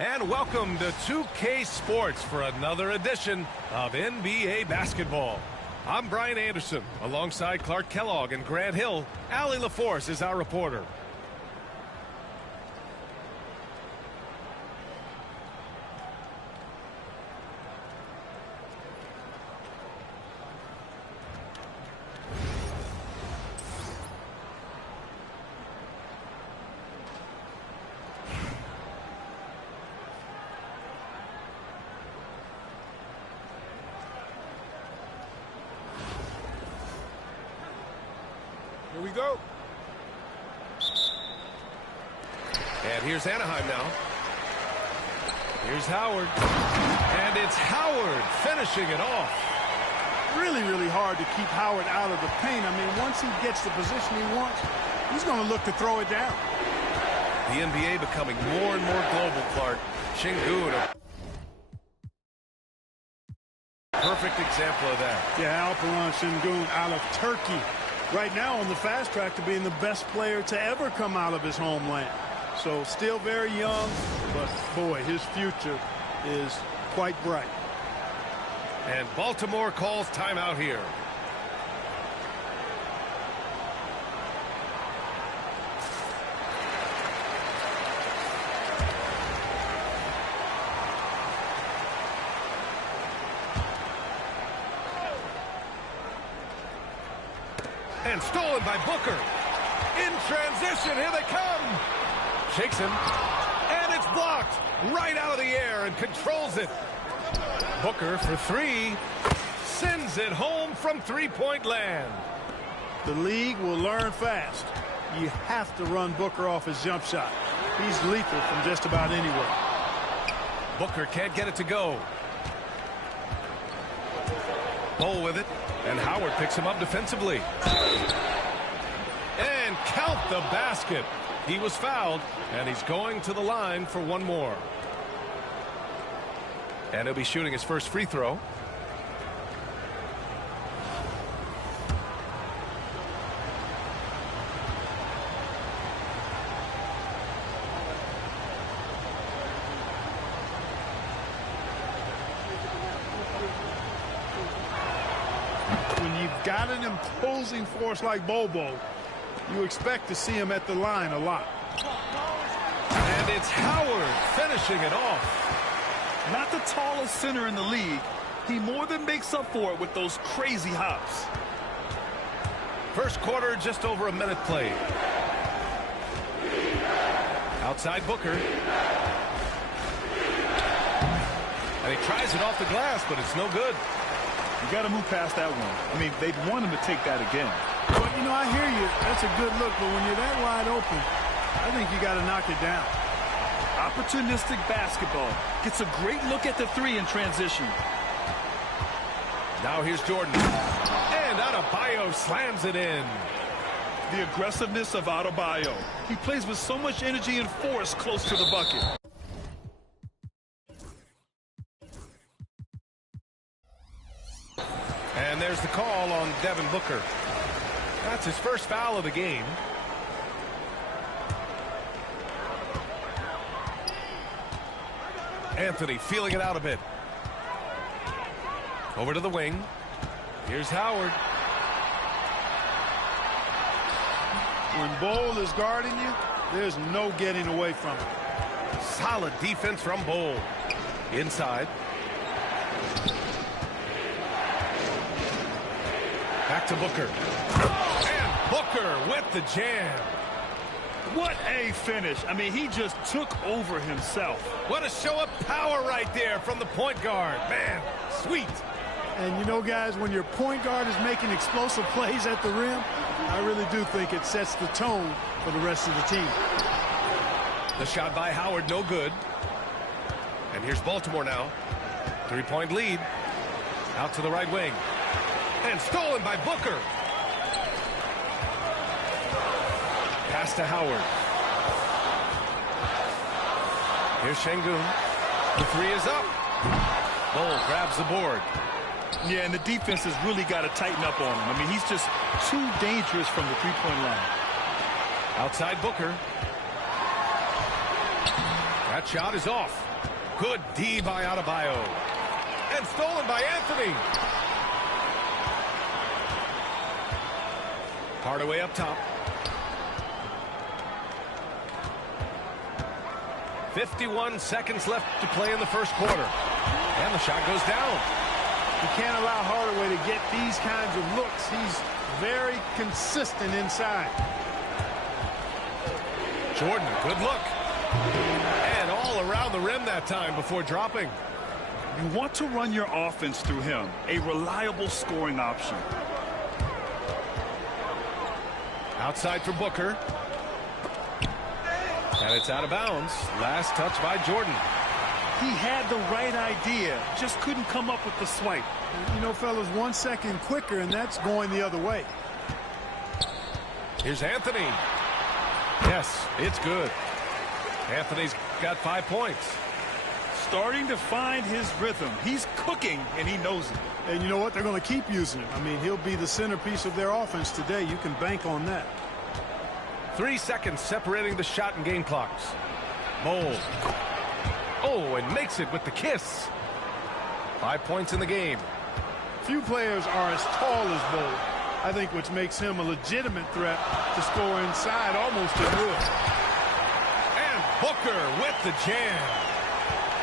And welcome to 2K Sports for another edition of NBA basketball. I'm Brian Anderson, alongside Clark Kellogg and Grant Hill. Allie LaForce is our reporter. Here we go. And here's Anaheim now. Here's Howard. And it's Howard finishing it off. Really, really hard to keep Howard out of the paint. I mean, once he gets the position he wants, he's going to look to throw it down. The NBA becoming more and more global, Clark. Şengün, a perfect example of that. Yeah, Alperen Şengün out of Turkey. Right now on the fast track to being the best player to ever come out of his homeland. So still very young, but boy, his future is quite bright. And Baltimore calls timeout here. And stolen by Booker. In transition, here they come. Shakes him, and it's blocked right out of the air and controls it. Booker for three. Sends it home from three-point land. The league will learn fast. You have to run Booker off his jump shot. He's lethal from just about anywhere. Booker can't get it to go. Ball with it. And Howard picks him up defensively. And count the basket. He was fouled, and he's going to the line for one more. And he'll be shooting his first free throw. Got an imposing force like Bobo, you expect to see him at the line a lot. And it's Howard finishing it off. Not the tallest center in the league. He more than makes up for it with those crazy hops. First quarter, just over a minute played. Outside Booker. And he tries it off the glass, but it's no good. You got to move past that one. I mean, they'd want him to take that again. Well, you know, I hear you. That's a good look, but when you're that wide open, I think you got to knock it down. Opportunistic basketball. Gets a great look at the three in transition. Now here's Jordan. And Adebayo slams it in. The aggressiveness of Adebayo. He plays with so much energy and force close to the bucket. And there's the call on Devin Booker. That's his first foul of the game. Anthony feeling it out a bit. Over to the wing. Here's Howard. When Bol is guarding you, there's no getting away from it. Solid defense from Bol. Inside. Back to Booker. And Booker with the jam. What a finish. I mean, he just took over himself. What a show of power right there from the point guard. Man, sweet. And you know, guys, when your point guard is making explosive plays at the rim, I really do think it sets the tone for the rest of the team. The shot by Howard, no good. And here's Baltimore now. Three-point lead. Out to the right wing. And stolen by Booker. Pass to Howard. Here's Şengün. The three is up. Bol grabs the board. Yeah, and the defense has really got to tighten up on him. I mean, he's just too dangerous from the three-point line. Outside Booker. That shot is off. Good D by Adebayo. And stolen by Anthony. Hardaway up top. 51 seconds left to play in the first quarter. And the shot goes down. You can't allow Hardaway to get these kinds of looks. He's very consistent inside. Jordan, good look. And all around the rim that time before dropping. You want to run your offense through him. A reliable scoring option. Outside for Booker. And it's out of bounds. Last touch by Jordan. He had the right idea, just couldn't come up with the swipe. You know, fellas, 1 second quicker, and that's going the other way. Here's Anthony. Yes, it's good. Anthony's got 5 points. Starting to find his rhythm. He's cooking, and he knows it. And you know what? They're going to keep using him. I mean, he'll be the centerpiece of their offense today. You can bank on that. 3 seconds separating the shot and game clocks. Bold. Oh, and makes it with the kiss. 5 points in the game. Few players are as tall as Bold. I think which makes him a legitimate threat to score inside almost at will. And Booker with the jam.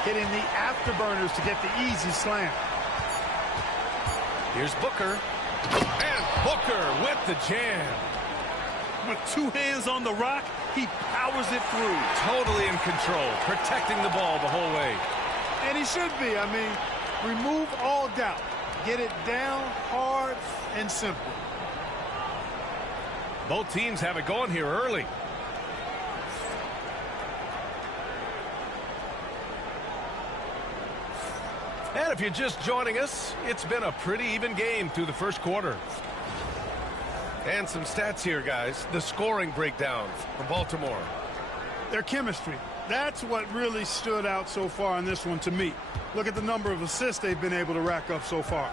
Hitting the afterburners to get the easy slam. Here's Booker. And Booker with the jam. With 2 hands on the rock, he powers it through. Totally in control, protecting the ball the whole way. And he should be. I mean, remove all doubt. Get it down hard and simple. Both teams have it going here early. And if you're just joining us, it's been a pretty even game through the first quarter. And some stats here, guys. The scoring breakdown for Baltimore. Their chemistry. That's what really stood out so far in this one to me. Look at the number of assists they've been able to rack up so far.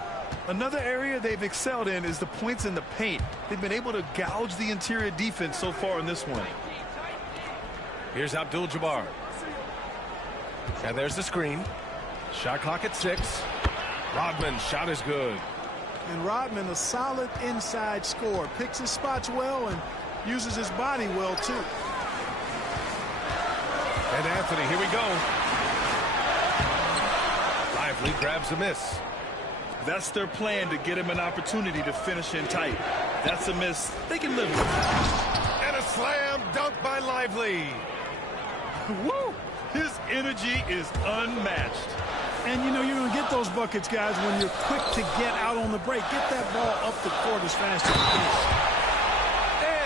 Another area they've excelled in is the points in the paint. They've been able to gouge the interior defense so far in this one. Here's Abdul-Jabbar. And there's the screen. Shot clock at 6. Rodman's shot is good. And Rodman, a solid inside scorer. Picks his spots well and uses his body well, too. And Anthony, here we go. Lively grabs a miss. That's their plan, to get him an opportunity to finish in tight. That's a miss they can live with. And a slam dunk by Lively. Woo! His energy is unmatched. And, you know, you're going to get those buckets, guys, when you're quick to get out on the break. Get that ball up the court as fast as you can.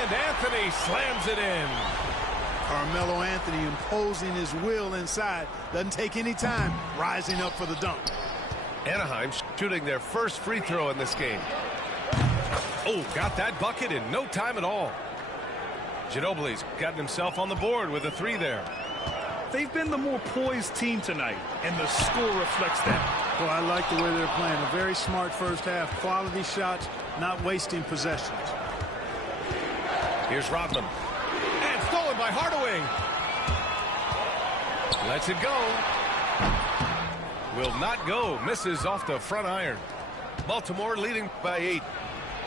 And Anthony slams it in. Carmelo Anthony imposing his will inside. Doesn't take any time, rising up for the dunk. Anaheim shooting their first free throw in this game. Oh, got that bucket in no time at all. Ginobili's gotten himself on the board with a 3 there. They've been the more poised team tonight, and the score reflects that. Well, I like the way they're playing. A very smart first half. Quality shots, not wasting possessions. Here's Rodman. And stolen by Hardaway. Lets it go. Will not go. Misses off the front iron. Baltimore leading by 8.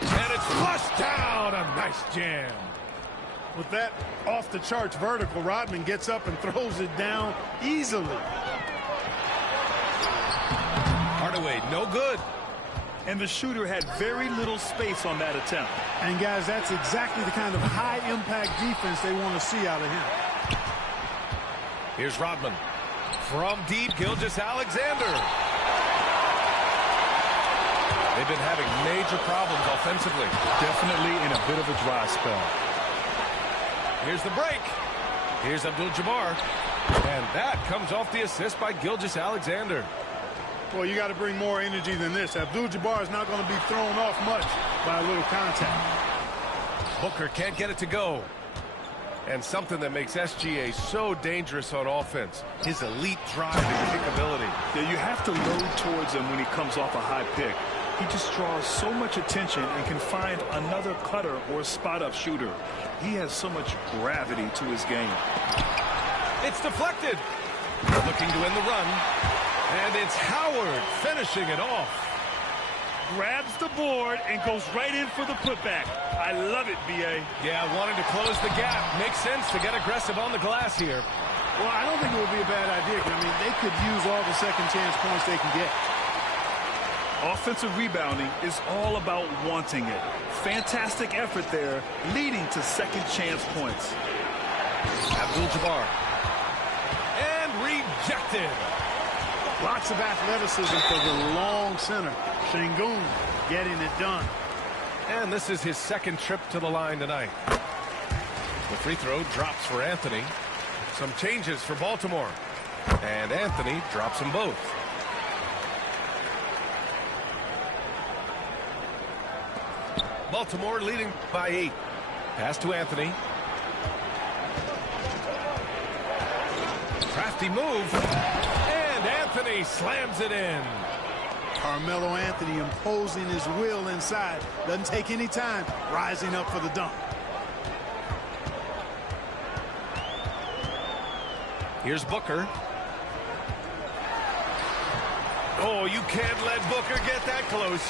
And it's flushed down. A nice jam. With that off-the-charts vertical, Rodman gets up and throws it down easily. Hardaway, no good. And the shooter had very little space on that attempt. And, guys, that's exactly the kind of high-impact defense they want to see out of him. Here's Rodman. From deep, Gilgeous-Alexander. They've been having major problems offensively. Definitely in a bit of a dry spell. Here's the break. Here's Abdul-Jabbar. And that comes off the assist by Gilgeous-Alexander. Well, you got to bring more energy than this. Abdul-Jabbar is not going to be thrown off much by a little contact. Booker can't get it to go. And something that makes SGA so dangerous on offense, his elite drive and kick ability. Yeah, you have to load towards him when he comes off a high pick. He just draws so much attention and can find another cutter or spot-up shooter. He has so much gravity to his game. It's deflected. Looking to win the run. And it's Howard finishing it off. Grabs the board and goes right in for the putback. I love it, B.A. Yeah, wanting to close the gap. Makes sense to get aggressive on the glass here. Well, I don't think it would be a bad idea. I mean, they could use all the second chance points they can get. Offensive rebounding is all about wanting it. Fantastic effort there, leading to second chance points. Abdul-Jabbar. And rejected. Lots of athleticism for the long center. Sengun getting it done. And this is his second trip to the line tonight. The free throw drops for Anthony. Some changes for Baltimore. And Anthony drops them both. Baltimore leading by 8. Pass to Anthony. Crafty move. And Anthony slams it in. Carmelo Anthony imposing his will inside. Doesn't take any time. Rising up for the dunk. Here's Booker. Oh, you can't let Booker get that close.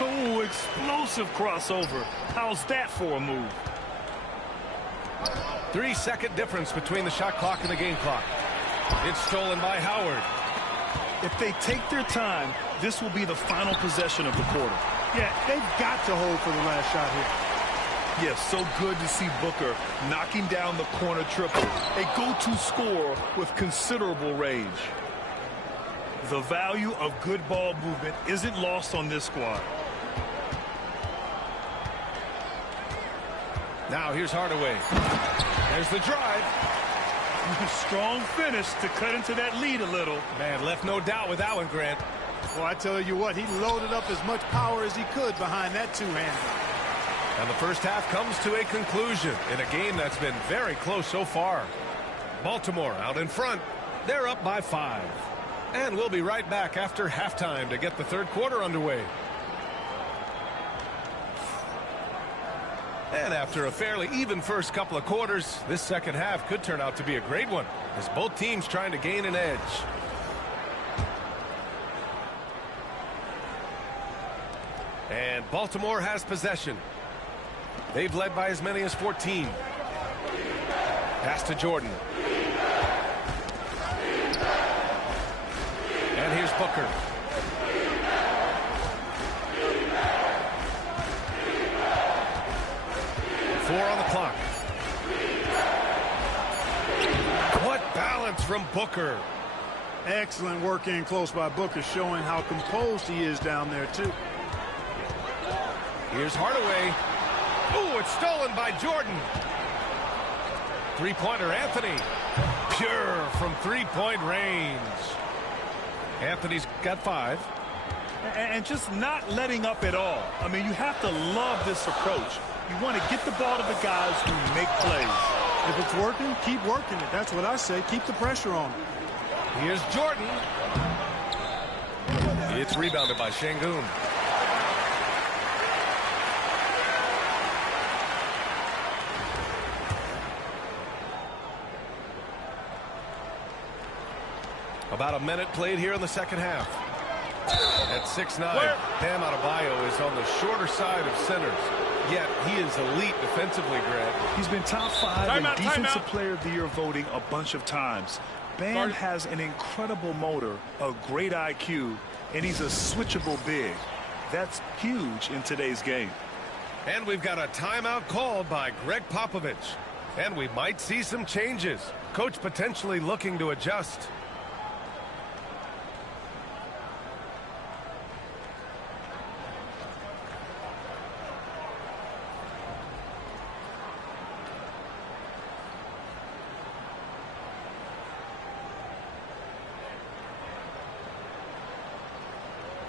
Oh, explosive crossover. How's that for a move? 3-second difference between the shot clock and the game clock. It's stolen by Howard. If they take their time, this will be the final possession of the quarter. Yeah, they've got to hold for the last shot here. Yes, so good to see Booker knocking down the corner triple. A go-to scorer with considerable range. The value of good ball movement isn't lost on this squad. Now here's Hardaway. There's the drive. Strong finish to cut into that lead a little. Man, left no doubt with that one, Grant. Well, I tell you what, he loaded up as much power as he could behind that two-hander. And the first half comes to a conclusion in a game that's been very close so far. Baltimore out in front. They're up by 5. And we'll be right back after halftime to get the third quarter underway. And after a fairly even first couple of quarters, this second half could turn out to be a great one, as both teams trying to gain an edge. And Baltimore has possession. They've led by as many as 14. Pass to Jordan. And here's Booker. Four on the clock. What balance from Booker. Excellent work in close by Booker, showing how composed he is down there, too. Here's Hardaway. Ooh, it's stolen by Jordan. Three-pointer, Anthony. Pure from three-point range. Anthony's got 5. And just not letting up at all. I mean, you have to love this approach. You want to get the ball to the guys who make plays. If it's working, keep working it. That's what I say. Keep the pressure on him. Here's Jordan. It's rebounded by Sengun. About a minute played here in the second half. At 6'9", Bam Adebayo is on the shorter side of centers. Yet he is elite defensively, Grant. He's been top 5 in Defensive Player of the Year voting a bunch of times. Bam has an incredible motor, a great IQ, and he's a switchable big. That's huge in today's game. And we've got a timeout called by Greg Popovich. And we might see some changes. Coach potentially looking to adjust.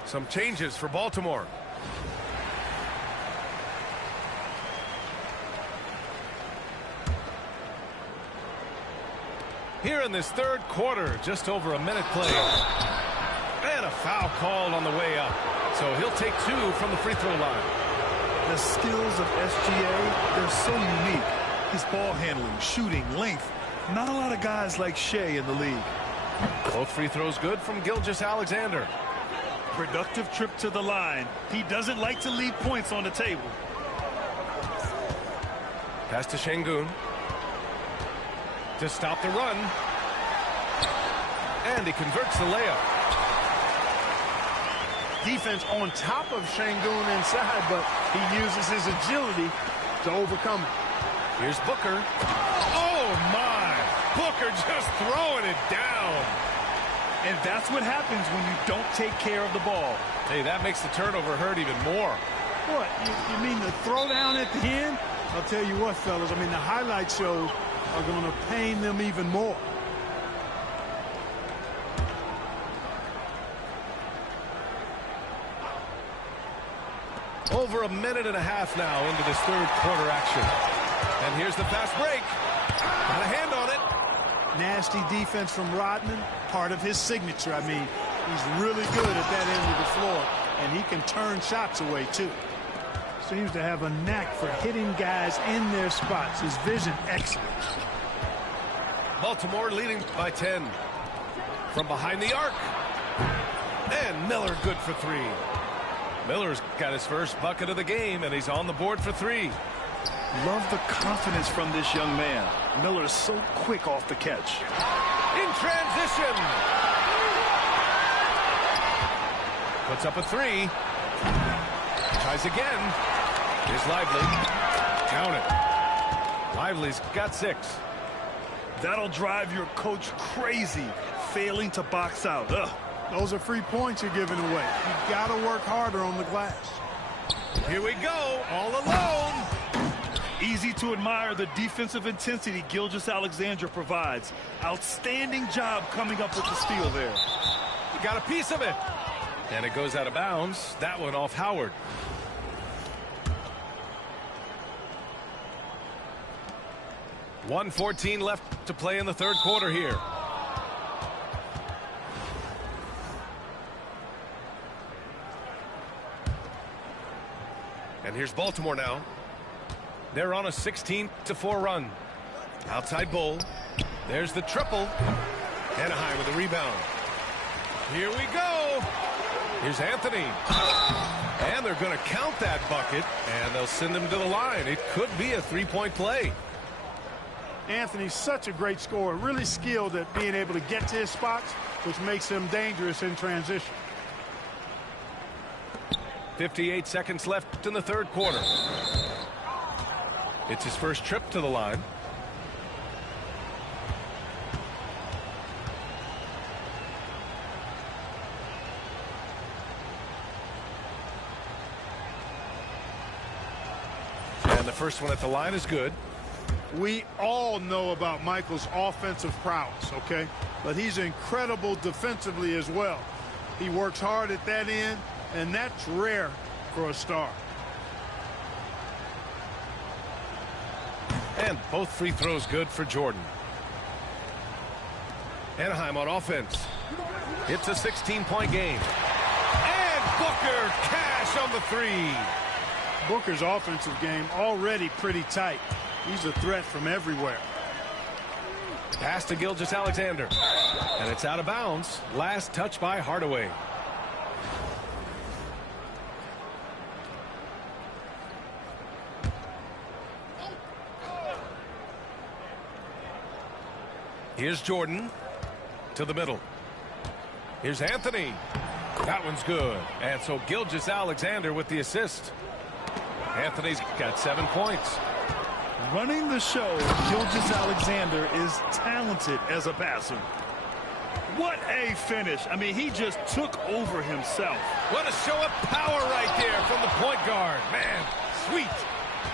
Some changes for Baltimore. Here in this third quarter, just over a minute played. And a foul called on the way up. So he'll take 2 from the free throw line. The skills of SGA, they're so unique. His ball handling, shooting, length. Not a lot of guys like Shea in the league. Both free throws good from Gilgeous-Alexander. Productive trip to the line. He doesn't like to leave points on the table. Pass to Şengün. To stop the run. And he converts the layup. Defense on top of Şengün inside, but he uses his agility to overcome it. Here's Booker. Oh, my! Booker just throwing it down. And that's what happens when you don't take care of the ball. Hey, that makes the turnover hurt even more. What, you mean the throwdown at the end? I'll tell you what, fellas, I mean, the highlight shows are going to pain them even more. Over a minute and a half now into this third quarter action. And here's the fast break. Got a hand on it. Nasty defense from Rodman, part of his signature. I mean, he's really good at that end of the floor, and he can turn shots away, too. Seems to have a knack for hitting guys in their spots. His vision, excellent. Baltimore leading by 10. From behind the arc. And Miller good for three. Miller's got his first bucket of the game, and he's on the board for three. Love the confidence from this young man. Miller is so quick off the catch. In transition. Puts up a three. Tries again. Here's Lively. Count it. Lively's got 6. That'll drive your coach crazy, failing to box out. Ugh. Those are free points you're giving away. You've got to work harder on the glass. Here we go, all alone. Easy to admire the defensive intensity Gilgeous-Alexander provides. Outstanding job coming up with the steal there. He got a piece of it. And it goes out of bounds. That one off Howard. .114 left to play in the third quarter here. And here's Baltimore now. They're on a 16-4 run. Outside Bull. There's the triple. Anaheim with the rebound. Here we go. Here's Anthony. And they're going to count that bucket, and they'll send him to the line. It could be a three-point play. Anthony's such a great scorer, really skilled at being able to get to his spots, which makes him dangerous in transition. 58 seconds left in the third quarter. It's his first trip to the line. And the first one at the line is good. We all know about Michael's offensive prowess, okay? But he's incredible defensively as well. He works hard at that end, and that's rare for a star. And both free throws good for Jordan. Anaheim on offense. It's a 16-point game. And Booker cash on the three. Booker's offensive game already pretty tight. He's a threat from everywhere. Pass to Gilgeous-Alexander. And it's out of bounds. Last touch by Hardaway. Here's Jordan to the middle. Here's Anthony. That one's good. And so Gilgeous-Alexander with the assist. Anthony's got 7 points. Running the show, Gilgeous-Alexander is talented as a passer. What a finish. I mean, he just took over himself. What a show of power right there from the point guard. Man, sweet.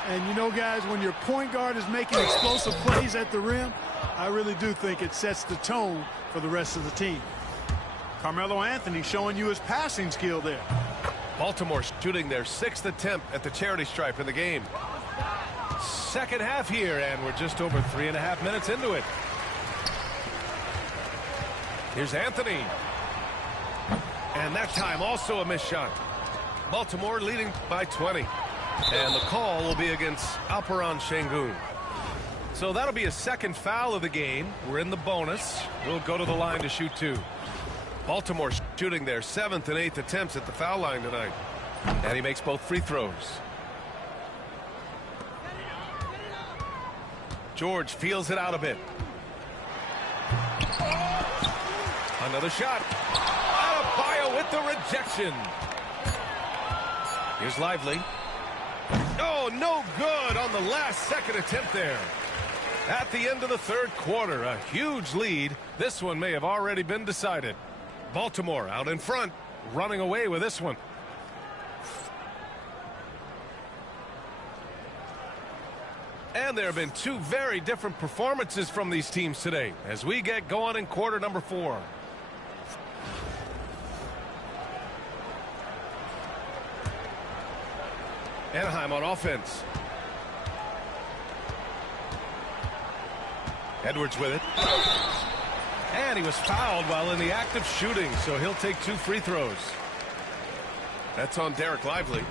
And you know, guys, when your point guard is making explosive plays at the rim, I really do think it sets the tone for the rest of the team. Carmelo Anthony showing you his passing skill there. Baltimore shooting their 6th attempt at the charity stripe in the game. Second half here, and we're just over 3.5 minutes into it. Here's Anthony. And that time also a missed shot. Baltimore leading by 20. And the call will be against Alperen Şengün. So that'll be a second foul of the game. We're in the bonus. We'll go to the line to shoot 2. Baltimore shooting their 7th and 8th attempts at the foul line tonight. And he makes both free throws. George feels it out a bit. Another shot. Adebayo with the rejection. Here's Lively. Oh, no good on the last second attempt there. At the end of the third quarter, a huge lead. This one may have already been decided. Baltimore out in front, running away with this one. And there have been 2 very different performances from these teams today as we get going in quarter number 4. Anaheim on offense. Edwards with it. And he was fouled while in the act of shooting, so he'll take 2 free throws. That's on Derek Lively.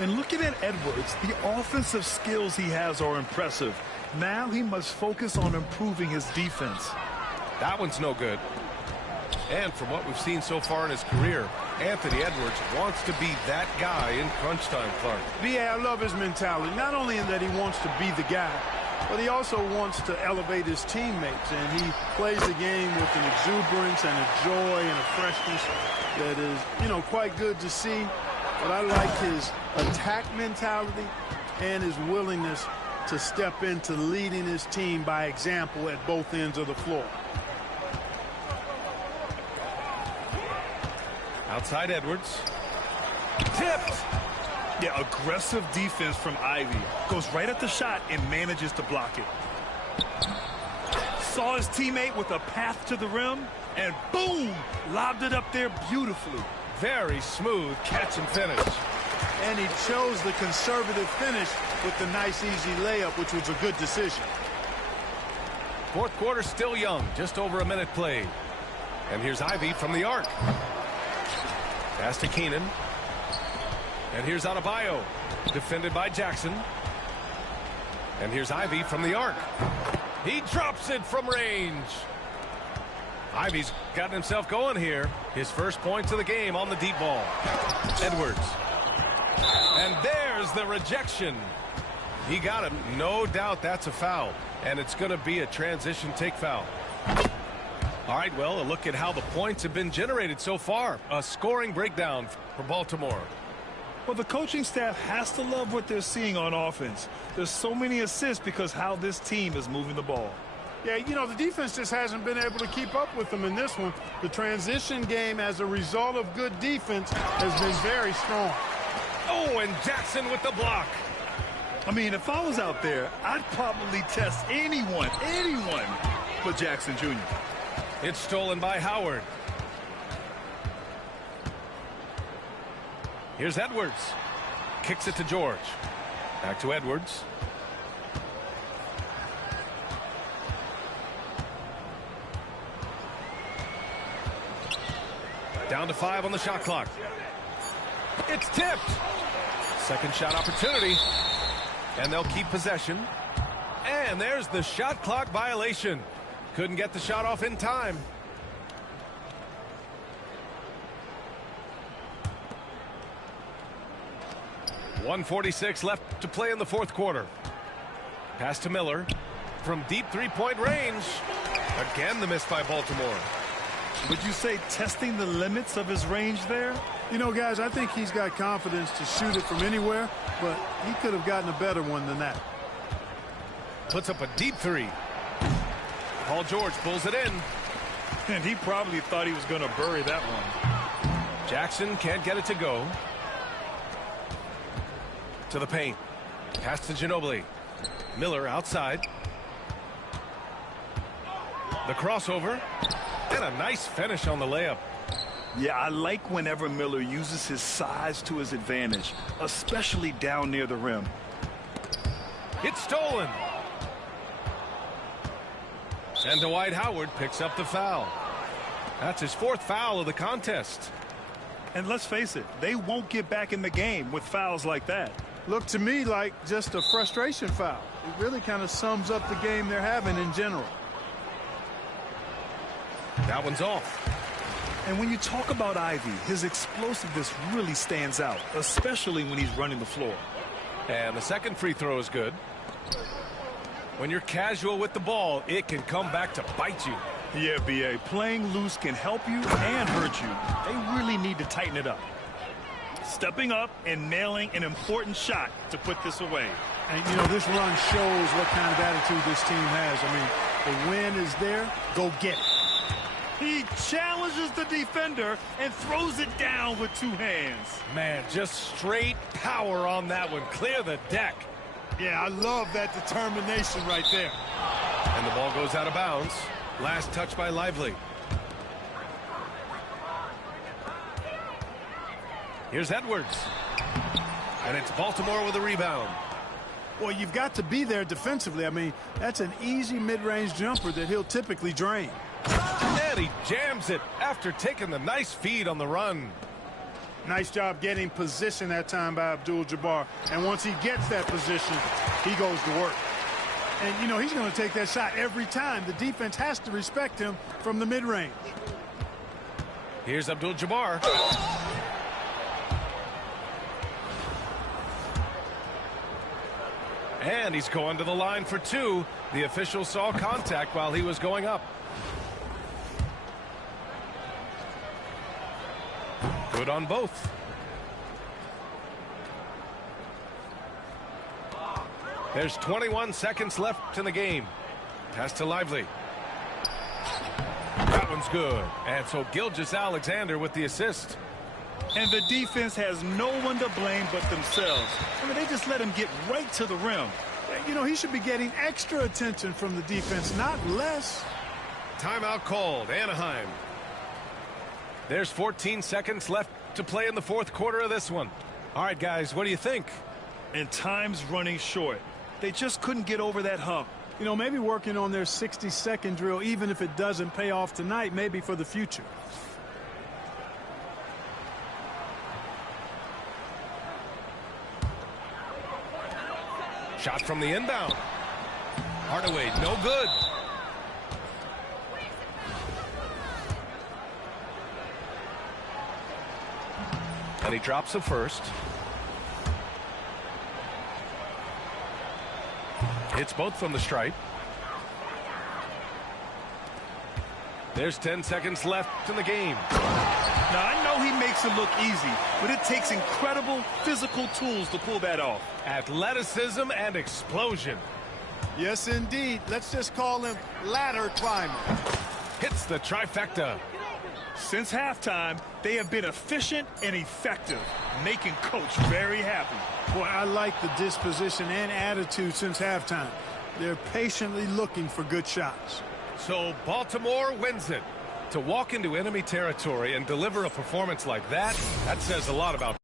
And looking at Edwards, the offensive skills he has are impressive. Now he must focus on improving his defense. That one's no good. And from what we've seen so far in his career, Anthony Edwards wants to be that guy in crunch time, Clark. Yeah, I love his mentality. Not only in that he wants to be the guy, but he also wants to elevate his teammates. And he plays the game with an exuberance and a joy and a freshness that is, you know, quite good to see. But I like his attack mentality and his willingness to step into leading his team by example at both ends of the floor. Outside Edwards. Tipped. Yeah, aggressive defense from Ivy. Goes right at the shot and manages to block it. Saw his teammate with a path to the rim, and boom, lobbed it up there beautifully. Very smooth catch and finish. And he chose the conservative finish with the nice, easy layup, which was a good decision. Fourth quarter still young, just over a minute played. And here's Ivy from the arc. Pass to Keenan. And here's Adebayo, defended by Jackson. And here's Ivy from the arc. He drops it from range. Ivy's gotten himself going here. His first points of the game on the deep ball. Edwards. And there's the rejection. He got him. No doubt that's a foul. And it's going to be a transition take foul. All right, well, a look at how the points have been generated so far. A scoring breakdown for Baltimore. Well, the coaching staff has to love what they're seeing on offense. There's so many assists because how this team is moving the ball. Yeah, you know, the defense just hasn't been able to keep up with them in this one. The transition game, as a result of good defense, has been very strong. Oh, and Jackson with the block. I mean, if I was out there, I'd probably test anyone but Jackson Jr. It's stolen by Howard. Here's Edwards. Kicks it to George. Back to Edwards. Down to 5 on the shot clock. It's tipped. Second shot opportunity. And they'll keep possession. And there's the shot clock violation. Couldn't get the shot off in time. .146 left to play in the fourth quarter. Pass to Miller from deep three-point range. Again, the miss by Baltimore. Would you say testing the limits of his range there? You know, guys, I think he's got confidence to shoot it from anywhere, but he could have gotten a better one than that. Puts up a deep three. Paul George pulls it in. And he probably thought he was going to bury that one. Jackson can't get it to go. To the paint. Pass to Ginobili. Miller outside. The crossover. And a nice finish on the layup. Yeah, I like whenever Miller uses his size to his advantage, especially down near the rim. It's stolen. And Dwight Howard picks up the foul. That's his fourth foul of the contest. And let's face it, they won't get back in the game with fouls like that. Looked to me like just a frustration foul. It really kind of sums up the game they're having in general. That one's off. And when you talk about Ivy, his explosiveness really stands out, especially when he's running the floor. And the second free throw is good. When you're casual with the ball, it can come back to bite you. Yeah, B.A., playing loose can help you and hurt you. They really need to tighten it up. Stepping up and nailing an important shot to put this away. And, you know, this run shows what kind of attitude this team has. I mean, the win is there. Go get it. He challenges the defender and throws it down with two hands. Man, just straight power on that one. Clear the deck. Yeah, I love that determination right there. And the ball goes out of bounds. Last touch by Lively. Here's Edwards. And it's Baltimore with a rebound. Well, you've got to be there defensively. I mean, that's an easy mid-range jumper that he'll typically drain. And he jams it after taking the nice feed on the run. Nice job getting position that time by Abdul-Jabbar. And once he gets that position, he goes to work. And, you know, he's going to take that shot every time. The defense has to respect him from the mid-range. Here's Abdul-Jabbar. And he's going to the line for two. The official saw contact while he was going up. Good on both. There's 21 seconds left in the game. Pass to Lively. That one's good. And so Gilgeous-Alexander with the assist. And the defense has no one to blame but themselves. I mean, they just let him get right to the rim. You know, he should be getting extra attention from the defense, not less. Timeout called. Anaheim. There's 14 seconds left to play in the fourth quarter of this one. All right, guys, what do you think? And time's running short. They just couldn't get over that hump. You know, maybe working on their 60-second drill, even if it doesn't pay off tonight, maybe for the future. Shot from the inbound. Hardaway, no good. And he drops the first. Hits both from the stripe. There's 10 seconds left in the game. Now, I know he makes it look easy, but it takes incredible physical tools to pull that off. Athleticism and explosion. Yes, indeed. Let's just call him ladder climber. Hits the trifecta. Since halftime, they have been efficient and effective, making Coach very happy. Boy, I like the disposition and attitude since halftime. They're patiently looking for good shots. So Baltimore wins it. To walk into enemy territory and deliver a performance like that, that says a lot about.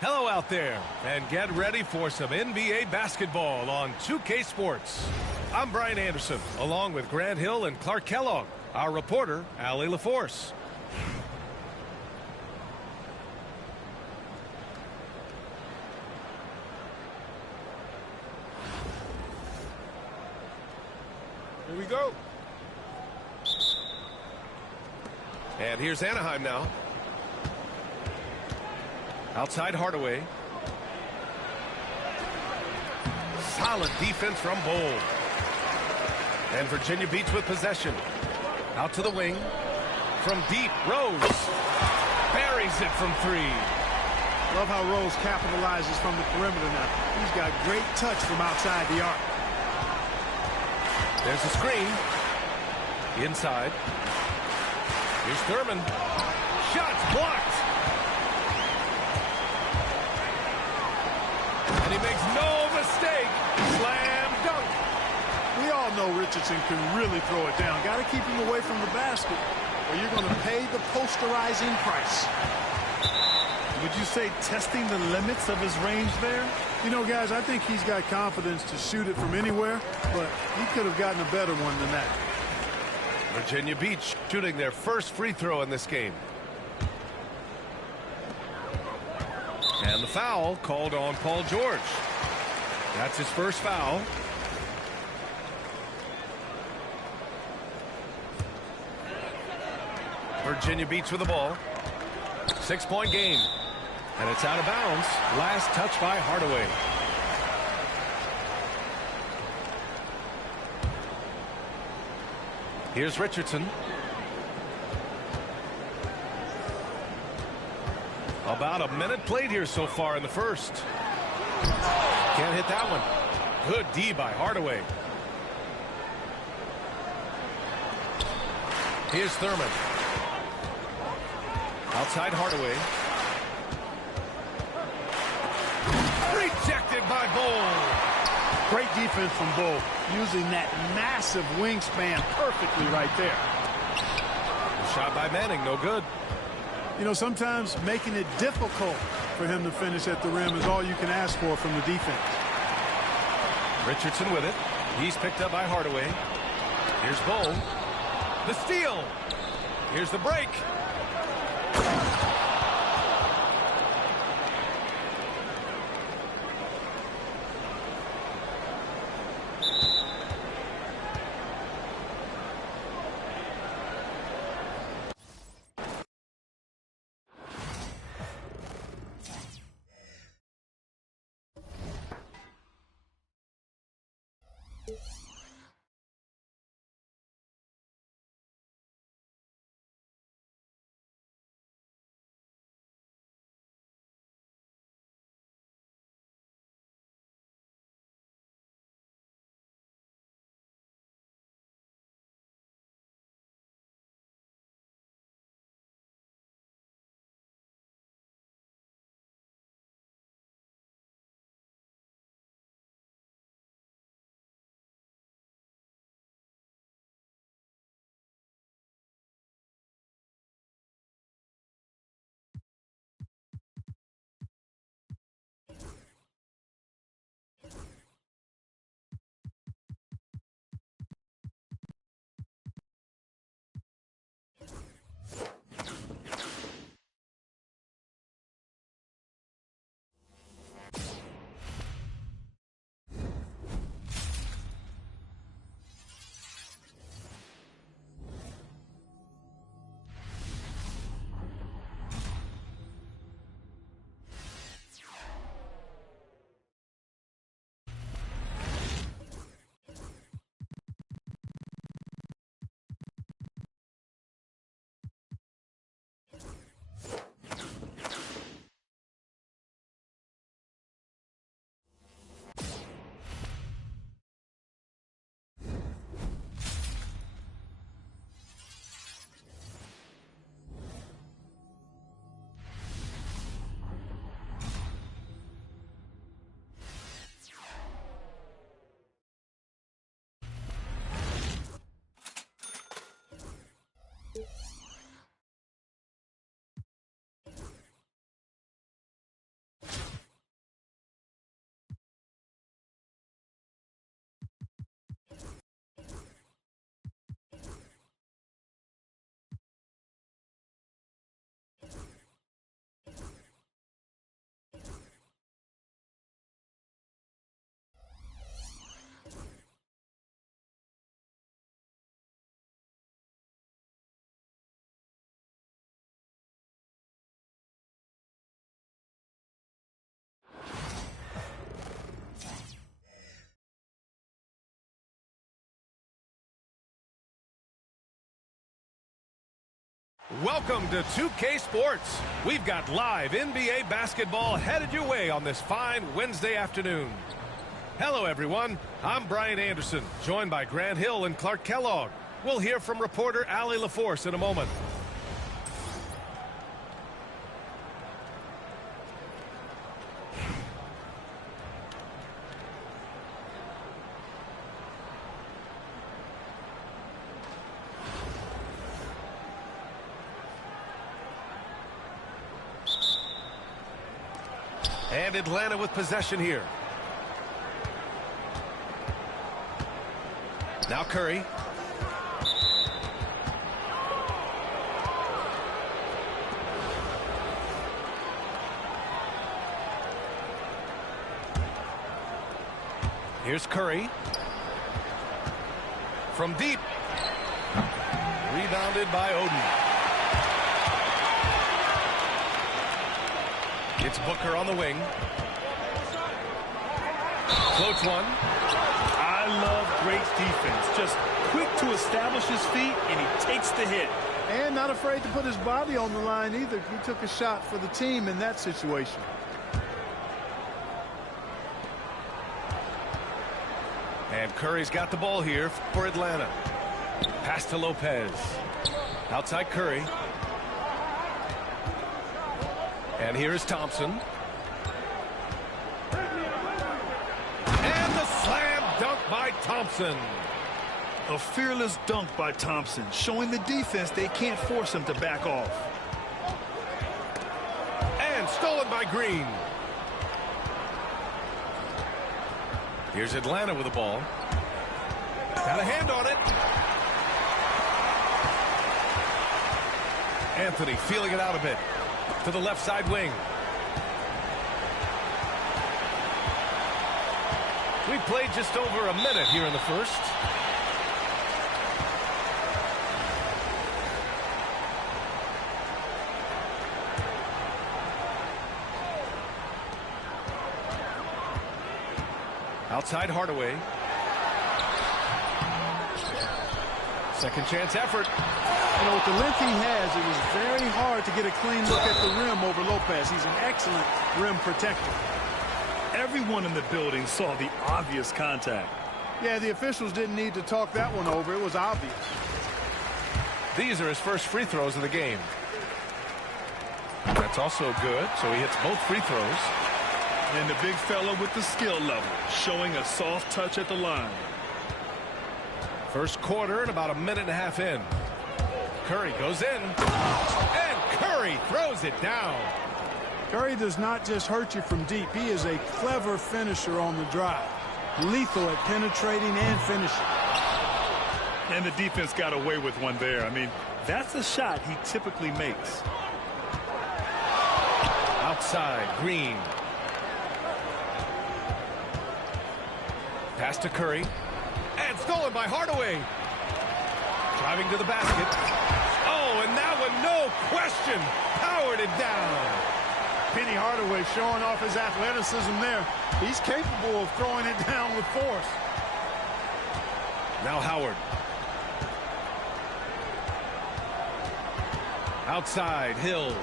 Hello out there, and get ready for some NBA basketball on 2K Sports. I'm Brian Anderson, along with Grant Hill and Clark Kellogg, our reporter, Allie LaForce. Here we go. And here's Anaheim now. Outside Hardaway. Solid defense from Bold. And Virginia beats with possession. Out to the wing. From deep, Rose. Buries it from three. Love how Rose capitalizes from the perimeter now. He's got great touch from outside the arc. There's a screen. Inside. Here's Thurman. Shots blocked. And he makes no mistake. Slam dunk. We all know Richardson can really throw it down. Got to keep him away from the basket, or you're going to pay the posterizing price. Would you say testing the limits of his range there? You know, guys, I think he's got confidence to shoot it from anywhere, but he could have gotten a better one than that. Virginia Beach shooting their first free throw in this game. And the foul called on Paul George. That's his first foul. Virginia Beach with the ball. 6-point game. And it's out of bounds. Last touch by Hardaway. Here's Richardson. About a minute played here so far in the first. Can't hit that one. Good D by Hardaway. Here's Thurman. Outside Hardaway. Rejected by Bull. Great defense from Bull, using that massive wingspan perfectly right there. Shot by Manning, no good. You know, sometimes making it difficult for him to finish at the rim is all you can ask for from the defense. Richardson with it. He's picked up by Hardaway. Here's Bull. The steal. Here's the break. Welcome to 2K Sports. We've got live NBA basketball headed your way on this fine Wednesday afternoon. Hello, everyone. I'm Brian Anderson, joined by Grant Hill and Clark Kellogg. We'll hear from reporter Allie LaForce in a moment. And Atlanta with possession here. Now Curry. Here's Curry. From deep. Rebounded by Oden. It's Booker on the wing. Floats one. I love great defense. Just quick to establish his feet, and he takes the hit. And not afraid to put his body on the line either. He took a shot for the team in that situation. And Curry's got the ball here for Atlanta. Pass to Lopez. Outside Curry. And here is Thompson. And the slam dunk by Thompson. A fearless dunk by Thompson, showing the defense they can't force him to back off. And stolen by Green. Here's Atlanta with the ball. Got a hand on it. Anthony feeling it out a bit. To the left side wing. We've played just over a minute here in the first. Outside Hardaway. Second chance effort. You know, with the length he has, it was very hard to get a clean look at the rim over Lopez. He's an excellent rim protector. Everyone in the building saw the obvious contact. Yeah, the officials didn't need to talk that one over. It was obvious. These are his first free throws of the game. That's also good, so he hits both free throws. And the big fella with the skill level, showing a soft touch at the line. First quarter and about a minute and a half in. Curry goes in. And Curry throws it down. Curry does not just hurt you from deep. He is a clever finisher on the drive. Lethal at penetrating and finishing. And the defense got away with one there. I mean, that's a shot he typically makes. Outside, Green. Pass to Curry. And stolen by Hardaway. Driving to the basket. Oh, and that one, no question, powered it down. Penny Hardaway showing off his athleticism there. He's capable of throwing it down with force. Now Howard. Outside, Hill.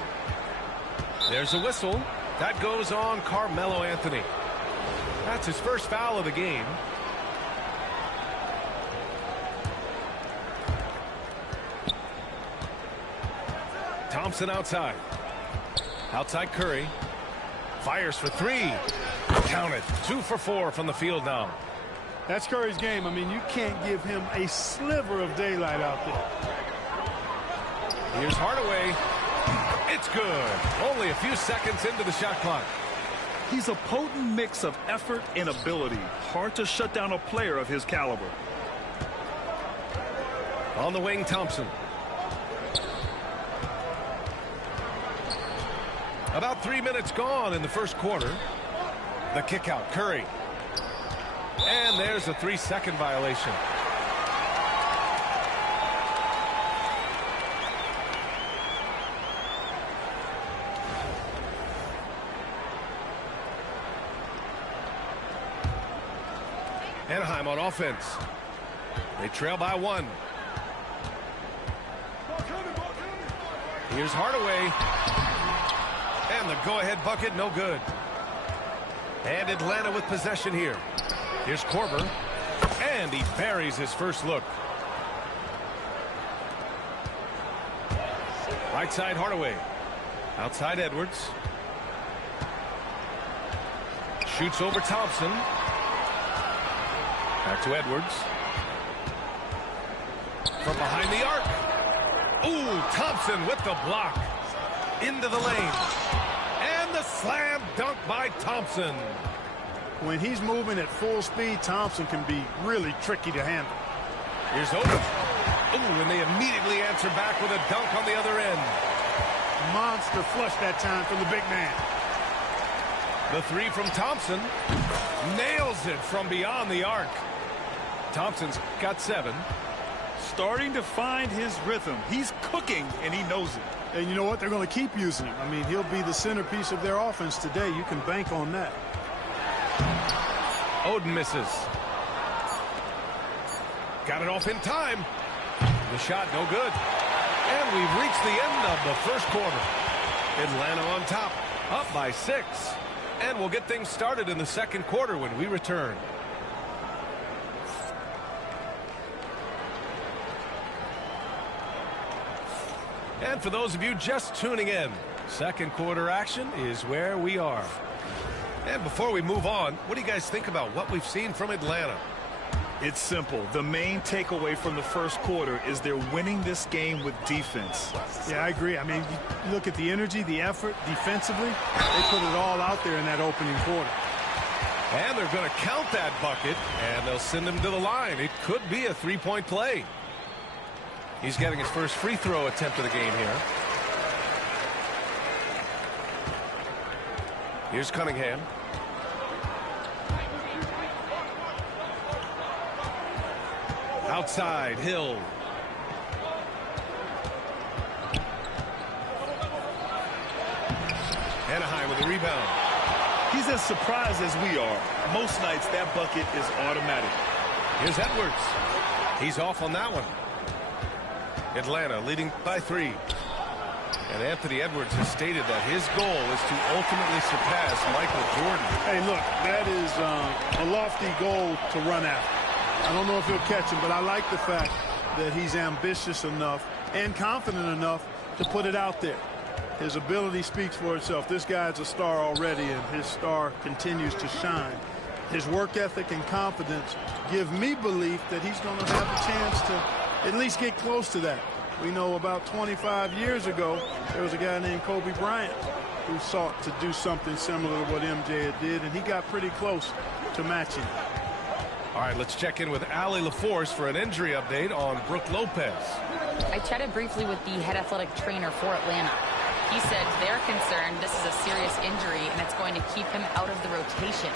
There's a whistle. That goes on Carmelo Anthony. That's his first foul of the game. Thompson outside. Outside Curry. Fires for three. Count it. 2 for 4 from the field now. That's Curry's game. I mean, you can't give him a sliver of daylight out there. Here's Hardaway. It's good. Only a few seconds into the shot clock. He's a potent mix of effort and ability. Hard to shut down a player of his caliber. On the wing, Thompson. About 3 minutes gone in the first quarter. The kick out, Curry. And there's a 3-second violation. Anaheim on offense. They trail by 1. Here's Hardaway. And the go-ahead bucket, no good. And Atlanta with possession here. Here's Korver. And he buries his first look. Right side Hardaway. Outside Edwards. Shoots over Thompson. Back to Edwards. From behind the arc. Ooh, Thompson with the block. Into the lane. And the slam dunk by Thompson. When he's moving at full speed, Thompson can be really tricky to handle. Here's Oden. Ooh, and they immediately answer back with a dunk on the other end. Monster flush that time from the big man. The three from Thompson. Nails it from beyond the arc. Thompson's got 7. Starting to find his rhythm. He's cooking, and he knows it. And you know what? They're going to keep using him. I mean, he'll be the centerpiece of their offense today. You can bank on that. Oden misses. Got it off in time. The shot no good. And we've reached the end of the first quarter. Atlanta on top, up by 6. And we'll get things started in the second quarter when we return. And for those of you just tuning in, second quarter action is where we are. And before we move on, what do you guys think about what we've seen from Atlanta? It's simple. The main takeaway from the first quarter is they're winning this game with defense. Yeah, I agree. I mean, you look at the energy, the effort defensively. They put it all out there in that opening quarter. And they're going to count that bucket, and they'll send him to the line. It could be a three-point play. He's getting his first free throw attempt of the game here. Here's Cunningham. Outside, Hill. Anaheim with the rebound. He's as surprised as we are. Most nights, that bucket is automatic. Here's Edwards. He's off on that one. Atlanta leading by 3. And Anthony Edwards has stated that his goal is to ultimately surpass Michael Jordan. Hey, look, that is a lofty goal to run after. I don't know if he'll catch him, but I like the fact that he's ambitious enough and confident enough to put it out there. His ability speaks for itself. This guy's a star already, and his star continues to shine. His work ethic and confidence give me belief that he's going to have a chance to at least get close to that. We know about 25 years ago, there was a guy named Kobe Bryant who sought to do something similar to what MJ did, and he got pretty close to matching. All right, let's check in with Allie LaForce for an injury update on Brooke Lopez. I chatted briefly with the head athletic trainer for Atlanta. He said they're concerned this is a serious injury and it's going to keep him out of the rotation.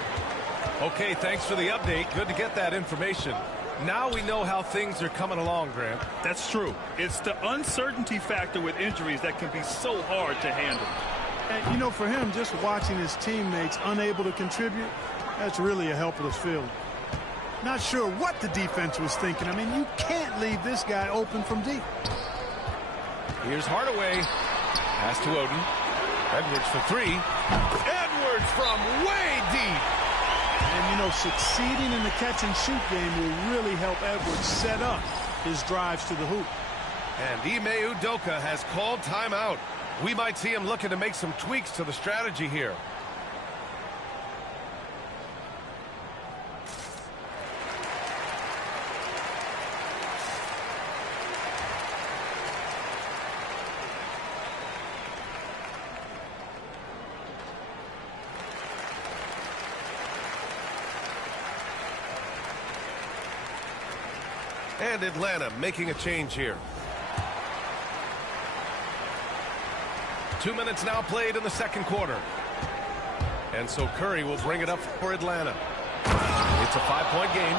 Okay, thanks for the update. Good to get that information. Now we know how things are coming along, Grant. That's true. It's the uncertainty factor with injuries that can be so hard to handle. And, you know, for him, just watching his teammates unable to contribute, that's really a helpless feeling. Not sure what the defense was thinking. I mean, you can't leave this guy open from deep. Here's Hardaway. Pass to Oden. Edwards for 3. Edwards from way deep. And, you know, succeeding in the catch-and-shoot game will really help Edwards set up his drives to the hoop. And Ime Udoka has called timeout. We might see him looking to make some tweaks to the strategy here. And Atlanta making a change here. 2 minutes now played in the second quarter. And so Curry will bring it up for Atlanta. It's a 5-point game.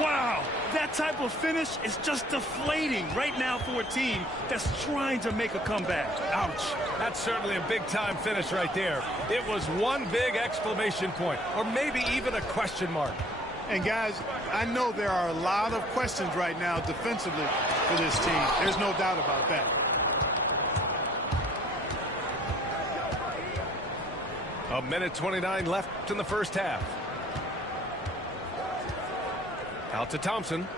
Wow, that type of finish is just deflating right now for a team that's trying to make a comeback. Ouch. That's certainly a big-time finish right there. It was one big exclamation point, or maybe even a question mark. And, guys, I know there are a lot of questions right now defensively for this team. There's no doubt about that. A minute 29 left in the first half. Out to Thompson.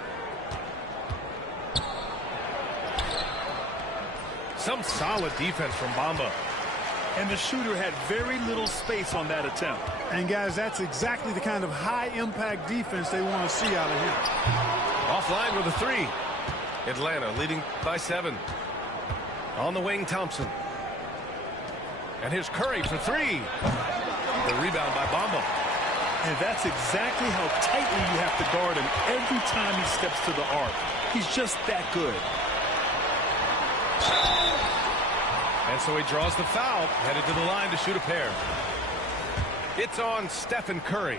Some solid defense from Bamba. And the shooter had very little space on that attempt. And, guys, that's exactly the kind of high-impact defense they want to see out of him. Offline with a 3. Atlanta leading by 7. On the wing, Thompson. And here's Curry for 3. The rebound by Bamba. And that's exactly how tightly you have to guard him every time he steps to the arc. He's just that good. And so he draws the foul, headed to the line to shoot a pair. It's on Stephen Curry.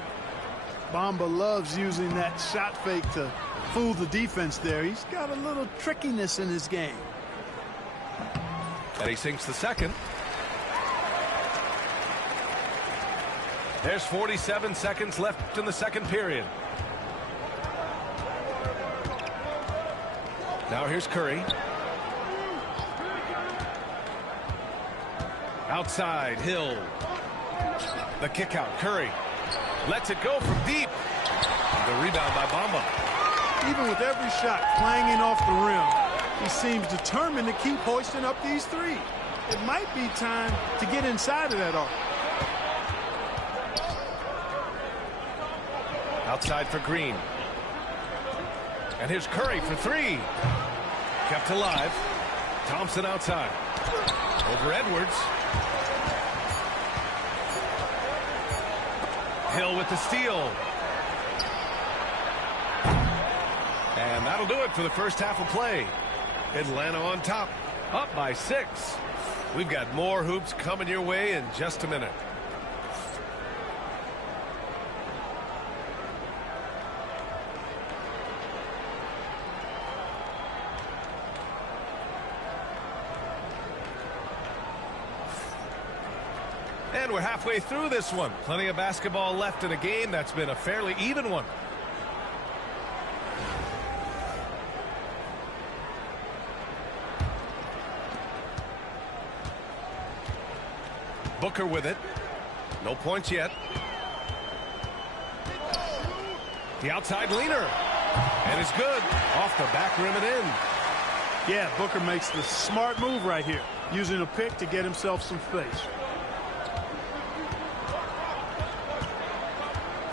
Bamba loves using that shot fake to fool the defense there. He's got a little trickiness in his game. And he sinks the second. There's 47 seconds left in the second period. Now here's Curry. Outside, Hill. The kick out, Curry. Lets it go from deep. The rebound by Bamba. Even with every shot clanging off the rim, he seems determined to keep hoisting up these threes. It might be time to get inside of that arc. Outside for Green. And here's Curry for 3. Kept alive. Thompson outside. Over Edwards. Hill with the steal. And that'll do it for the first half of play. Atlanta on top, up by 6. We've got more hoops coming your way in just a minute. And we're halfway through this one. Plenty of basketball left in a game that's been a fairly even one. Booker with it. No points yet. The outside leaner. And it's good. Off the back rim and in. Yeah, Booker makes the smart move right here, using a pick to get himself some space.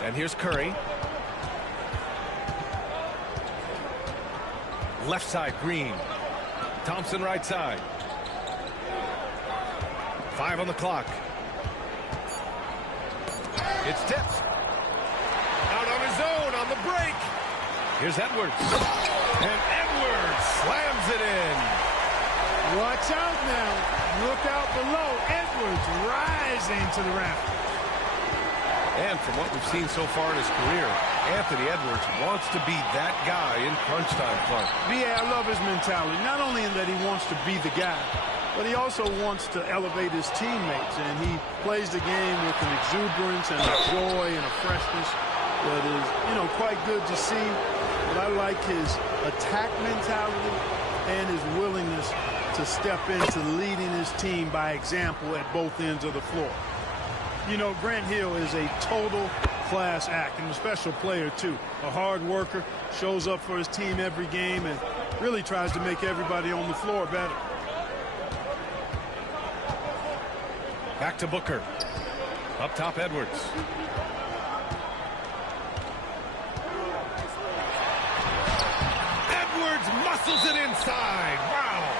And here's Curry. Left side, Green. Thompson right side. 5 on the clock. It's tipped. Out on his own on the break. Here's Edwards. And Edwards slams it in. Watch out now. Look out below. Edwards rising to the raft. And from what we've seen so far in his career, Anthony Edwards wants to be that guy in crunch time, Clark. Yeah, I love his mentality. Not only in that he wants to be the guy, but he also wants to elevate his teammates. And he plays the game with an exuberance and a joy and a freshness that is, quite good to see. But I like his attack mentality and his willingness to step into leading his team by example at both ends of the floor. Grant Hill is a total class act and a special player, too. A hard worker, shows up for his team every game, and really tries to make everybody on the floor better. Back to Booker. Up top, Edwards. Edwards muscles it inside. Wow.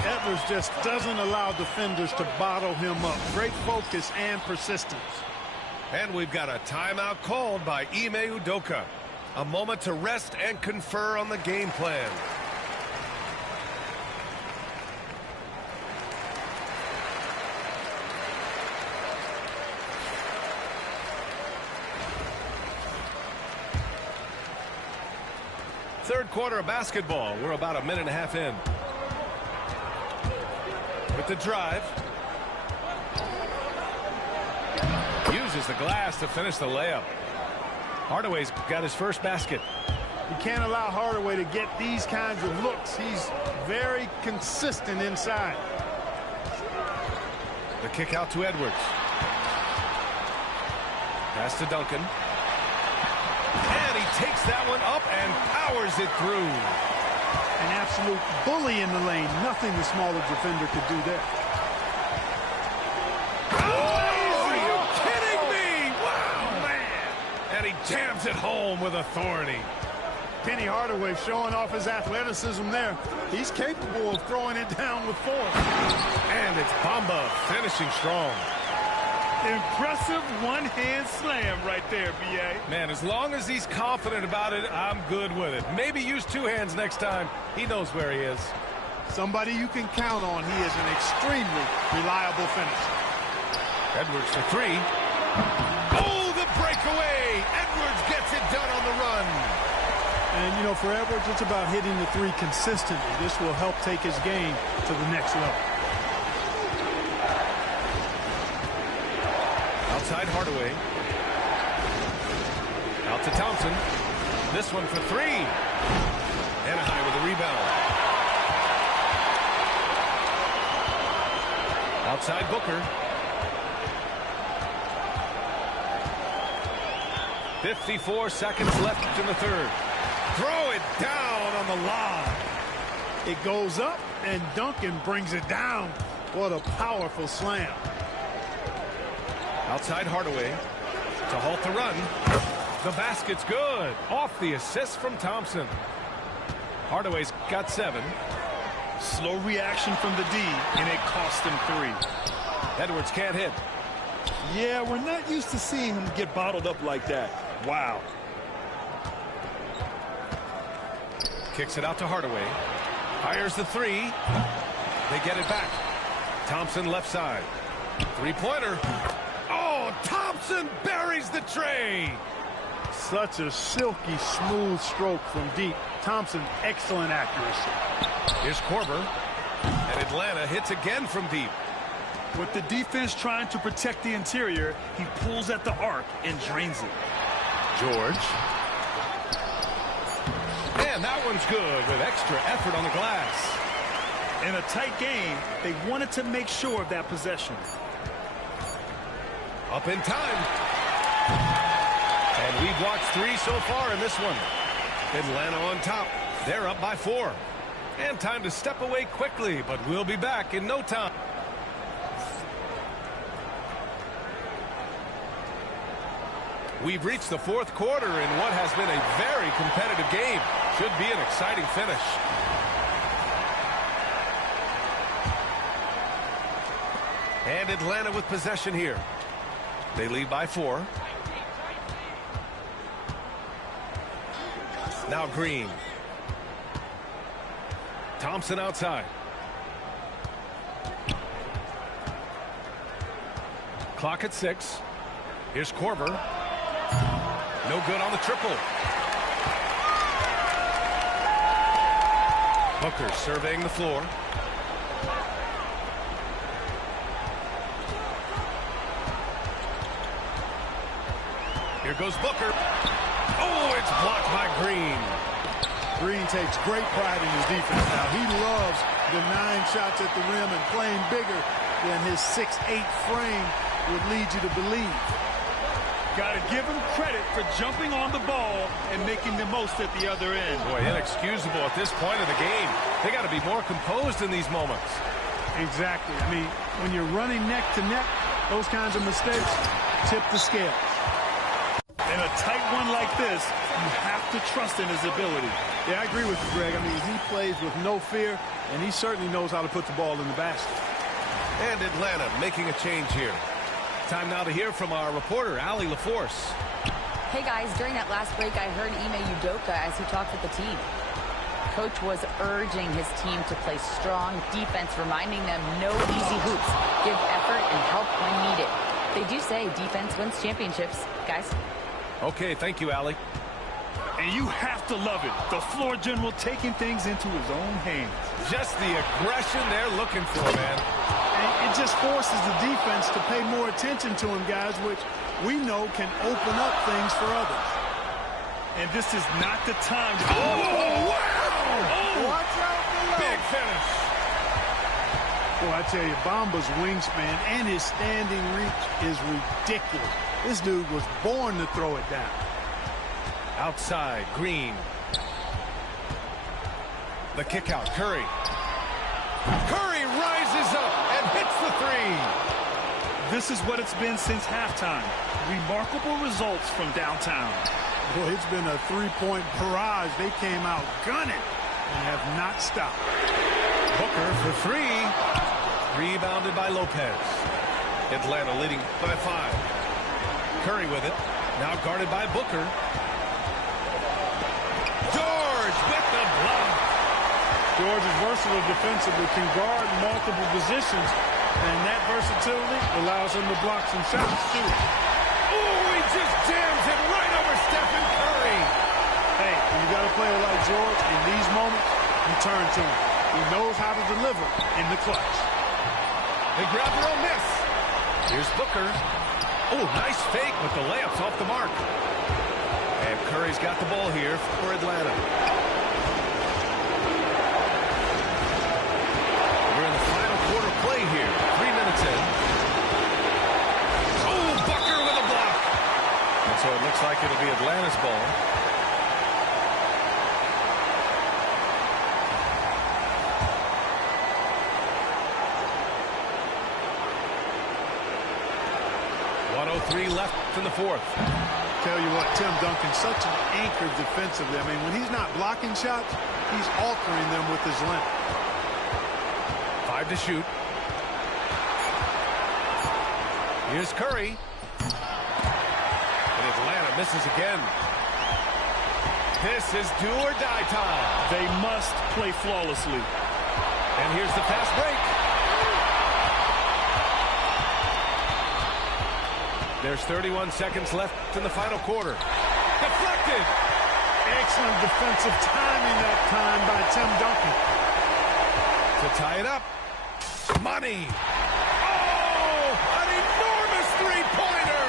Edwards just doesn't allow defenders to bottle him up. Great focus and persistence. And we've got a timeout called by Ime Udoka. A moment to rest and confer on the game plan. Third quarter of basketball. We're about a minute and a half in. With the drive. Uses the glass to finish the layup. Hardaway's got his first basket. You can't allow Hardaway to get these kinds of looks. He's very consistent inside. The kick out to Edwards. Pass to Duncan. And he takes that one up and powers it through. An absolute bully in the lane. Nothing the smaller defender could do there. Oh, are you kidding me? Wow, man. And he jams it home with authority. Penny Hardaway showing off his athleticism there. He's capable of throwing it down with force. And it's Bamba finishing strong. Impressive one-hand slam right there, B.A. Man, as long as he's confident about it, I'm good with it. Maybe use two hands next time. He knows where he is. Somebody you can count on. He is an extremely reliable finisher. Edwards for three. Oh, the breakaway! Edwards gets it done on the run. And, you know, for Edwards, it's about hitting the three consistently. This will help take his game to the next level. Outside Hardaway. Out to Thompson. This one for three. Anaheim with a rebound. Outside Booker. 54 seconds left in the third. Throw it down on the lob. It goes up, and Duncan brings it down. What a powerful slam. Outside Hardaway to halt the run. The basket's good. Off the assist from Thompson. Hardaway's got 7. Slow reaction from the D, and it cost him 3. Edwards can't hit. Yeah, we're not used to seeing him get bottled up like that. Wow. Kicks it out to Hardaway. Fires the three. They get it back. Thompson left side. Three-pointer. Oh, Thompson buries the tray. Such a silky, smooth stroke from deep. Thompson, excellent accuracy. Here's Korver. And Atlanta hits again from deep. With the defense trying to protect the interior, he pulls at the arc and drains it. George. And that one's good with extra effort on the glass. In a tight game, they wanted to make sure of that possession. Up in time. And we've watched 3 so far in this one. Atlanta on top. They're up by 4. And time to step away quickly, but we'll be back in no time. We've reached the 4th quarter in what has been a very competitive game. Should be an exciting finish. And Atlanta with possession here. They lead by 4. Now Green. Thompson outside. Clock at 6. Here's Korver. No good on the triple. Booker surveying the floor. Here goes Booker. Oh, it's blocked by Green. Green takes great pride in his defense now. He loves denying shots at the rim and playing bigger than his 6'8" frame would lead you to believe. Got to give him credit for jumping on the ball and making the most at the other end. Boy, inexcusable at this point of the game. They got to be more composed in these moments. Exactly. I mean, when you're running neck to neck, those kinds of mistakes tip the scale. In a tight one like this, you have to trust in his ability. Yeah, I agree with you, Greg. I mean, he plays with no fear, and he certainly knows how to put the ball in the basket. And Atlanta making a change here. Time now to hear from our reporter, Allie LaForce. Hey, guys, during that last break, I heard Ime Udoka as he talked with the team. Coach was urging his team to play strong defense, reminding them no easy hoops. Give effort and help when needed. They do say defense wins championships, guys. Okay, thank you, Allie. And you have to love it. The floor general taking things into his own hands. Just the aggression they're looking for, man. And it just forces the defense to pay more attention to him, guys, which we know can open up things for others. And this is not the time to... Oh, wow! Oh, watch out below. Big finish. Boy, I tell you, Bamba's wingspan and his standing reach is ridiculous. This dude was born to throw it down. Outside, Green. The kick out, Curry. Curry rises up and hits the three. This is what it's been since halftime. Remarkable results from downtown. Boy, it's been a three-point barrage. They came out gunning and have not stopped. Booker for three. Rebounded by Lopez. Atlanta leading by 5. Curry with it. Now guarded by Booker. George with the block. George is versatile defensively, can guard multiple positions, and that versatility allows him to block some shots, too. Oh, he just jams it right over Stephen Curry. Hey, when you got a player like George, in these moments, you turn to him. He knows how to deliver in the clutch. They grab their own miss. Here's Booker. Oh, nice fake, but the layup's off the mark. And Curry's got the ball here for Atlanta. We're in the final quarter play here. 3 minutes in. Oh, Booker with a block. And so it looks like it'll be Atlanta's ball. .103 left in the fourth. Tell you what, Tim Duncan's such an anchor defensively. I mean, when he's not blocking shots, he's altering them with his length. 5 to shoot. Here's Curry. And Atlanta misses again. This is do or die time. They must play flawlessly. And here's the fast break. There's 31 seconds left in the final quarter. Deflected. Excellent defensive timing that time by Tim Duncan. To tie it up. Money. Oh, an enormous three-pointer.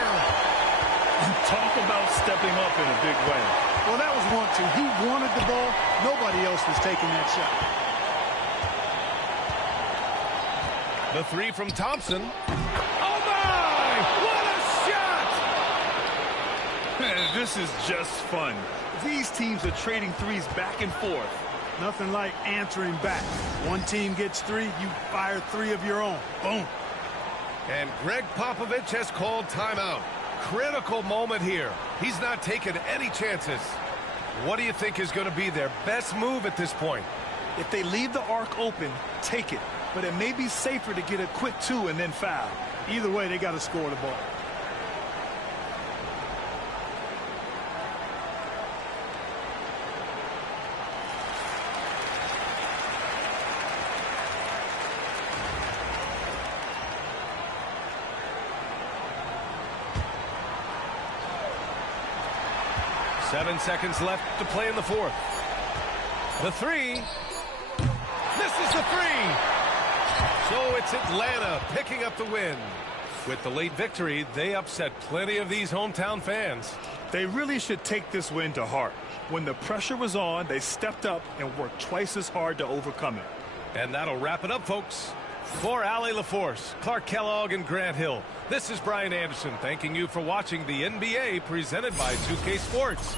Talk about stepping up in a big way. Well, that was 1-2. He wanted the ball. Nobody else was taking that shot. The three from Thompson. Oh, my! What a shot! This is just fun. These teams are trading threes back and forth. Nothing like answering back. One team gets 3, you fire 3 of your own. Boom. And Greg Popovich has called timeout. Critical moment here. He's not taking any chances. What do you think is going to be their best move at this point? If they leave the arc open, take it. But it may be safer to get a quick 2 and then foul. Either way, they got to score the ball. Seven seconds left to play in the fourth. The three. Misses the three. So it's Atlanta picking up the win. With the late victory, they upset plenty of these hometown fans. They really should take this win to heart. When the pressure was on, they stepped up and worked twice as hard to overcome it. And that'll wrap it up, folks. For Allie LaForce, Clark Kellogg, and Grant Hill, this is Brian Anderson thanking you for watching the NBA presented by 2K Sports.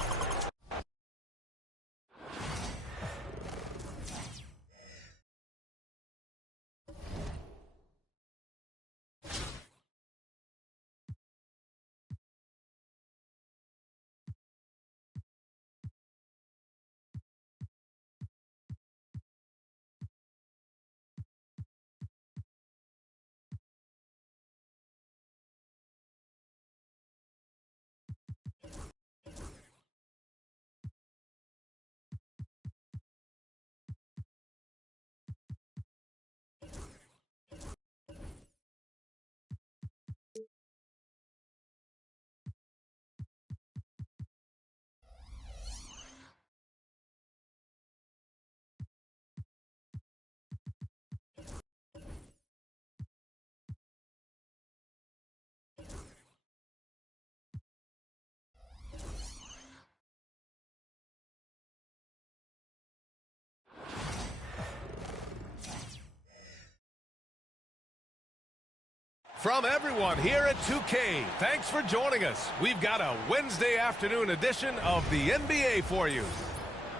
From everyone here at 2K, thanks for joining us. We've got a Wednesday afternoon edition of the NBA for you.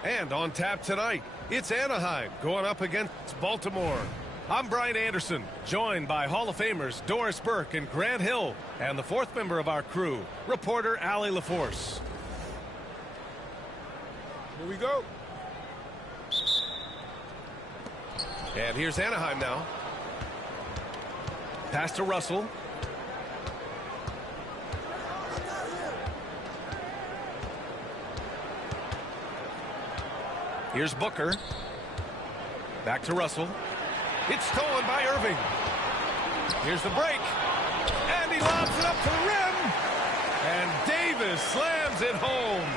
And on tap tonight, it's Anaheim going up against Baltimore. I'm Brian Anderson, joined by Hall of Famers Doris Burke and Grant Hill, and the fourth member of our crew, reporter Allie LaForce. Here we go. And here's Anaheim now. Pass to Russell. Here's Booker. Back to Russell. It's stolen by Irving. Here's the break. And he lobs it up to the rim. And Davis slams it home.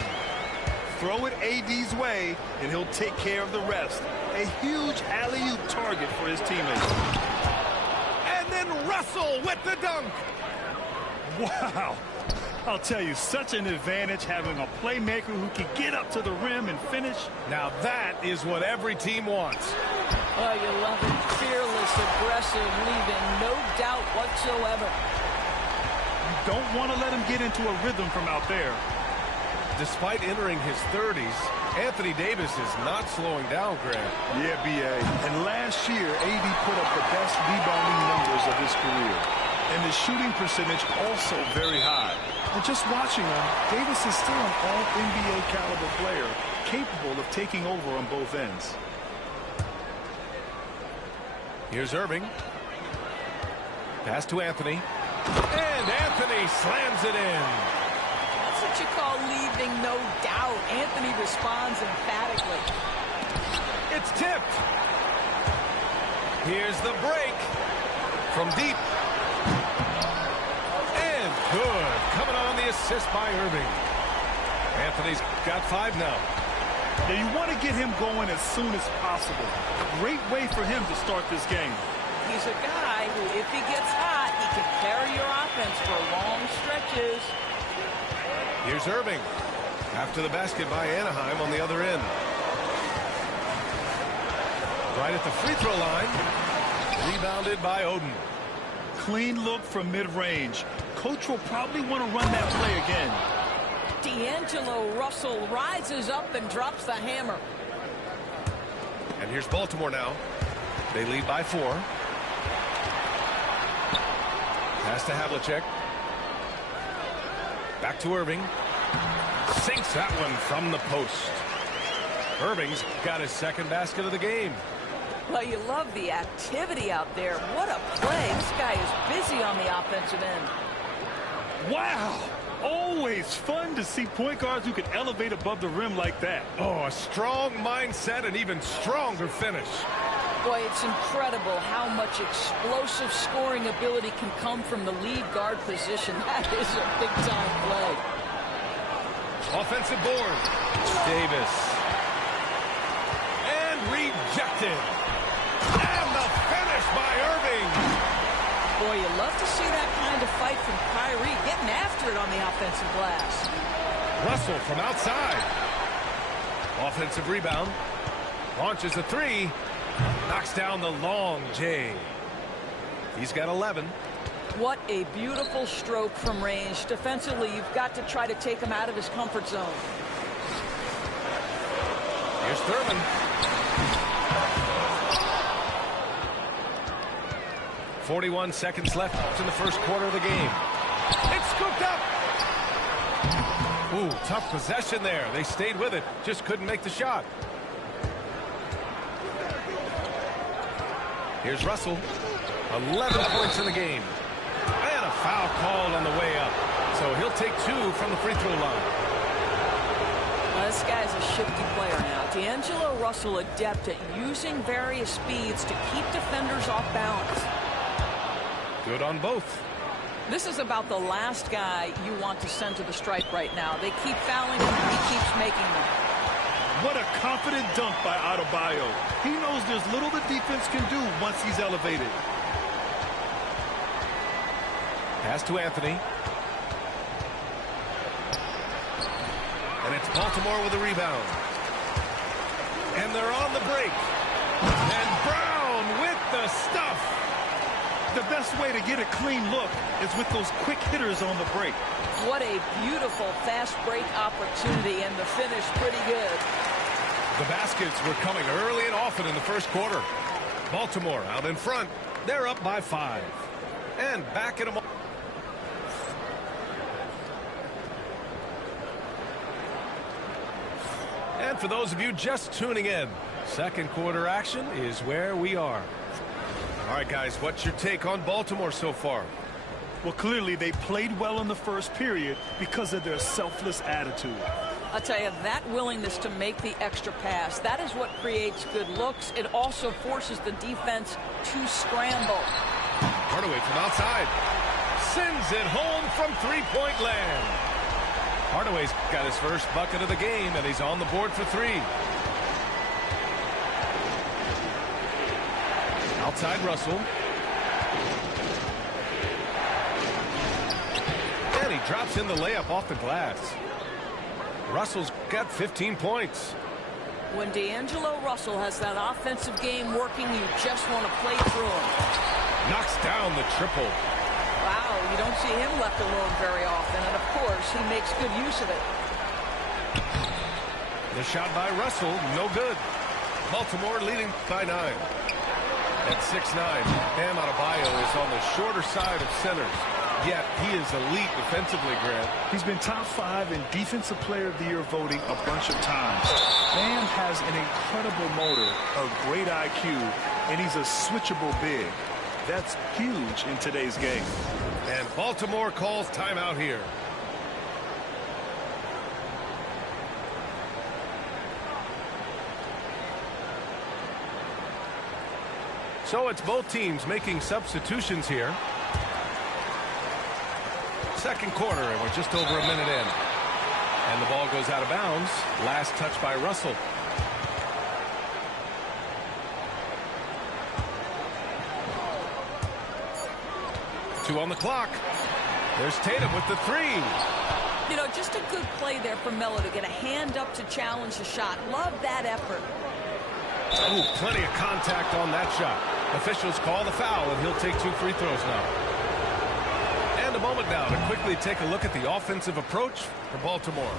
Throw it AD's way, and he'll take care of the rest. A huge alley-oop target for his teammates. And then Russell with the dunk. Wow. I'll tell you, such an advantage having a playmaker who can get up to the rim and finish. Now that is what every team wants. Oh, you love it. Fearless, aggressive, leaving no doubt whatsoever. You don't want to let him get into a rhythm from out there. Despite entering his 30s, Anthony Davis is not slowing down, Grant. Yeah, B.A. And last year, AD put up the best rebounding numbers of his career. And the shooting percentage also very high. And just watching him, Davis is still an all-NBA caliber player, capable of taking over on both ends. Here's Irving. Pass to Anthony. And Anthony slams it in. That's what you call leaving no doubt. Anthony responds emphatically. It's tipped. Here's the break. From deep. And good. Coming on the assist by Irving. Anthony's got 5 now. Now you want to get him going as soon as possible. Great way for him to start this game. He's a guy who, if he gets hot, he can carry your offense for long stretches. Here's Irving. After the basket by Anaheim on the other end. Right at the free throw line. Rebounded by Oden. Clean look from mid-range. Coach will probably want to run that play again. D'Angelo Russell rises up and drops the hammer. And here's Baltimore now. They lead by 4. Pass to Havlicek. Back to Irving. Sinks that one from the post. Irving's got his second basket of the game. Well, you love the activity out there. What a play. This guy is busy on the offensive end. Wow. Always fun to see point guards who can elevate above the rim like that. Oh, a strong mindset and even stronger finish. Boy, it's incredible how much explosive scoring ability can come from the lead guard position. That is a big-time play. Offensive board. Davis. And rejected. And the finish by Irving. Boy, you love to see that kind of fight from Kyrie, getting after it on the offensive glass. Russell from outside. Offensive rebound. Launches a 3. Knocks down the long J. He's got 11. What a beautiful stroke from range. Defensively, you've got to try to take him out of his comfort zone. Here's Thurman. .41 seconds left in the first quarter of the game. It's scooped up. Ooh, tough possession there. They stayed with it. Just couldn't make the shot. Here's Russell. 11 points in the game. And a foul called on the way up. So he'll take 2 from the free throw line. Well, this guy's a shifty player now. D'Angelo Russell adept at using various speeds to keep defenders off balance. Good on both. This is about the last guy you want to send to the stripe right now. They keep fouling him, he keeps making them. What a confident dunk by Adebayo. He knows there's little the defense can do once he's elevated. Pass to Anthony. And it's Baltimore with a rebound. And they're on the break. And Brown with the stuff. The best way to get a clean look is with those quick hitters on the break. What a beautiful fast break opportunity, and the finish pretty good. The baskets were coming early and often in the first quarter. Baltimore out in front. They're up by 5. And back in a moment. And for those of you just tuning in, second quarter action is where we are. All right, guys, what's your take on Baltimore so far? Well, clearly they played well in the first period because of their selfless attitude. I'll tell you, that willingness to make the extra pass, that is what creates good looks. It also forces the defense to scramble. Hardaway from outside. Sends it home from three-point land. Hardaway's got his first bucket of the game, and he's on the board for 3. Outside Russell. And he drops in the layup off the glass. Russell's got 15 points. When D'Angelo Russell has that offensive game working, you just want to play through him. Knocks down the triple. Wow, you don't see him left alone very often, and of course, he makes good use of it. The shot by Russell, no good. Baltimore leading by 9. At 6'9", Bam Adebayo is on the shorter side of centers. Yet he is elite defensively, Grant. He's been top 5 in Defensive Player of the Year voting a bunch of times. Bam has an incredible motor, a great IQ, and he's a switchable big. That's huge in today's game. And Baltimore calls timeout here. So it's both teams making substitutions here. Second quarter, and we're just over a minute in. And the ball goes out of bounds. Last touch by Russell. Two on the clock. There's Tatum with the 3. You know, just a good play there for Melo to get a hand up to challenge the shot. Love that effort. Ooh, plenty of contact on that shot. Officials call the foul, and he'll take 2 free throws now. And a moment now to quickly take a look at the offensive approach for Baltimore.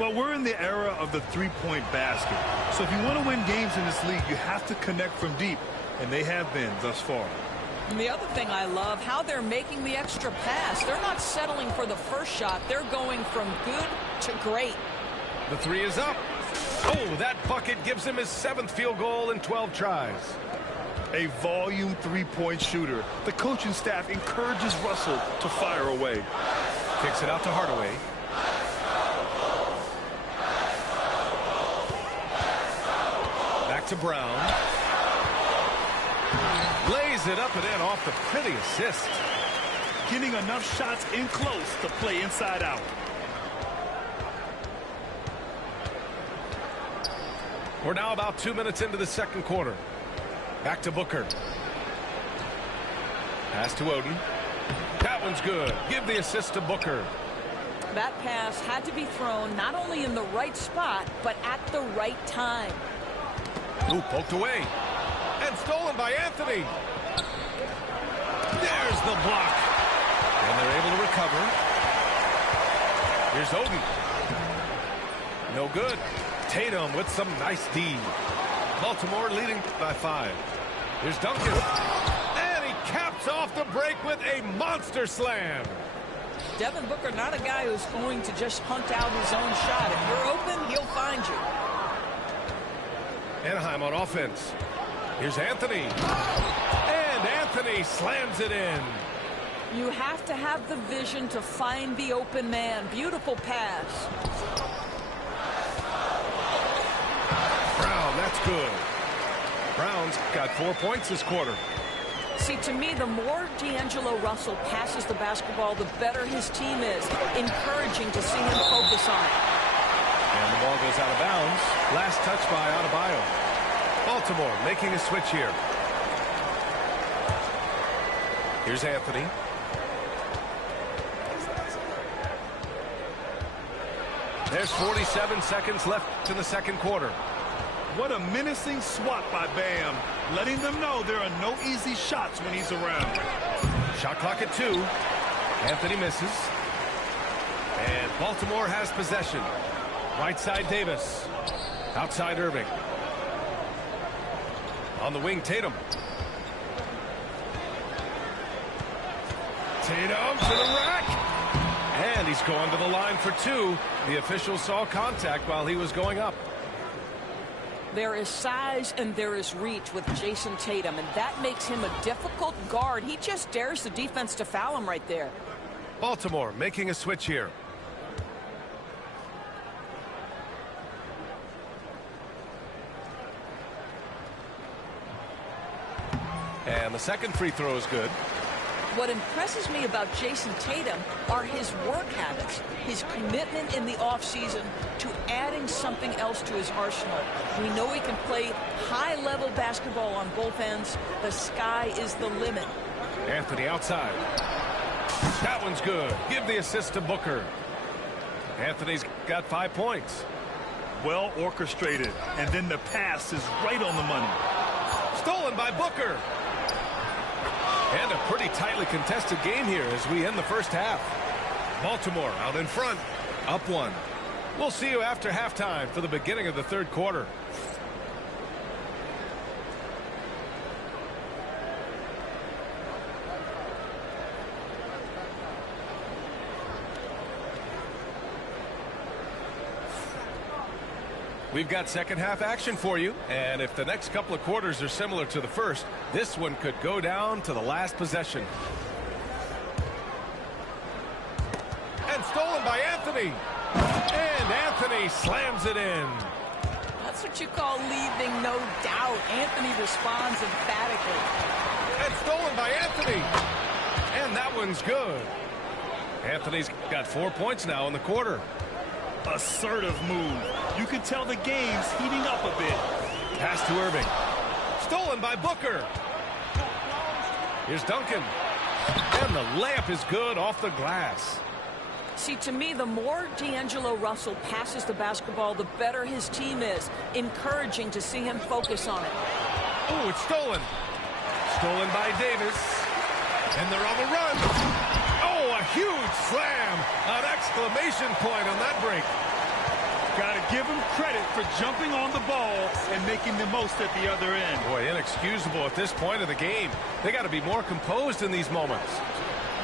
Well, we're in the era of the three-point basket. So if you want to win games in this league, you have to connect from deep, and they have been thus far. And the other thing I love, how they're making the extra pass. They're not settling for the first shot. They're going from good to great. The 3 is up. Oh, that bucket gives him his 7th field goal in 12 tries. A volume three-point shooter. The coaching staff encourages Russell to fire away. Kicks it out to Hardaway. Back to Brown. Lays it up and in off the pretty assist. Getting enough shots in close to play inside out. We're now about 2 minutes into the second quarter. Back to Booker. Pass to Oden. That one's good. Give the assist to Booker. That pass had to be thrown not only in the right spot, but at the right time. Ooh, poked away. And stolen by Anthony. There's the block. And they're able to recover. Here's Oden. No good. Tatum with some nice D. Baltimore leading by 5. Here's Duncan. And he caps off the break with a monster slam. Devin Booker, not a guy who's going to just hunt out his own shot. If you're open, he'll find you. Anaheim on offense. Here's Anthony. And Anthony slams it in. You have to have the vision to find the open man. Beautiful pass. Brown, that's good. Brown's got 4 points this quarter. See, to me, the more D'Angelo Russell passes the basketball, the better his team is. Encouraging to see him focus on it. And the ball goes out of bounds. Last touch by Adebayo. Baltimore making a switch here. Here's Anthony. There's 47 seconds left in the second quarter. What a menacing swat by Bam, letting them know there are no easy shots when he's around. Shot clock at 2. Anthony misses. And Baltimore has possession. Right side Davis. Outside Irving. On the wing, Tatum. Tatum to the rack. And he's going to the line for two. The official saw contact while he was going up. There is size and there is reach with Jason Tatum, and that makes him a difficult guard. He just dares the defense to foul him right there. Baltimore making a switch here. And the second free throw is good. What impresses me about Jason Tatum are his work habits, his commitment in the offseason to adding something else to his arsenal. We know he can play high-level basketball on both ends. The sky is the limit. Anthony outside. That one's good. Give the assist to Booker. Anthony's got 5 points. Well orchestrated, and then the pass is right on the money. Stolen by Booker. And a pretty tightly contested game here as we end the first half. Baltimore out in front, up one. We'll see you after halftime for the beginning of the third quarter. We've got second half action for you, and if the next couple of quarters are similar to the first, this one could go down to the last possession. And stolen by Anthony. And Anthony slams it in. That's what you call leaving no doubt. Anthony responds emphatically. And stolen by Anthony. And that one's good. Anthony's got 4 points now in the quarter. Assertive move. You can tell the game's heating up a bit. Pass to Irving. Stolen by Booker. Here's Duncan. And the layup is good off the glass. See, to me, the more D'Angelo Russell passes the basketball, the better his team is. Encouraging to see him focus on it. Oh, it's stolen. Stolen by Davis. And they're on the run. Oh, a huge slam. An exclamation point on that break. Got to give him credit for jumping on the ball and making the most at the other end. Boy, inexcusable at this point of the game. They got to be more composed in these moments.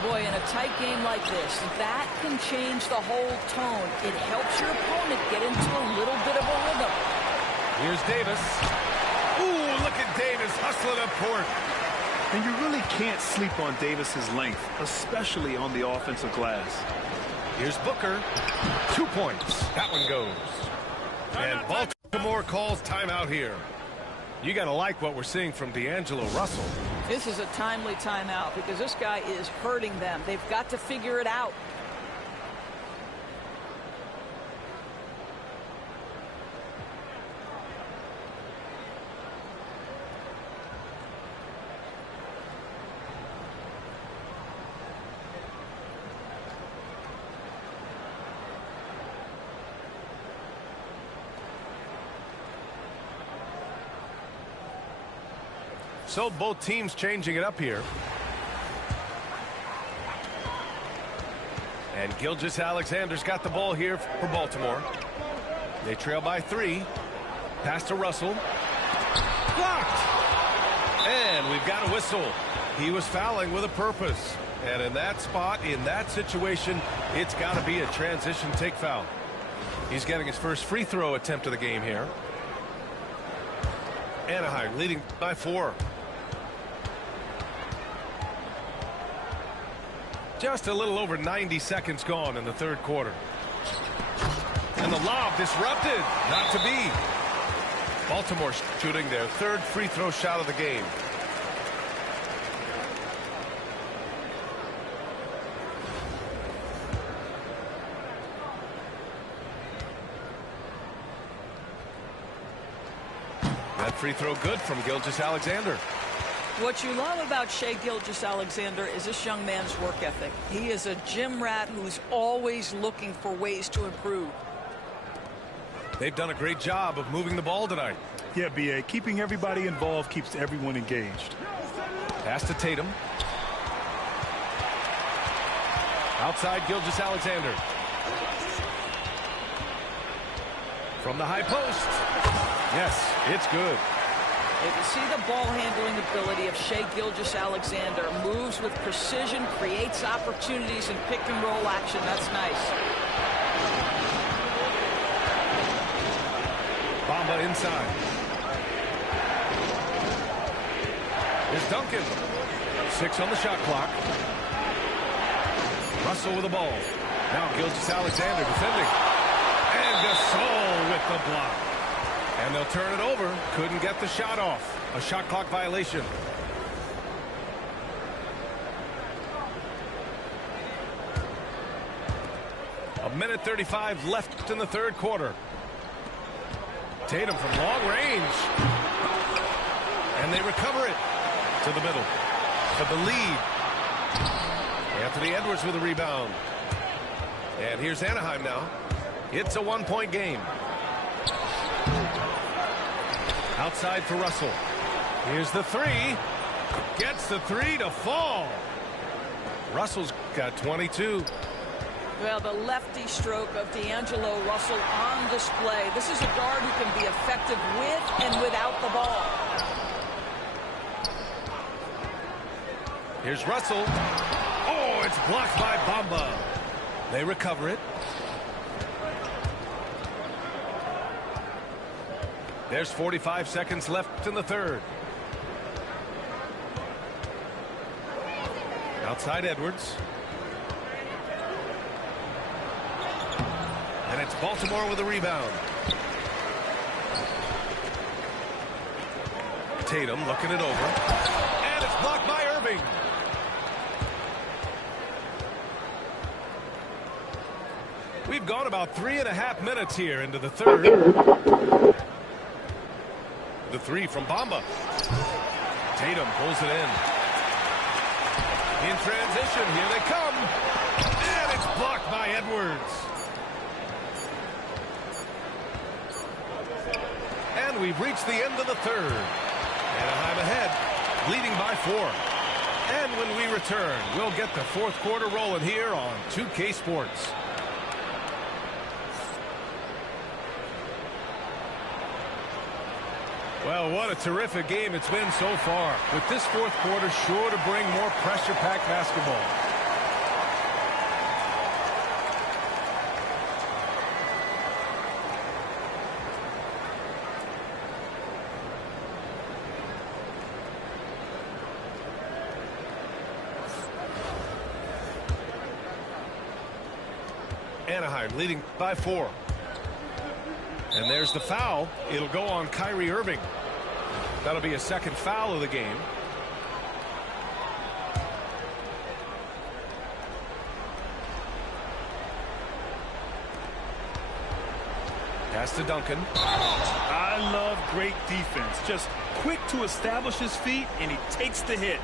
Boy, in a tight game like this, that can change the whole tone. It helps your opponent get into a little bit of a rhythm. Here's Davis. Ooh, look at Davis hustling up court. And you really can't sleep on Davis's length, especially on the offensive glass. Here's Booker. 2 points. That one goes. And Baltimore calls timeout here. You got to like what we're seeing from D'Angelo Russell. This is a timely timeout because this guy is hurting them. They've got to figure it out. So both teams changing it up here. And Gilgeous-Alexander's got the ball here for Baltimore. They trail by 3. Pass to Russell. Blocked. And we've got a whistle. He was fouling with a purpose. And in that spot, in that situation, it's got to be a transition take foul. He's getting his first free throw attempt of the game here. Anaheim leading by 4. Just a little over 90 seconds gone in the third quarter. And the lob disrupted. Not to be. Baltimore shooting their third free throw shot of the game. That free throw good from Gilgeous-Alexander. What you love about Shai Gilgeous-Alexander is this young man's work ethic. He is a gym rat who's always looking for ways to improve. They've done a great job of moving the ball tonight. Yeah, B.A. Keeping everybody involved keeps everyone engaged. Pass to Tatum. Outside Gilgeous-Alexander. From the high post. Yes, it's good. You can see the ball handling ability of Shai Gilgeous-Alexander. Moves with precision, creates opportunities in pick and roll action. That's nice. Bamba inside. Here's Duncan. 6 on the shot clock. Russell with the ball. Now Gilgeous-Alexander defending. And Gasol with the block. And they'll turn it over. Couldn't get the shot off. A shot clock violation. A minute 35 left in the third quarter. Tatum from long range. And they recover it to the middle for the lead. Anthony Edwards with a rebound. And here's Anaheim now. It's a 1-point game. Outside for Russell. Here's the three. Gets the three to fall. Russell's got 22. Well, the lefty stroke of D'Angelo Russell on display. This is a guard who can be effective with and without the ball. Here's Russell. Oh, it's blocked by Bamba. They recover it. There's 45 seconds left in the third. Outside Edwards. And it's Baltimore with a rebound. Tatum looking it over. And it's blocked by Irving. We've gone about 3.5 minutes here into the third. The three from Bamba. Tatum pulls it in. In transition, here they come. And it's blocked by Edwards. And we've reached the end of the third. Anaheim ahead, leading by 4. And when we return, we'll get the fourth quarter rolling here on 2K Sports. Well, what a terrific game it's been so far. With this fourth quarter sure to bring more pressure-packed basketball. Anaheim leading by 4. And there's the foul. It'll go on Kyrie Irving. That'll be a second foul of the game. Pass to Duncan. I love great defense. Just quick to establish his feet, and he takes the hit.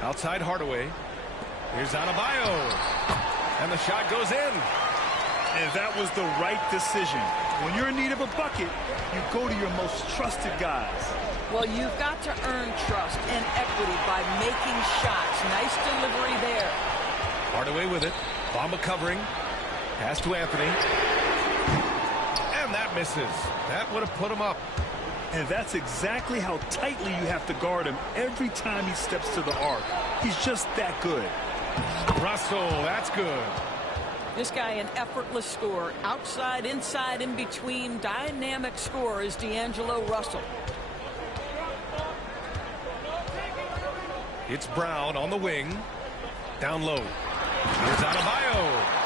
Outside Hardaway. Here's Adebayo. And the shot goes in. And that was the right decision. When you're in need of a bucket, you go to your most trusted guys. Well, you've got to earn trust and equity by making shots. Nice delivery there. Hardaway with it. Bamba covering. Pass to Anthony. And that misses. That would have put him up. And that's exactly how tightly you have to guard him every time he steps to the arc. He's just that good. Russell, that's good. This guy, an effortless scorer. Outside, inside, in between. Dynamic scorer is D'Angelo Russell. It's Brown on the wing. Down low. Here's Adebayo.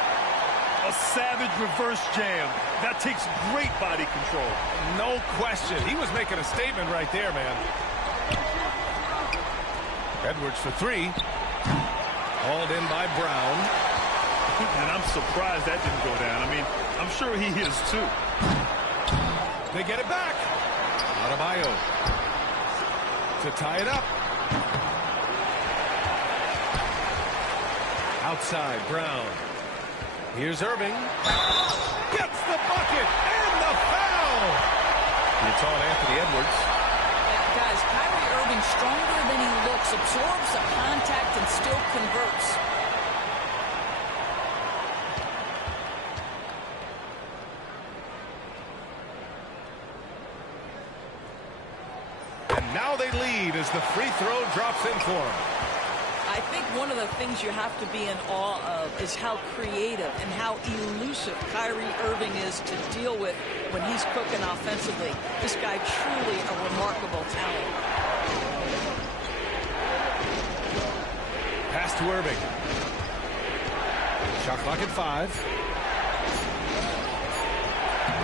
A savage reverse jam. That takes great body control. No question. He was making a statement right there, man. Edwards for 3. Hauled in by Brown. And I'm surprised that didn't go down. I mean, I'm sure he is too. They get it back. Adebayo to tie it up. Outside, Brown. Here's Irving. Gets the bucket and the foul. It's on Anthony Edwards. Yeah, guys, Kyrie Irving moving stronger than he looks, absorbs the contact and still converts. And now they lead as the free throw drops in for them. I think one of the things you have to be in awe of is how creative and how elusive Kyrie Irving is to deal with when he's cooking offensively. This guy truly a remarkable talent. Pass to Irving. Shot clock at 5.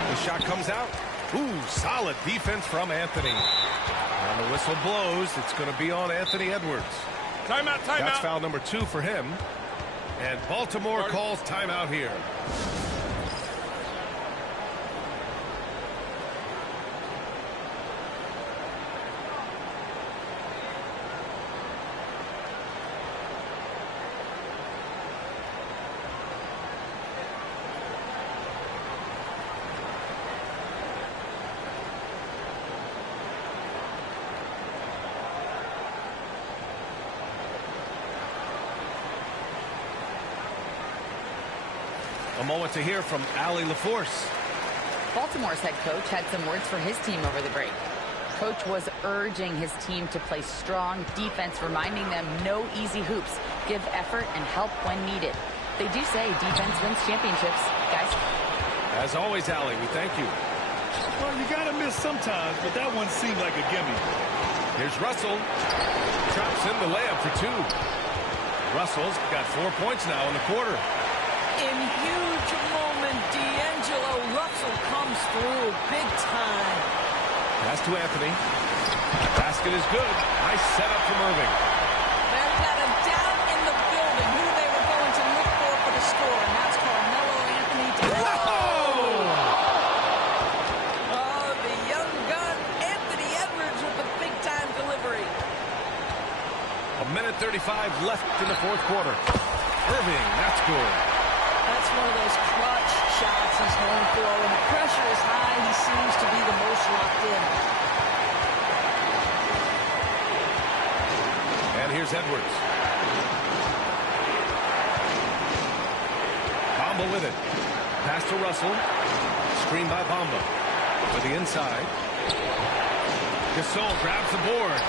The shot comes out. Ooh, solid defense from Anthony. And the whistle blows. It's going to be on Anthony Edwards. Timeout, timeout. That's foul number 2 for him. And Baltimore calls timeout here. A moment to hear from Allie LaForce. Baltimore's head coach had some words for his team over the break. Coach was urging his team to play strong defense, reminding them no easy hoops, give effort and help when needed. They do say defense wins championships, guys. As always, Allie, we thank you. Well, you got to miss sometimes, but that one seemed like a gimme. Here's Russell. Drops in the layup for 2. Russell's got 4 points now in the quarter. In huge moment, D'Angelo Russell comes through big time. Pass to Anthony. Basket is good. Nice setup from Irving. They've got a doubt in the building who they were going to look for the score, and that's Carmelo Anthony. Oh, the young gun, Anthony Edwards with the big-time delivery. 1:35 left in the fourth quarter. Irving, that's good. That's one of those clutch shots he's known for. When the pressure is high, he seems to be the most locked in. And here's Edwards. Bamba with it. Pass to Russell. Screen by Bamba. To the inside. Gasol grabs the board.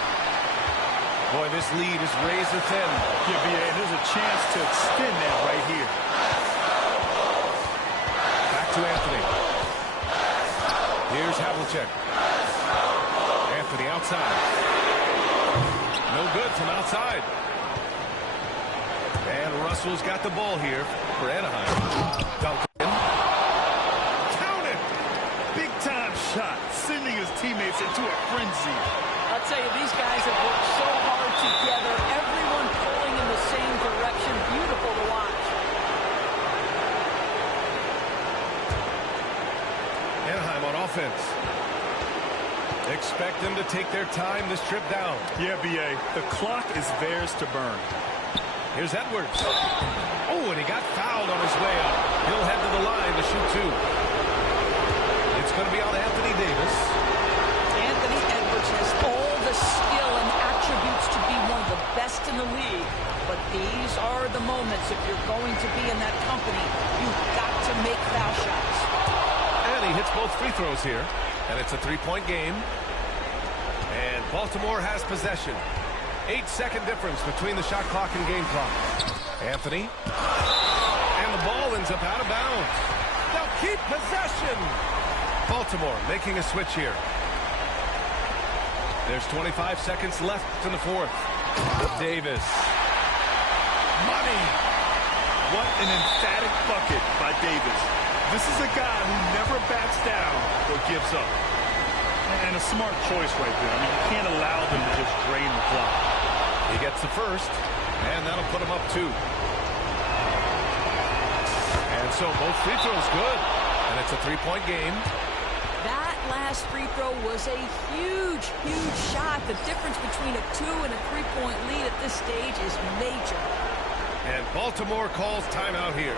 Boy, this lead is razor thin. Yeah, BA, and there's a chance to extend that right here. To Anthony. Here's Havlicek. Anthony outside. No good from outside. And Russell's got the ball here for Anaheim. Duncan. Count it! Big time shot, sending his teammates into a frenzy. I'll tell you, these guys have worked so hard together. Everyone pulling in the same direction. Beautiful to watch. Anaheim on offense. Expect them to take their time this trip down. Yeah, BA, the clock is theirs to burn. Here's Edwards. Oh, and he got fouled on his way up. He'll head to the line to shoot 2. It's going to be on Anthony Davis. Anthony Edwards has all the skill and attributes to be one of the best in the league. But these are the moments, if you're going to be in that company, you've got to make foul shots. And he hits both free throws here. And it's a 3-point game. And Baltimore has possession. 8-second difference between the shot clock and game clock. Anthony. And the ball ends up out of bounds. They'll keep possession. Baltimore making a switch here. There's 25 seconds left in the fourth. Davis. Money. What an emphatic bucket by Davis. This is a guy who never backs down or gives up. And a smart choice right there. I mean, you can't allow them to just drain the clock. He gets the first, and that'll put him up 2. And so both free throws good, and it's a 3-point game. That last free throw was a huge, huge shot. The difference between a 2 and a 3-point lead at this stage is major. And Baltimore calls timeout here.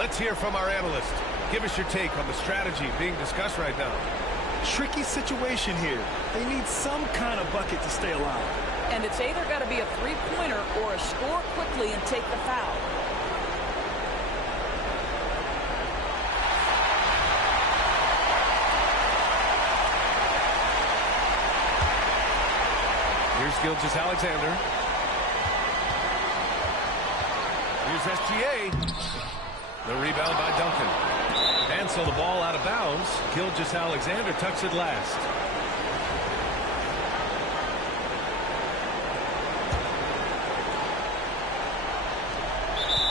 Let's hear from our analyst. Give us your take on the strategy being discussed right now. tricky situation here. They need some kind of bucket to stay alive. And it's either got to be a three-pointer or a score quickly and take the foul. Here's Gilgeous-Alexander. Here's SGA. The rebound by Duncan. And so the ball out of bounds. Gilgeous-Alexander tucks it last.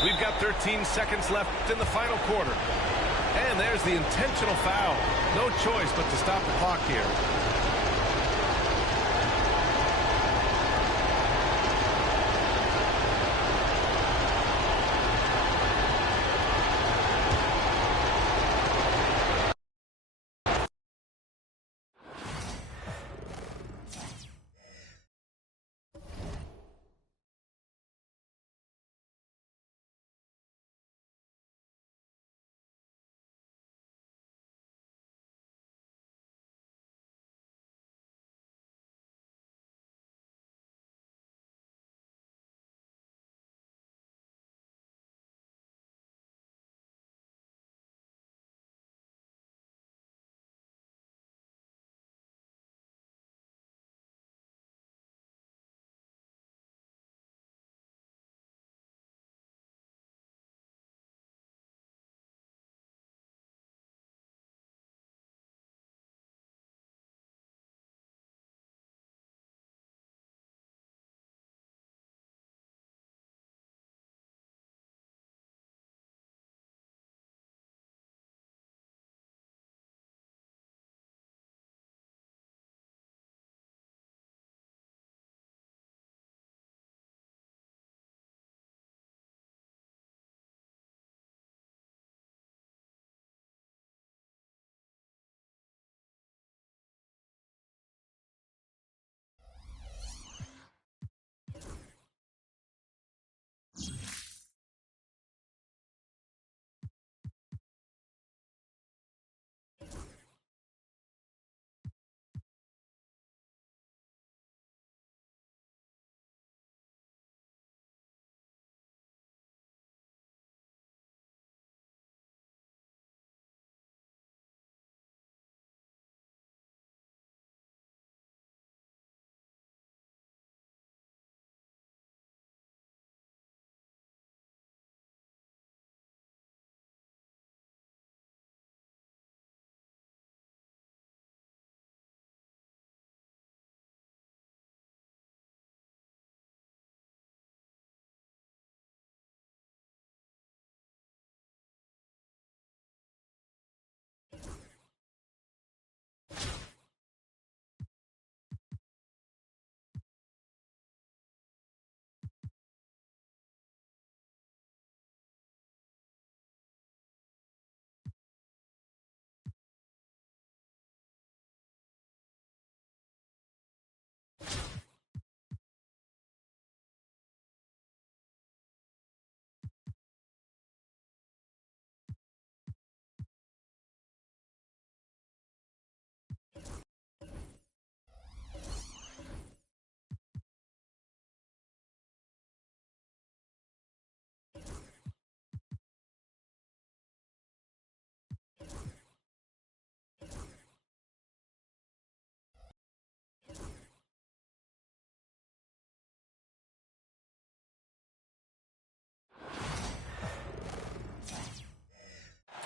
We've got 13 seconds left in the final quarter. And there's the intentional foul. No choice but to stop the clock here.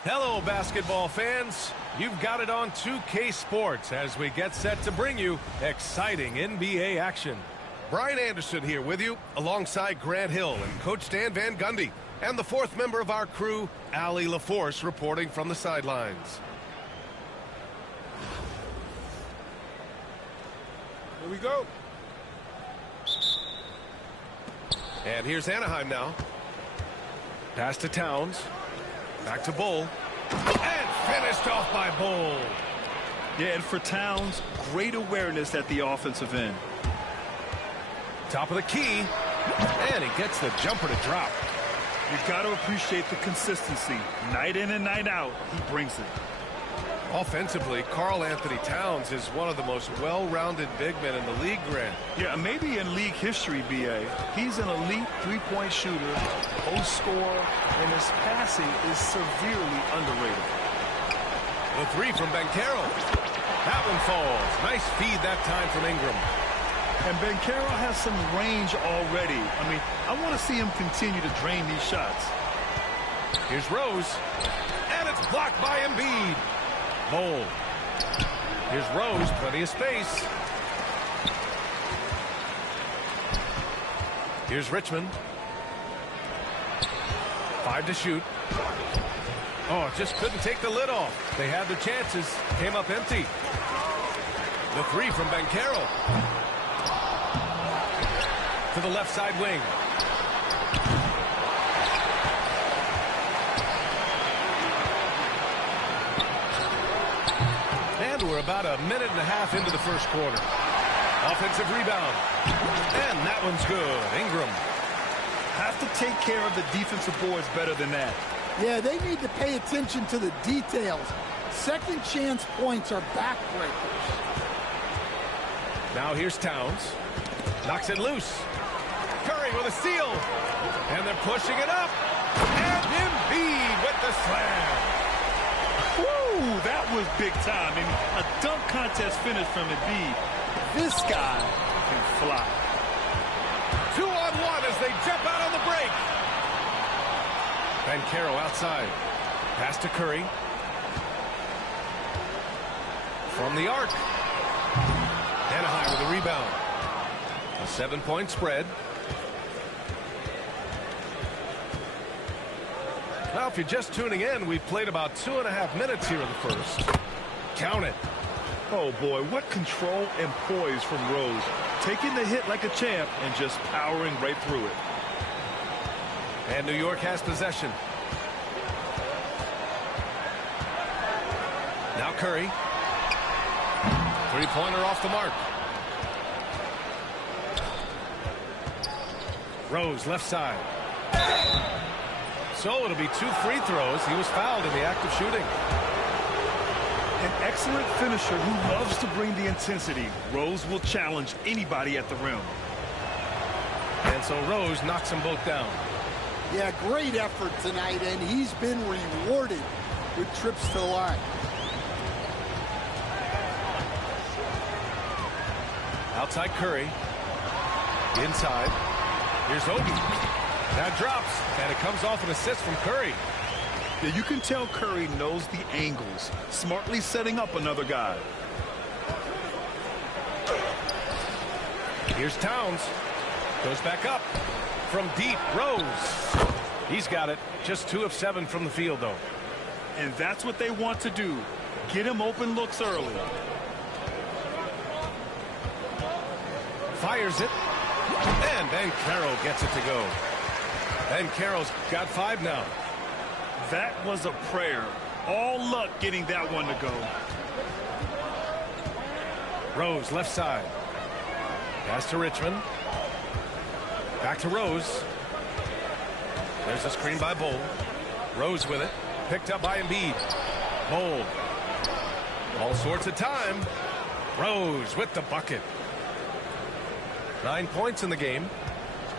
Hello, basketball fans. You've got it on 2K Sports as we get set to bring you exciting NBA action. Brian Anderson here with you, alongside Grant Hill and Coach Dan Van Gundy, and the fourth member of our crew, Allie LaForce, reporting from the sidelines. Here we go. And here's Anaheim now. Pass to Towns. Back to Bull. And finished off by Bull. Yeah, and for Towns, great awareness at the offensive end. Top of the key. And he gets the jumper to drop. You've got to appreciate the consistency. Night in and night out, he brings it. Offensively, Karl Anthony Towns is one of the most well-rounded big men in the league, Grant. Yeah, maybe in league history, B.A. He's an elite three-point shooter, post scorer, and his passing is severely underrated. The three from Banchero. That one falls. Nice feed that time from Ingram. And Banchero has some range already. I mean, I want to see him continue to drain these shots. Here's Rose. And it's blocked by Embiid. Bold. Here's Rose, plenty of space. Here's Richmond. 5 to shoot. Oh, just couldn't take the lid off. They had their chances. Came up empty. The three from Banchero. To the left side wing. And we're about a minute and a half into the first quarter. Offensive rebound. And that one's good. Ingram. Have to take care of the defensive boards better than that. Yeah, they need to pay attention to the details. Second chance points are backbreakers. Now here's Towns. Knocks it loose. Curry with a steal. And they're pushing it up. And Embiid with the slam. Woo, that was big time. I mean, a dunk contest finish from Embiid. This guy can fly. 2-on-1 as they jump out on the break. Banchero outside. Pass to Curry. From the arc. Anaheim with a rebound. A 7-point spread. Now, if you're just tuning in, we've played about 2.5 minutes here in the first. Count it. Oh, boy, what control and poise from Rose. Taking the hit like a champ and just powering right through it. And New York has possession. Now Curry. Three-pointer off the mark. Rose, left side. So it'll be 2 free throws. He was fouled in the act of shooting. An excellent finisher who loves to bring the intensity. Rose will challenge anybody at the rim. And so Rose knocks them both down. Yeah, great effort tonight, and he's been rewarded with trips to the line. Outside Curry. Inside. Here's Obi. That drops, and it comes off an assist from Curry. Yeah, you can tell Curry knows the angles, smartly setting up another guy. Here's Towns. Goes back up. From deep, Rose. He's got it. Just 2 of 7 from the field, though. And that's what they want to do. Get him open looks early. Fires it. And Banchero gets it to go. Banchero's got 5 now. That was a prayer. All luck getting that one to go. Rose, left side. Pass to Richmond. Back to Rose. There's a screen by Bold. Rose with it. Picked up by Embiid. Bold. All sorts of time. Rose with the bucket. 9 points in the game.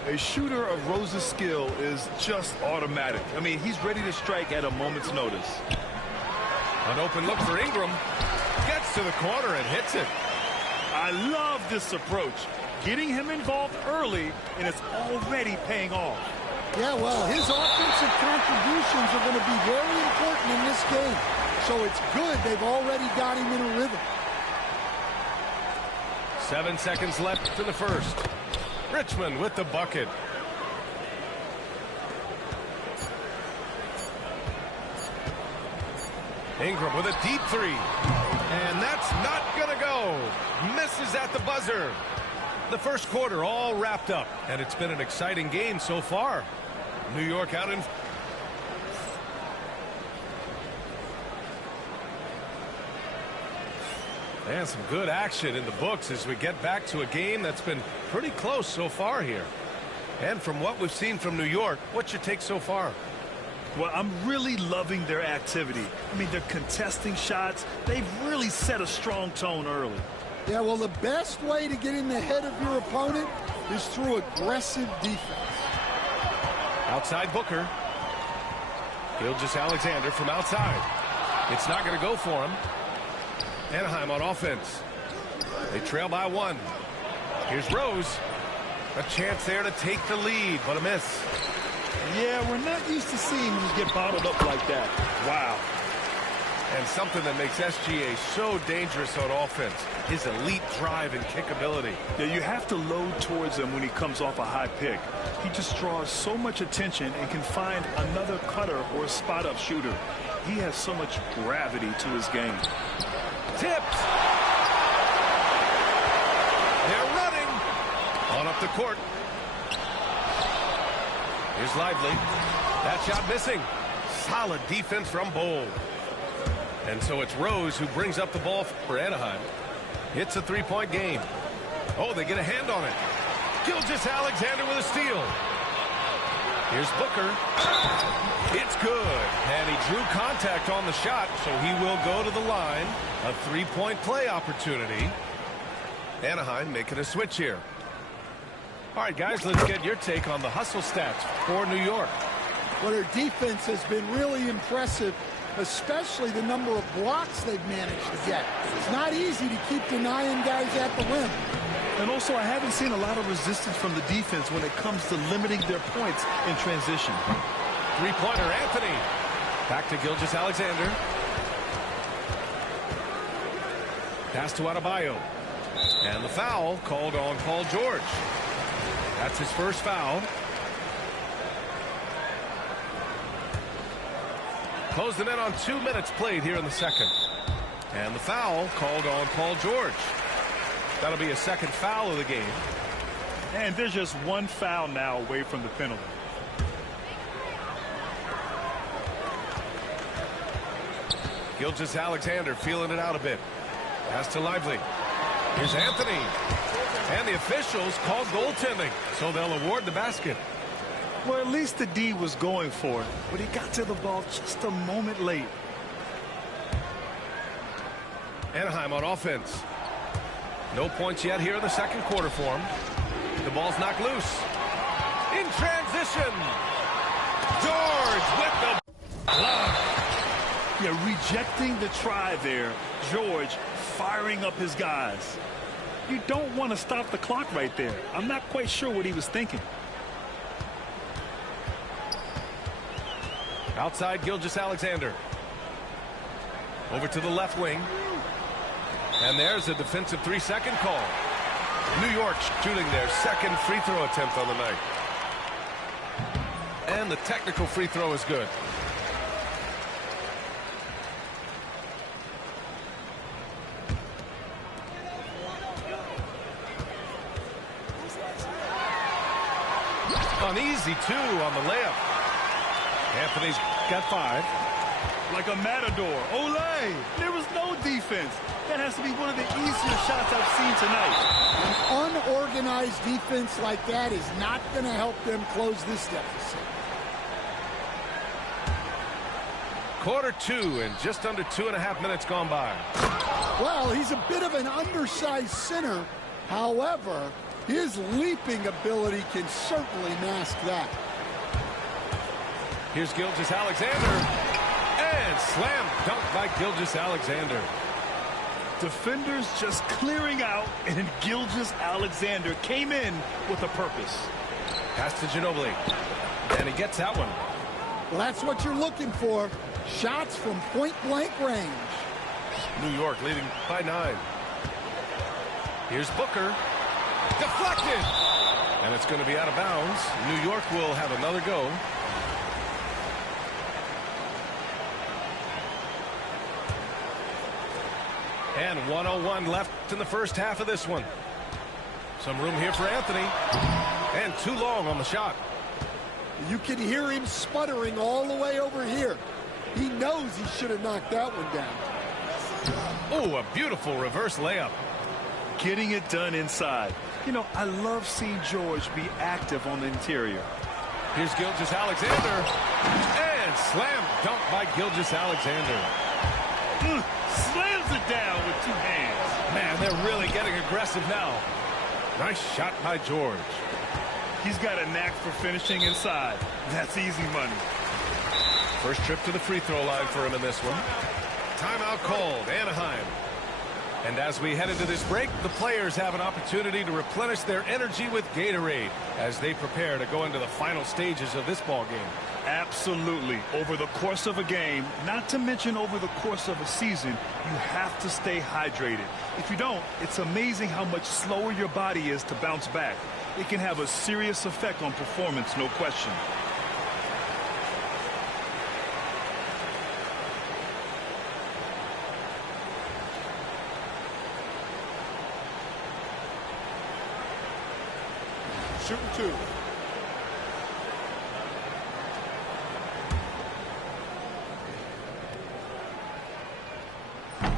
A shooter of Rose's skill is just automatic. I mean, he's ready to strike at a moment's notice. An open look for Ingram. Gets to the corner and hits it. I love this approach. Getting him involved early, and it's already paying off. Yeah, well, his offensive contributions are going to be very important in this game. So it's good they've already got him in a rhythm. 7 seconds left in the first. Richmond with the bucket. Ingram with a deep 3. And that's not going to go. Misses at the buzzer. The first quarter all wrapped up. And it's been an exciting game so far. New York out in... And some good action in the books as we get back to a game that's been pretty close so far here. And from what we've seen from New York, what's your take so far? Well, I'm really loving their activity. I mean, they're contesting shots. They've really set a strong tone early. Yeah, well, the best way to get in the head of your opponent is through aggressive defense. Outside Booker. Gilgeous-Alexander from outside. It's not going to go for him. Anaheim on offense. They trail by 1. Here's Rose. A chance there to take the lead, but a miss. Yeah, we're not used to seeing him get bottled up like that. Wow. And something that makes SGA so dangerous on offense, his elite drive and kick ability. Yeah, you have to load towards him when he comes off a high pick. He just draws so much attention and can find another cutter or a spot-up shooter. He has so much gravity to his game. Tipped. They're running. On up the court. Here's Lively. That shot missing. Solid defense from Bowl. And so it's Rose who brings up the ball for Anaheim. It's a three-point game. Oh, they get a hand on it. Gilgeous-Alexander with a steal. Here's Booker. It's good. And he drew contact on the shot, so he will go to the line. A three-point play opportunity. Anaheim making a switch here. All right, guys, let's get your take on the hustle stats for New York. Well, their defense has been really impressive, especially the number of blocks they've managed to get. It's not easy to keep denying guys at the rim. And also, I haven't seen a lot of resistance from the defense when it comes to limiting their points in transition. Three-pointer, Anthony. Back to Gilgeous-Alexander. Pass to Adebayo. And the foul called on Paul George. That's his first foul. Closed them in on 2 minutes played here in the second. And the foul called on Paul George. That'll be a second foul of the game. And there's just one foul now away from the penalty. Gilgeous-Alexander feeling it out a bit. Pass to Lively. Here's Anthony. And the officials called goaltending, so they'll award the basket. Well, at least the D was going for it, but he got to the ball just a moment late. Anaheim on offense. No points yet here in the second quarter for him. The ball's knocked loose. In transition. George with the block. Yeah, rejecting the try there. George firing up his guys. You don't want to stop the clock right there. I'm not quite sure what he was thinking. Outside Gilgeous-Alexander. Over to the left wing. And there's a defensive 3-second call. New York shooting their second free throw attempt on the night. And the technical free throw is good. Uneasy, too, on the layup. Anthony's got 5. Like a matador. Olay! There was no defense. That has to be one of the easier shots I've seen tonight. An unorganized defense like that is not going to help them close this deficit. Quarter 2 and just under 2.5 minutes gone by. Well, he's a bit of an undersized center. However, his leaping ability can certainly mask that. Here's Gilgeous-Alexander. And slam dunk by Gilgeous-Alexander. Defenders just clearing out, and Gilgeous-Alexander came in with a purpose. Pass to Ginobili. And he gets that one. Well, that's what you're looking for. Shots from point-blank range. New York leading by 9. Here's Booker. Deflected. And it's going to be out of bounds. New York will have another go. And 1:01 left in the first half of this one. Some room here for Anthony. And too long on the shot. You can hear him sputtering all the way over here. He knows he should have knocked that one down. Oh, a beautiful reverse layup. Getting it done inside. You know, I love seeing George be active on the interior. Here's Gilgeous-Alexander. And slam dunk by Gilgeous-Alexander. Slams it down with 2 hands. Man, they're really getting aggressive now. Nice shot by George. He's got a knack for finishing inside. That's easy money. First trip to the free throw line for him in this one. Timeout called, Anaheim. And as we head into this break, the players have an opportunity to replenish their energy with Gatorade as they prepare to go into the final stages of this ball game. Absolutely. Over the course of a game, not to mention over the course of a season, you have to stay hydrated. If you don't, it's amazing how much slower your body is to bounce back. It can have a serious effect on performance, no question. Shooting 2.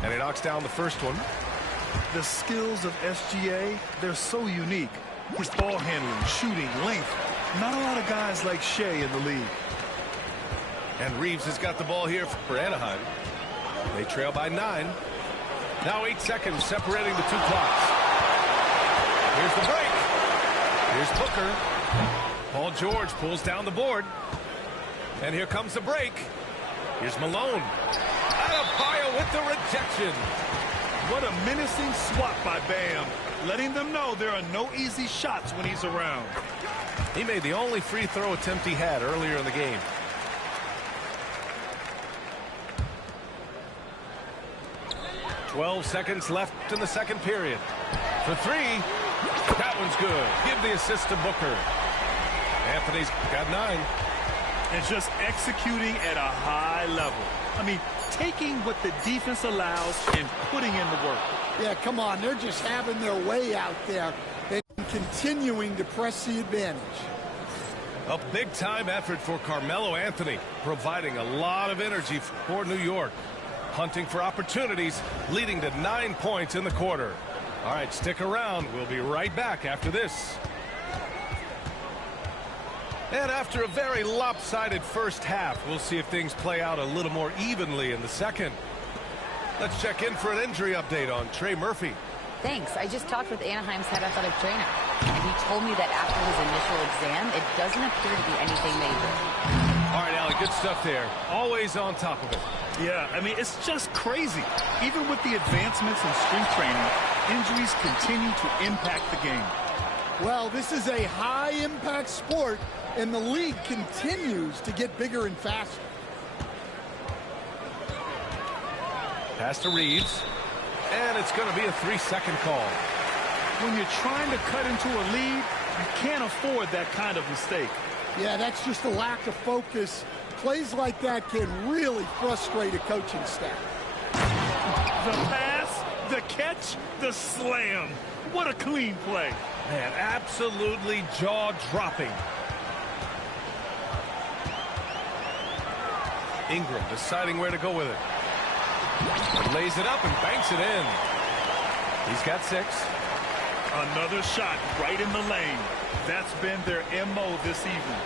And he knocks down the first one. The skills of SGA, they're so unique. His ball handling, shooting, length. Not a lot of guys like Shea in the league. And Reeves has got the ball here for Anaheim. They trail by 9. Now 8 seconds separating the 2 clocks. Here's the break. Here's Booker. Paul George pulls down the board. And here comes the break. Here's Malone. Adebayo with the rejection. What a menacing swat by Bam. Letting them know there are no easy shots when he's around. He made the only free throw attempt he had earlier in the game. "12 seconds left in the second period. For 3. That one's good. Give the assist to Booker. Anthony's got 9. And just executing at a high level. I mean, taking what the defense allows and putting in the work. Yeah, come on. They're just having their way out there and continuing to press the advantage. A big-time effort for Carmelo Anthony, providing a lot of energy for New York. Hunting for opportunities, leading to 9 points in the quarter. All right, stick around. We'll be right back after this. And after a very lopsided first half, we'll see if things play out a little more evenly in the second. Let's check in for an injury update on Trey Murphy. Thanks. I just talked with Anaheim's head athletic trainer, and he told me that after his initial exam, it doesn't appear to be anything major. All right, Allie, good stuff there. Always on top of it. Yeah, I mean, it's just crazy. Even with the advancements in strength training, injuries continue to impact the game. Well, this is a high-impact sport, and the league continues to get bigger and faster. Pass to Reeves. And it's going to be a 3-second call. When you're trying to cut into a lead, you can't afford that kind of mistake. Yeah, that's just a lack of focus. Plays like that can really frustrate a coaching staff. The pass, the catch, the slam. What a clean play. Man, absolutely jaw-dropping. Ingram deciding where to go with it. Lays it up and banks it in. He's got 6. Another shot right in the lane. That's been their MO this evening.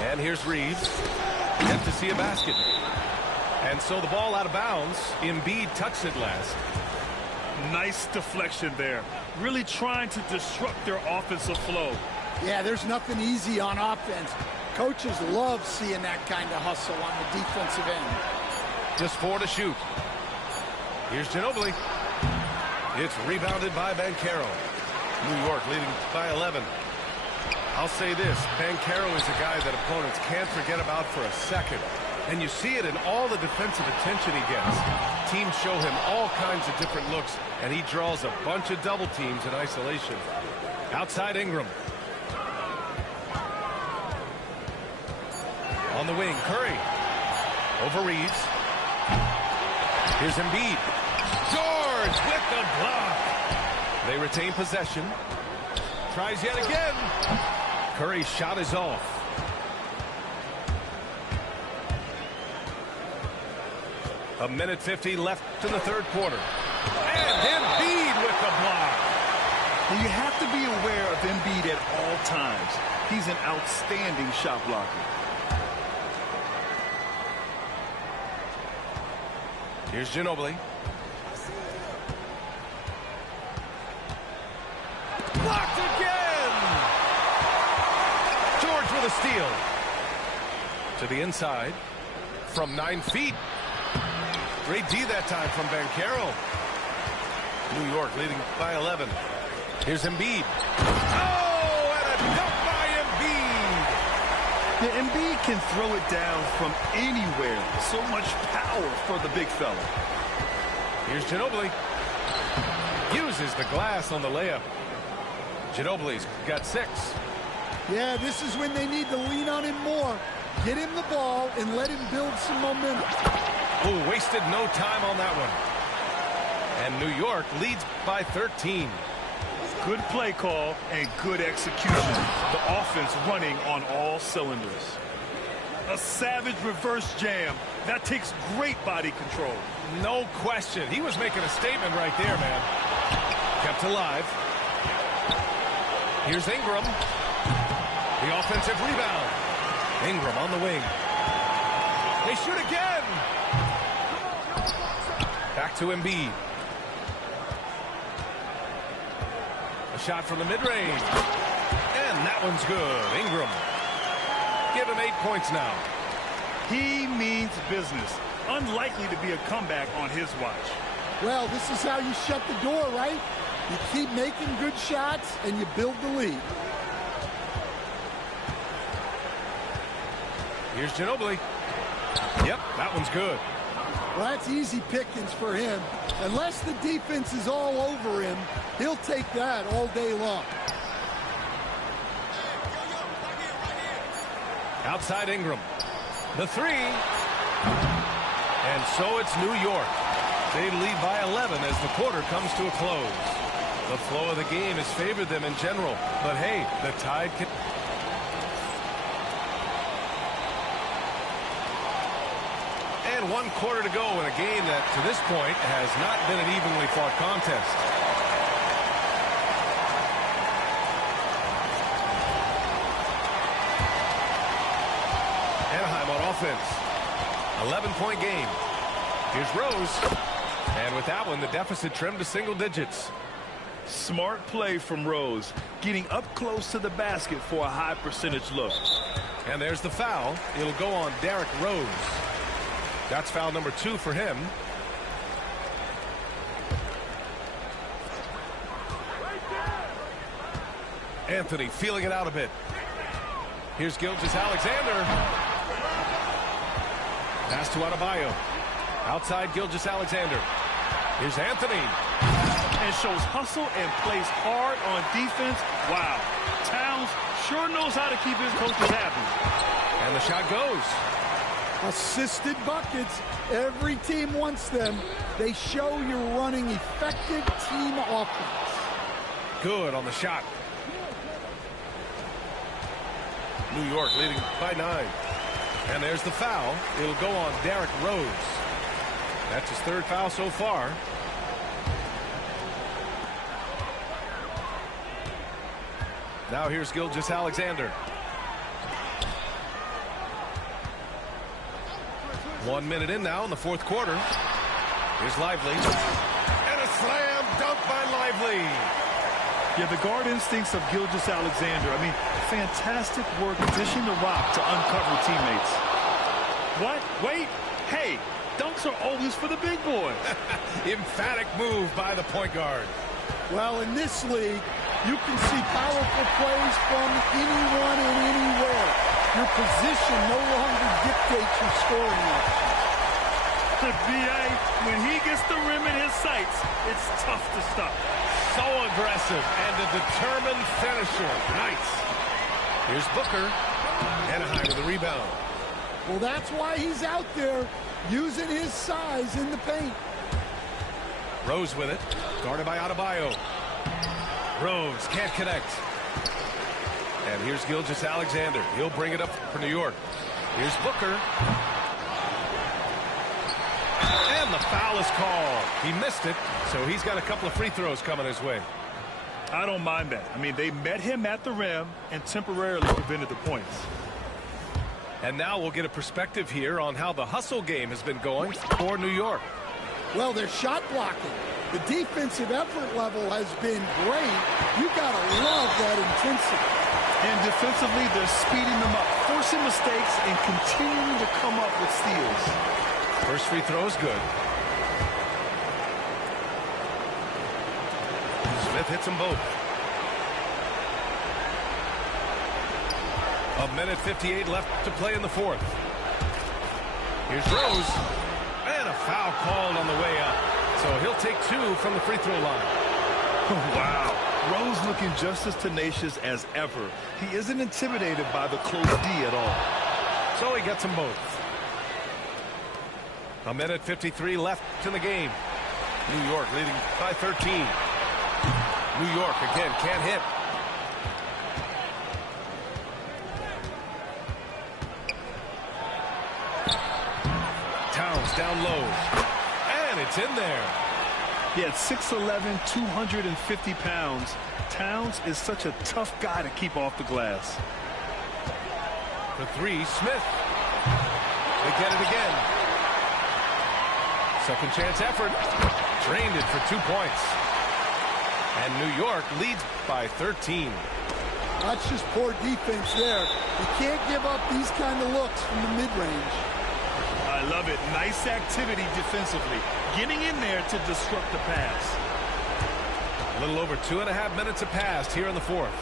And here's Reeves. Yet to see a basket. And so the ball out of bounds. Embiid touched it last. Nice deflection there. Really trying to disrupt their offensive flow. Yeah, there's nothing easy on offense. Coaches love seeing that kind of hustle on the defensive end. Just 4 to shoot. Here's Ginobili. It's rebounded by Banchero. New York leading by 11. I'll say this, Banchero is a guy that opponents can't forget about for a second. And you see it in all the defensive attention he gets. Teams show him all kinds of different looks, and he draws a bunch of double teams in isolation. Outside Ingram. On the wing, Curry. Over Reeves. Here's Embiid. George with the block. They retain possession. Tries yet again. Curry's shot is off. A minute 50 left in the third quarter. And Embiid with the block. You have to be aware of Embiid at all times. He's an outstanding shot blocker. Here's Ginobili. Blocked again! George with a steal. To the inside. From 9 feet. Great D that time from Banchero. New York leading by 11. Here's Embiid. Oh, and a dunk by Embiid! Yeah, Embiid can throw it down from anywhere. So much power for the big fella. Here's Ginobili. Uses the glass on the layup. Ginobili's got 6. Yeah, this is when they need to lean on him more. Get him the ball and let him build some momentum. Oh, wasted no time on that one. And New York leads by 13. Good play call and good execution. The offense running on all cylinders. A savage reverse jam. That takes great body control. No question. He was making a statement right there, man. Kept alive. Here's Ingram. The offensive rebound. Ingram on the wing. They shoot again. Back to Embiid. A shot from the mid-range. And that one's good. Ingram. Give him 8 points now. He means business. Unlikely to be a comeback on his watch. Well, this is how you shut the door, right? You keep making good shots and you build the lead. Here's Ginobili. Yep, that one's good. Well, that's easy pickings for him. Unless the defense is all over him, he'll take that all day long. Outside Ingram. The 3. And so it's New York. They lead by 11 as the quarter comes to a close. The flow of the game has favored them in general. But hey, the Tide can... And 1 quarter to go in a game that, to this point, has not been an evenly fought contest. Anaheim on offense. 11-point game. Here's Rose. And with that one, the deficit trimmed to single digits. Smart play from Rose. Getting up close to the basket for a high percentage look. And there's the foul. It'll go on Derrick Rose. That's foul number 2 for him. Anthony feeling it out a bit. Here's Gilgeous-Alexander. Pass to Adebayo. Outside Gilgeous-Alexander. Here's Anthony. And shows hustle and plays hard on defense. Wow. Towns sure knows how to keep his coaches happy. And the shot goes. Assisted buckets. Every team wants them. They show you're running effective team offense. Good on the shot. New York leading by 9. And there's the foul. It'll go on Derrick Rose. That's his 3rd foul so far. Now here's Gilgeous-Alexander. 1 minute in now in the 4th quarter. Here's Lively. And a slam dunk by Lively. Yeah, the guard instincts of Gilgeous-Alexander. I mean, fantastic work dishing the rock to uncover teammates. What? Wait. Hey, dunks are always for the big boys. Emphatic move by the point guard. Well, in this league, you can see powerful plays from anyone and anywhere. Your position no longer dictates your scoring options. The BA, when he gets the rim in his sights, it's tough to stop. So aggressive and a determined finisher. Nice. Here's Booker. Anaheim with the rebound. Well, that's why he's out there using his size in the paint. Rose with it. Guarded by Adebayo. Rose can't connect. And here's Gilgeous-Alexander. He'll bring it up for New York. Here's Booker. And the foul is called. He missed it, so he's got a couple of free throws coming his way. I don't mind that. I mean, they met him at the rim and temporarily prevented the points. And now we'll get a perspective here on how the hustle game has been going for New York. Well, they're shot blocking. The defensive effort level has been great. You got to love that intensity. And defensively, they're speeding them up, forcing mistakes, and continuing to come up with steals. First free throw is good. Smith hits them both. A minute 58 left to play in the fourth. Here's Rose. And a foul called on the way up. So he'll take 2 from the free throw line. Wow. Rose looking just as tenacious as ever. He isn't intimidated by the close D at all. So he gets them both. A minute 53 left in the game. New York leading by 13. New York again can't hit. Towns down low. And it's in there. Yeah, at 6'11", 250 pounds, Towns is such a tough guy to keep off the glass. For 3, Smith. They get it again. Second chance effort. Drained it for 2 points. And New York leads by 13. That's just poor defense there. You can't give up these kind of looks from the mid-range. I love it. Nice activity defensively. Getting in there to disrupt the pass. A little over 2.5 minutes have passed here in the fourth.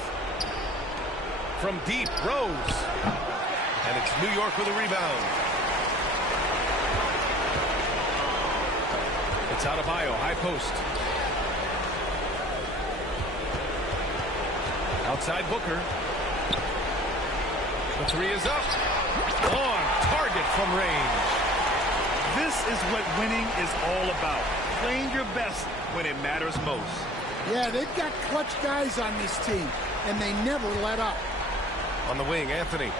From deep, Rose. And it's New York with a rebound. It's Adebayo, high post. Outside Booker. The 3 is up. On target from range. This is what winning is all about. Playing your best when it matters most. Yeah, they've got clutch guys on this team, and they never let up. On the wing, Anthony.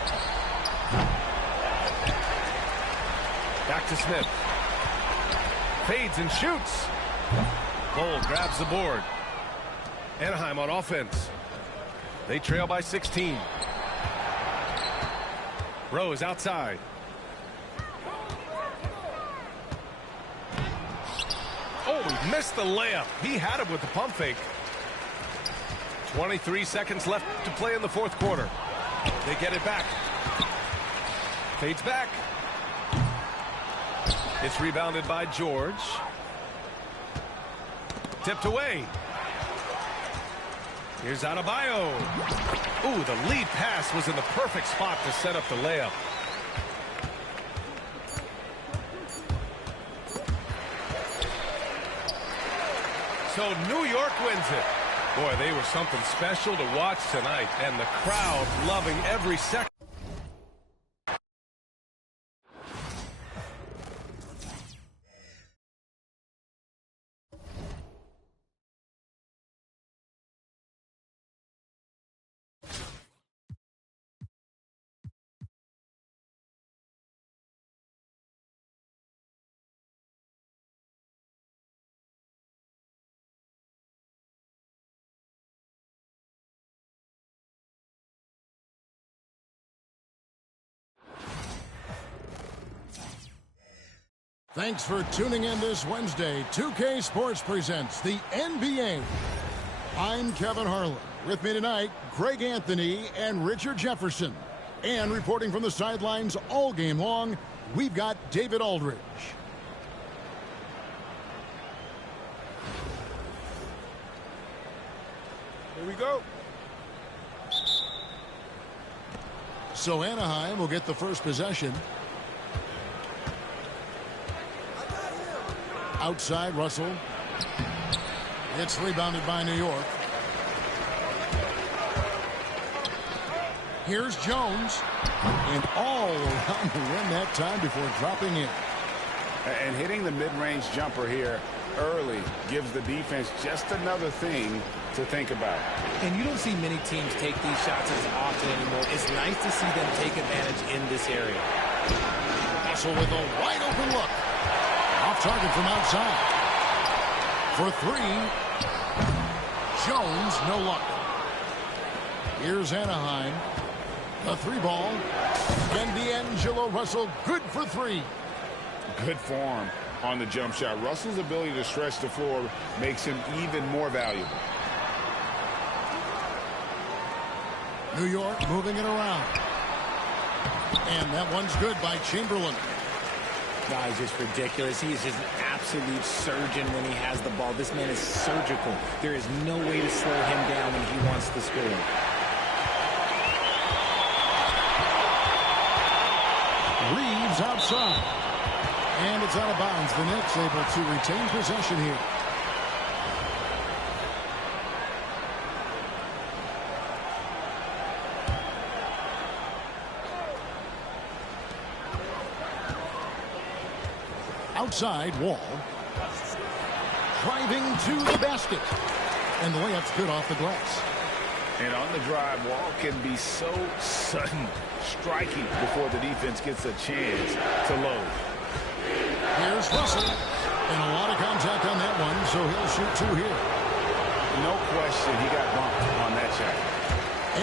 Back to Smith. Fades and shoots. Cole grabs the board. Anaheim on offense. They trail by 16. Rose outside. Oh, he missed the layup. He had it with the pump fake. 23 seconds left to play in the fourth quarter. They get it back. Fades back. It's rebounded by George. Tipped away. Here's Adebayo. Ooh, the lead pass was in the perfect spot to set up the layup. So New York wins it. Boy, they were something special to watch tonight, and the crowd loving every second. Thanks for tuning in this Wednesday. 2K Sports presents the NBA. I'm Kevin Harlan. With me tonight, Greg Anthony and Richard Jefferson. And reporting from the sidelines all game long, we've got David Aldridge. Here we go. So Anaheim will get the first possession. Outside, Russell. It's rebounded by New York. Here's Jones. And all around the rim that time before dropping in. And hitting the mid-range jumper here early gives the defense just another thing to think about. And you don't see many teams take these shots as often anymore. It's nice to see them take advantage in this area. Russell with a wide open look. Off target from outside. For 3. Jones, no luck. Here's Anaheim. The 3-ball. And D'Angelo Russell, good for 3. Good form on the jump shot. Russell's ability to stretch the floor makes him even more valuable. New York moving it around. And that one's good by Chamberlain. He's just ridiculous. He is just an absolute surgeon when he has the ball. This man is surgical. There is no way to slow him down when he wants to score. Reeves outside. And it's out of bounds. The Knicks able to retain possession here. Outside, Wall. Driving to the basket. And the layup's good off the glass. And on the drive, Wall can be so sudden, striking before the defense gets a chance to load. Here's Russell. And a lot of contact on that one, so he'll shoot 2 here. No question he got bumped on that shot.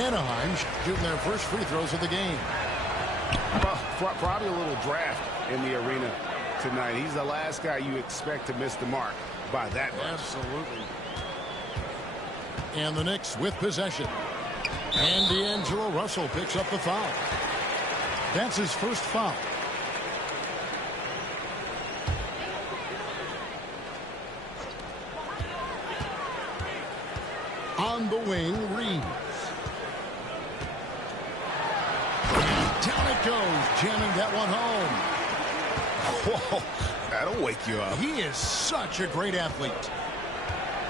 Anaheim shooting their first free throws of the game. Probably a little draft in the arena tonight. He's the last guy you expect to miss the mark by that much. Absolutely. And the Knicks with possession. And D'Angelo Russell picks up the foul. That's his first foul. On the wing, Reeves. And down it goes, jamming that one home. Whoa, that'll wake you up. He is such a great athlete.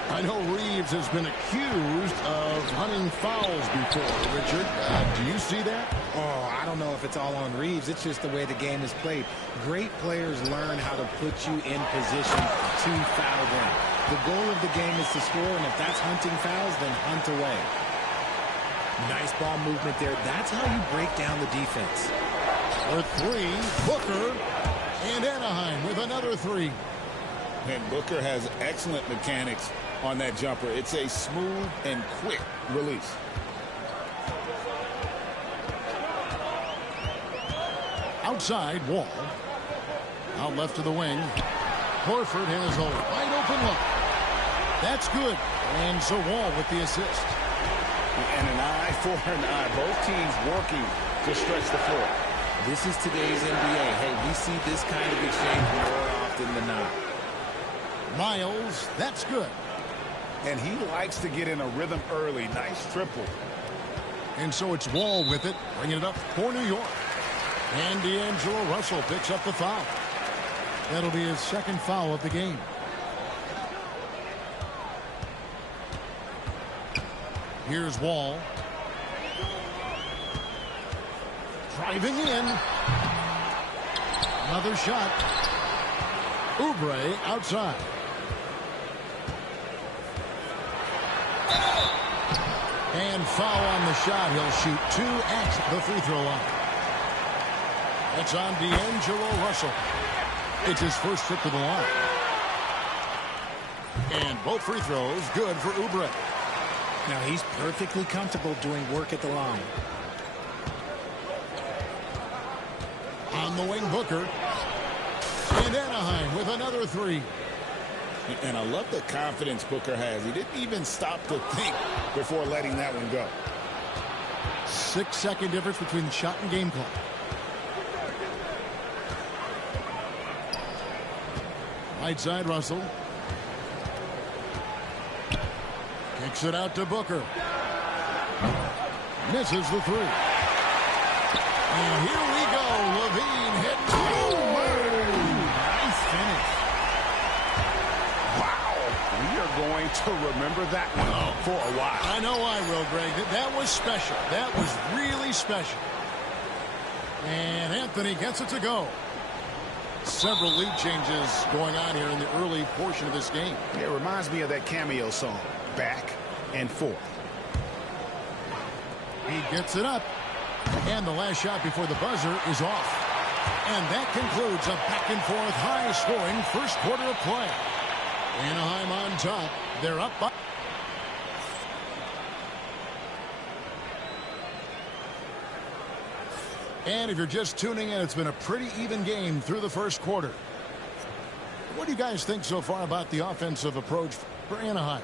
I know Reeves has been accused of hunting fouls before, Richard. Do you see that? Oh, I don't know if it's all on Reeves. It's just the way the game is played. Great players learn how to put you in position to foul them. The goal of the game is to score, and if that's hunting fouls, then hunt away. Nice ball movement there. That's how you break down the defense. For 3, Booker. And Anaheim with another 3. And Booker has excellent mechanics on that jumper. It's a smooth and quick release. Outside, Wall. Out left to the wing. Horford has a wide open look. That's good. And so Wall with the assist. And an eye for an eye. Both teams working to stretch the floor. This is today's NBA. Hey, we see this kind of exchange more often than not. Miles, that's good. And he likes to get in a rhythm early. Nice triple. And so it's Wall with it, bringing it up for New York. And D'Angelo Russell picks up the foul. That'll be his second foul of the game. Here's Wall. Driving in. Another shot. Oubre outside. And foul on the shot. He'll shoot 2 at the free throw line. That's on D'Angelo Russell. It's his first trip to the line. And both free throws good for Oubre. Now he's perfectly comfortable doing work at the line. On the wing, Booker. And Anaheim with another 3. And I love the confidence Booker has. He didn't even stop to think before letting that one go. 6-second difference between the shot and game clock. Right side, Russell. Kicks it out to Booker. Misses the 3. And here we go. Levine hit. Nice finish. Wow. We are going to remember that one for a while. I know I will, Greg. That was special. That was really special. And Anthony gets it to go. Several lead changes going on here in the early portion of this game. It reminds me of that cameo song, Back and Forth. He gets it up. And the last shot before the buzzer is off. And that concludes a back-and-forth, high-scoring first quarter of play. Anaheim on top. They're up by And if you're just tuning in, it's been a pretty even game through the first quarter. What do you guys think so far about the offensive approach for Anaheim?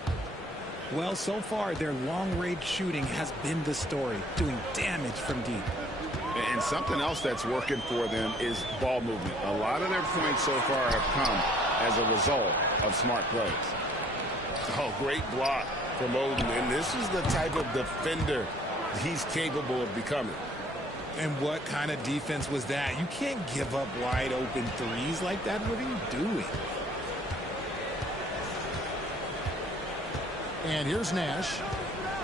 Well, so far, their long-range shooting has been the story, doing damage from deep. And something else that's working for them is ball movement. A lot of their points so far have come as a result of smart plays. Oh, great block from Oden. And this is the type of defender he's capable of becoming. And what kind of defense was that? You can't give up wide open threes like that. What are you doing? And here's Nash.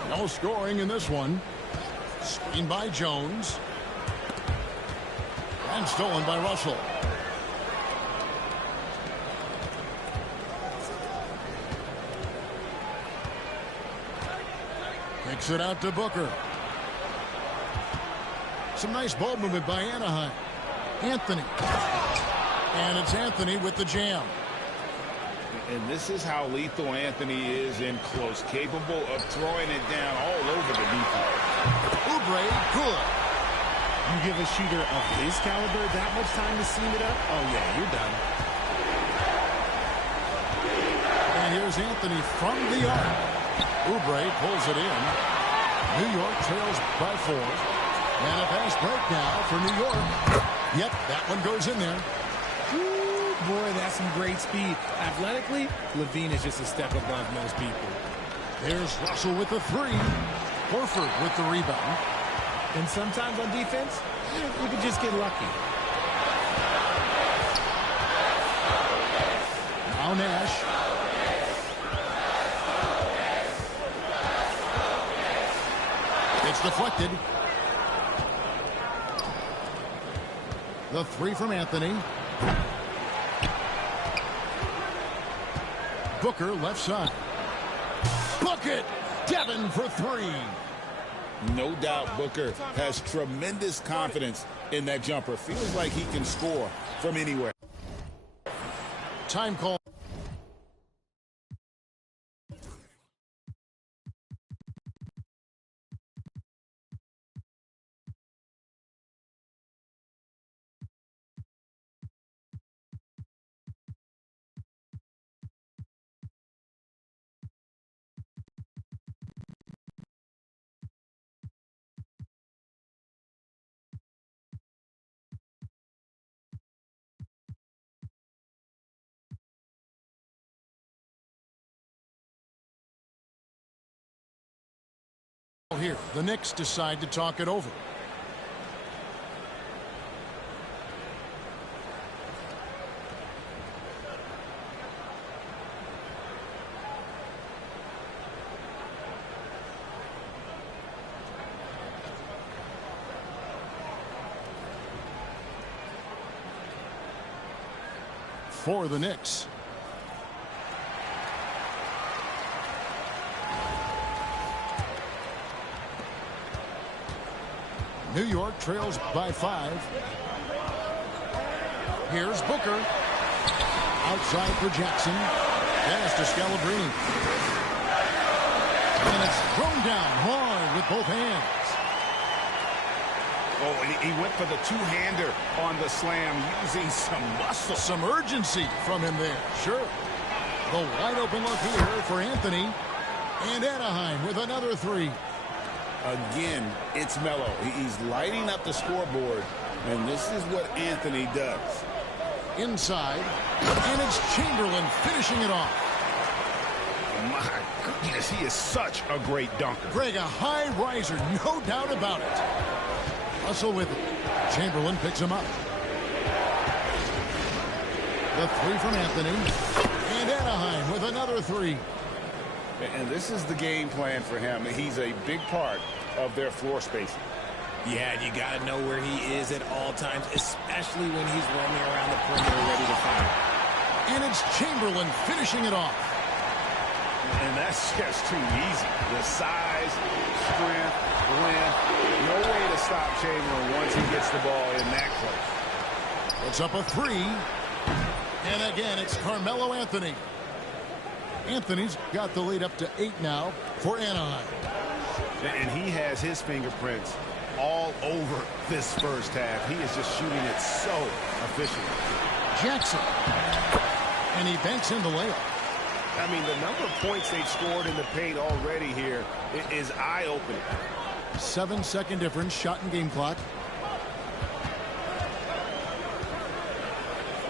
No scoring in this one. Screen by Jones. And stolen by Russell. Kicks it out to Booker. Some nice ball movement by Anaheim. Anthony. And it's Anthony with the jam. And this is how lethal Anthony is in close, capable of throwing it down all over the defense. Oubre, good. You give a shooter of his caliber that much time to seam it up? Oh, yeah, you're done. And here's Anthony from the arc. Oubre pulls it in. New York trails by 4. And a fast break now for New York. Yep, that one goes in there. Ooh, boy, that's some great speed. Athletically, Levine is just a step above most people. There's Russell with the 3. Horford with the rebound. And sometimes on defense, we could just get lucky. Now Nash. It's deflected. The 3 from Anthony. Booker left side. Book it! Devin for 3. No doubt Booker has tremendous confidence in that jumper. Feels like he can score from anywhere. Time call. Here, the Knicks decide to talk it over. For the Knicks. New York trails by 5. Here's Booker. Outside for Jackson. Pass to Scalabrine. And it's thrown down hard with both hands. Oh, and he went for the two-hander on the slam, using some muscle. Some urgency from him there. Sure. The wide open look here for Anthony. And Anaheim with another 3. Again, it's Melo. He's lighting up the scoreboard, and this is what Anthony does. Inside, and it's Chamberlain finishing it off. My goodness, he is such a great dunker. Greg, a high riser, no doubt about it. Russell with it. Chamberlain picks him up. The 3 from Anthony. And Anaheim with another 3. And this is the game plan for him. He's a big part of their floor spacing. Yeah, you got to know where he is at all times, especially when he's roaming around the perimeter ready to fire. And it's Chamberlain finishing it off. And that's just too easy. The size, strength, length. No way to stop Chamberlain once he gets the ball in that close. Puts up a 3. And again, it's Carmelo Anthony. Anthony's got the lead up to 8 now for Anaheim. And he has his fingerprints all over this first half. He is just shooting it so efficiently. Jackson. And he banks in the layup. I mean, the number of points they've scored in the paint already here is eye-opening. 7-second difference, shot and game clock.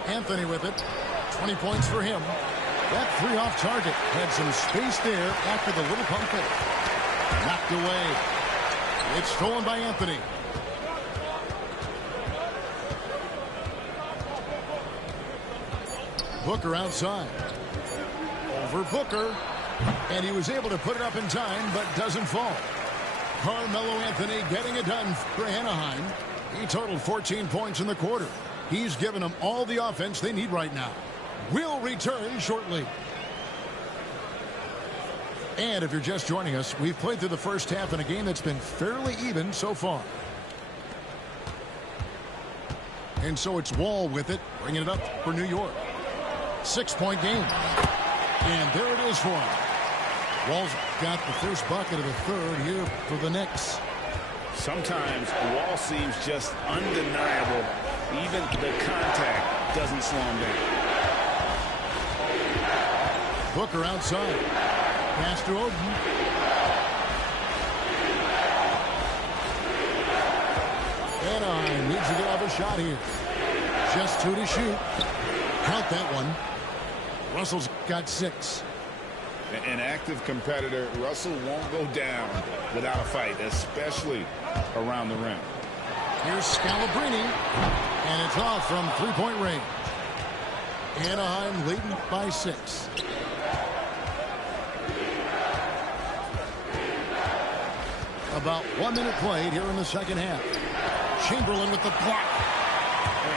Anthony with it. 20 points for him. That three off target. Had some space there after the little pump fake. Knocked away. It's stolen by Anthony. Booker outside. Over Booker. And he was able to put it up in time, but doesn't fall. Carmelo Anthony getting it done for Anaheim. He totaled 14 points in the quarter. He's given them all the offense they need right now. We'll return shortly. And if you're just joining us, we've played through the first half in a game that's been fairly even so far. And so it's Wall with it, bringing it up for New York. 6-point game. And there it is for him. Wall's got the first bucket of the third here for the Knicks. Sometimes Wall seems just undeniable. Even the contact doesn't slow him down. Booker outside. Pass to Oden. Anaheim needs to get off a shot here. Just 2 to shoot. Count that one. Russell's got 6. An active competitor, Russell won't go down without a fight, especially around the rim. Here's Scalabrine, and it's off from three-point range. Anaheim leading by 6. About 1 minute played here in the second half. Chamberlain with the block.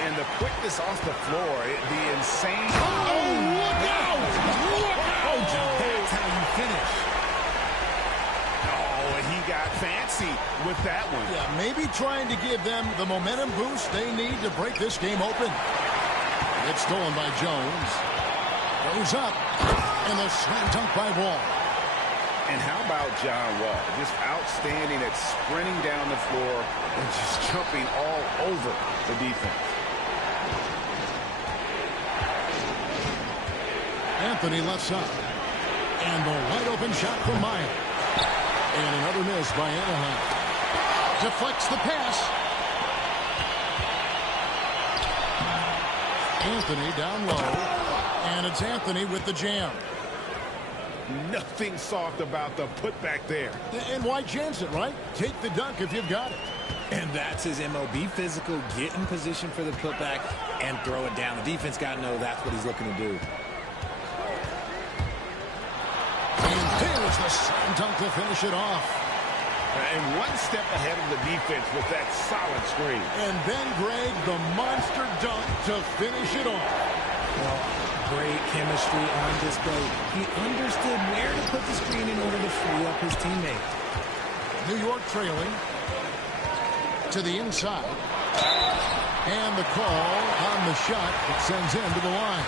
And the quickness off the floor, the insane. Oh, look out! Look out! That's how you finish. Oh, and he got fancy with that one. Yeah, maybe trying to give them the momentum boost they need to break this game open. It's stolen by Jones. Goes up. And the slam dunk by Wall. And how about John Wall? Just outstanding at sprinting down the floor and just jumping all over the defense. Anthony left side. And the wide open shot from Meyer. And another miss by Anaheim. Deflects the pass. Anthony down low. And it's Anthony with the jam. Nothing soft about the putback there. And why chance it, right? Take the dunk if you've got it. And that's his MO. Be physical, get in position for the putback, and throw it down. The defense got to know that's what he's looking to do. And there's the slam dunk to finish it off. And one step ahead of the defense with that solid screen. And then Greg, the monster dunk to finish it off. Well, great chemistry on display. He understood where to put the screen in order to free up his teammate. New York trailing to the inside. And the call on the shot that sends him to the line.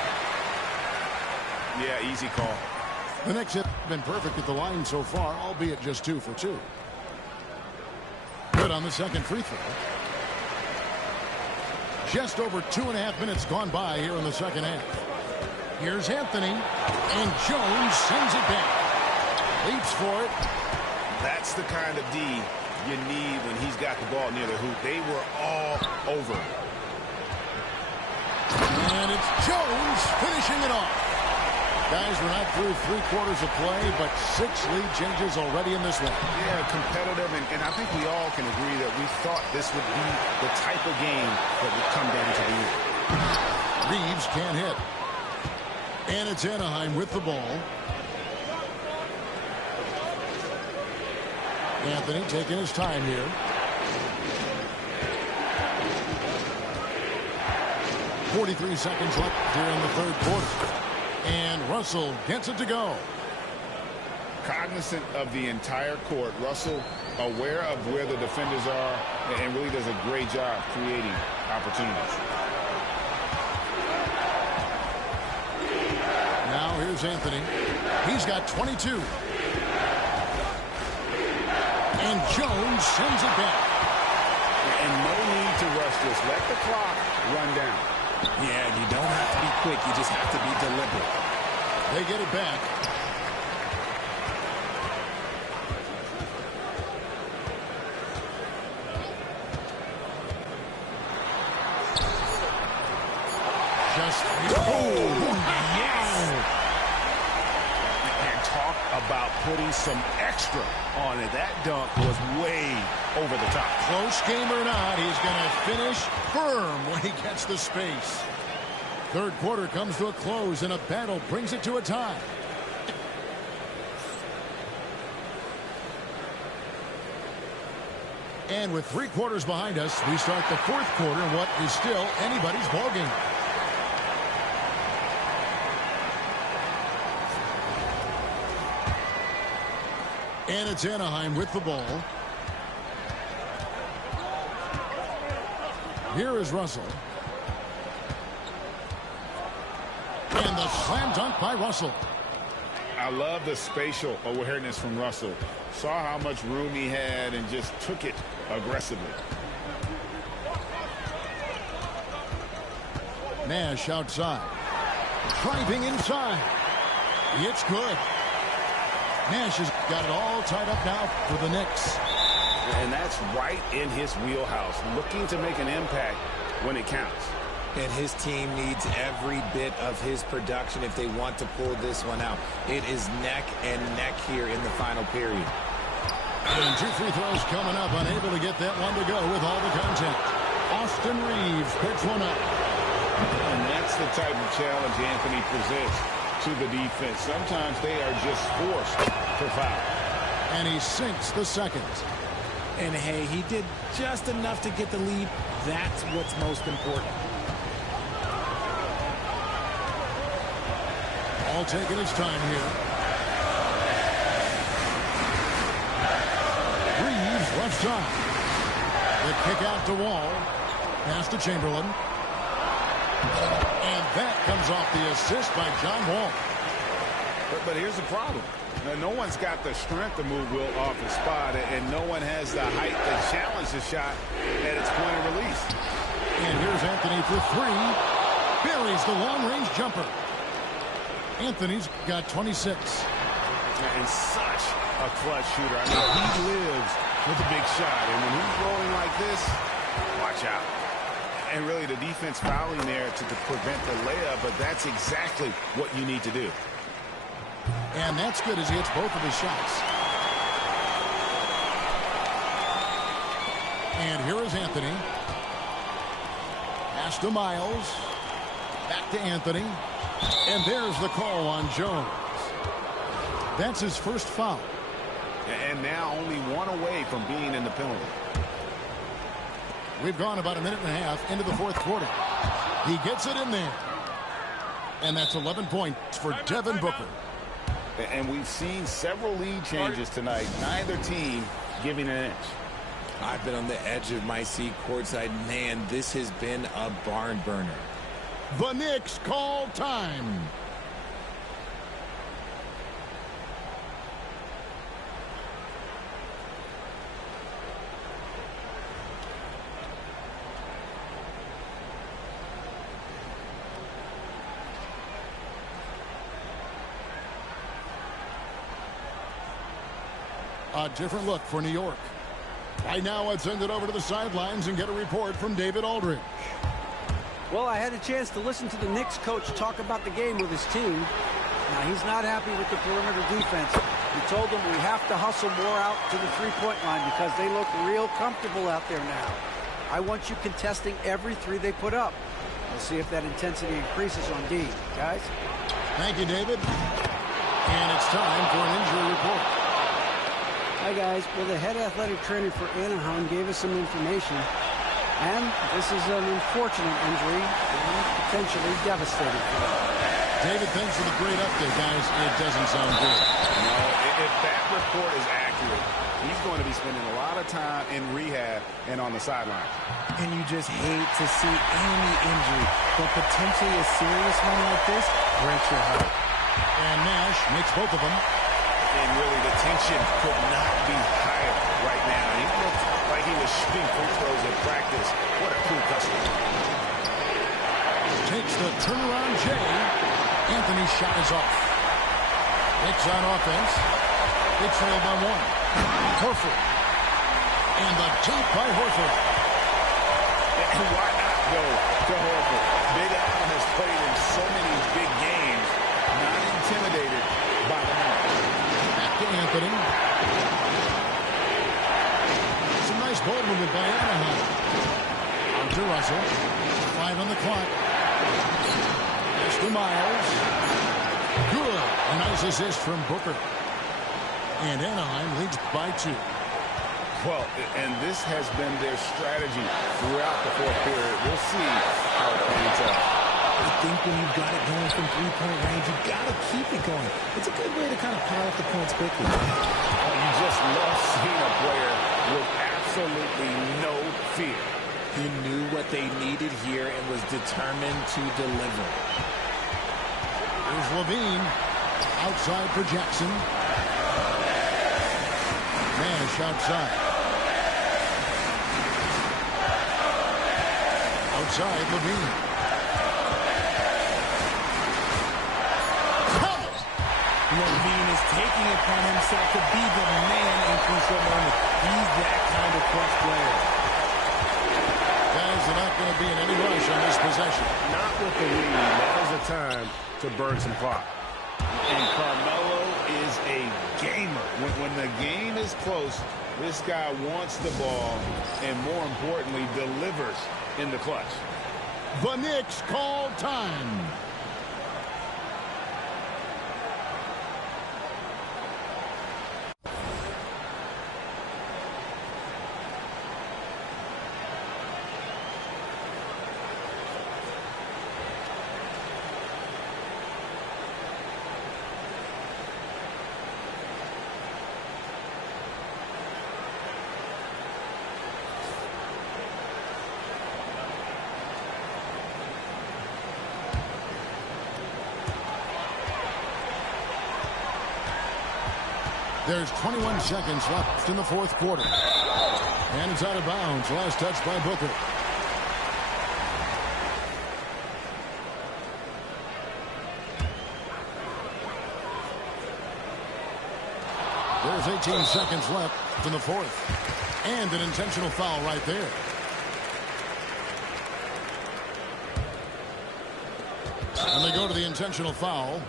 Yeah, easy call. The Knicks have been perfect at the line so far, albeit just 2 for 2. Good on the second free throw. Just over 2.5 minutes gone by here in the second half. Here's Anthony, and Jones sends it back. Leaps for it. That's the kind of D you need when he's got the ball near the hoop. They were all over. And it's Jones finishing it off. Guys, we're not through 3/4 of play, but 6 lead changes already in this one. Yeah, competitive, and I think we all can agree that we thought this would be the type of game that would come down to the end. Reeves can't hit. And it's Anaheim with the ball. Anthony taking his time here. .43 seconds left here in the third quarter. And Russell gets it to go. Cognizant of the entire court, Russell aware of where the defenders are and really does a great job creating opportunities. Now here's Anthony. He's got 22. And Jones sends it back. And no need to rush this. Let the clock run down. Yeah, you don't have to be quick. You just have to be deliberate. They get it back. Just Yes! And talk about putting some extra on it. That dunk was way over the top. close game or not, he's going to finish firm when he gets the space. Third quarter comes to a close, and a battle brings it to a tie. And with 3 quarters behind us, we start the fourth quarter in what is still anybody's ballgame. And it's Anaheim with the ball. Here is Russell. And the slam dunk by Russell. I love the spatial awareness from Russell. Saw how much room he had and just took it aggressively. Nash outside. Driving inside. It's good. Nash has got it all tied up now for the Knicks. And that's right in his wheelhouse, looking to make an impact when it counts. And his team needs every bit of his production if they want to pull this one out. It is neck and neck here in the final period. And 2 free throws coming up, unable to get that one to go with all the contact. Austin Reeves picks one up. And that's the type of challenge Anthony presents to the defense. Sometimes they are just forced to foul. And he sinks the second. And hey, he did just enough to get the lead. That's what's most important. All taking his time here. Reeves left side. The kick out to Wall. Pass to Chamberlain. And that comes off the assist by John Wall. But here's the problem. No one's got the strength to move Will off his spot, and no one has the height to challenge the shot at its point of release. And here's Anthony for 3. Buries the long-range jumper. Anthony's got 26. And such a clutch shooter. I mean, he lives with a big shot, and when he's rolling like this, watch out. And really, the defense fouling there to prevent the layup, but that's exactly what you need to do. And that's good as he hits both of his shots. And here is Anthony. Pass to Miles. Back to Anthony. And there's the call on Jones. That's his first foul. And now only one away from being in the penalty. We've gone about a minute and a half into the fourth quarter. He gets it in there. And that's 11 points for Devin Booker. And we've seen several lead changes tonight. Neither team giving an inch. I've been on the edge of my seat courtside. Man, this has been a barn burner. The Knicks call time. A different look for New York. Right now, let's send it over to the sidelines and get a report from David Aldridge. Well, I had a chance to listen to the Knicks coach talk about the game with his team. Now, he's not happy with the perimeter defense. He told them we have to hustle more out to the three-point line because they look real comfortable out there now. I want you contesting every 3 they put up. We'll see if that intensity increases on D. Guys? Thank you, David. And it's time for an injury report. Hi, guys. Well, the head athletic trainer for Anaheim gave us some information. And this is an unfortunate injury and potentially devastating for them. David, thanks for the great update, guys. It doesn't sound good. No, if that report is accurate, he's going to be spending a lot of time in rehab and on the sideline. And you just hate to see any injury, but potentially a serious one like this breaks your heart. And Nash makes both of them. And really, the tension could not be higher right now. He looked like he was shooting free throws in practice. What a cool customer. Takes the turnaround J. Anthony's shot is off. Knicks on offense. They trail by one. Horford. And the jump by Horford. And why not go to Horford? Big Al has played in so many big games, not intimidated by the number. Back to Anthony. Some nice ball movement by Anaheim. On to Russell. 5 on the clock. Pass to Miles. Good. A nice assist from Booker. And Anaheim leads by 2. Well, and this has been their strategy throughout the fourth period. We'll see how it plays out. I think when you've got it going from three-point range, you've got to keep it going. It's a good way to kind of pile up the points quickly. You just love seeing a player with absolutely no fear. He knew what they needed here and was determined to deliver. Here's Levine. Outside for Jackson. Nash outside. Outside, Levine. Levine is taking it upon himself to be the man in crucial moments. He's that kind of clutch player. Guys are not going to be in any rush on this possession. Not with the lead. Now's the time to burn some clock. And Carmelo is a gamer. When the game is close, this guy wants the ball and, more importantly, delivers in the clutch. The Knicks call time. There's 21 seconds left in the fourth quarter. And it's out of bounds. Last touch by Booker. There's 18 seconds left in the fourth. And an intentional foul right there. And they go to the intentional foul.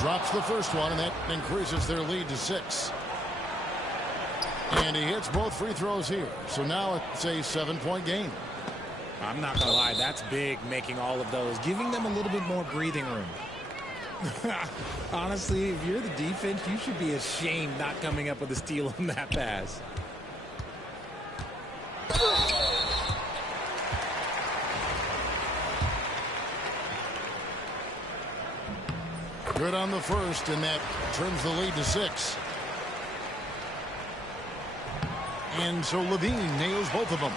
Drops the first one, and that increases their lead to 6. And he hits both free throws here. So now it's a 7-point game. I'm not going to lie, that's big, making all of those, giving them a little bit more breathing room. Honestly, if you're the defense, you should be ashamed not coming up with a steal on that pass. Good on the first, and that turns the lead to 6. And so Levine nails both of them.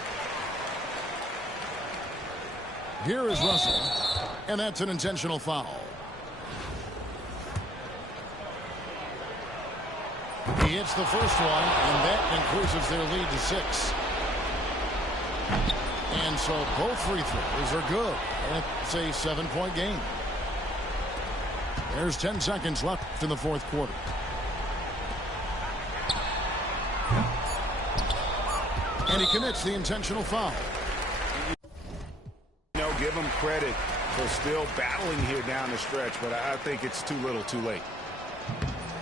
Here is Russell, and that's an intentional foul. He hits the first one, and that increases their lead to 6. And so both free throws are good, and it's a 7-point game. There's 10 seconds left in the fourth quarter. And he commits the intentional foul. Give him credit for still battling here down the stretch, but I think it's too little too late.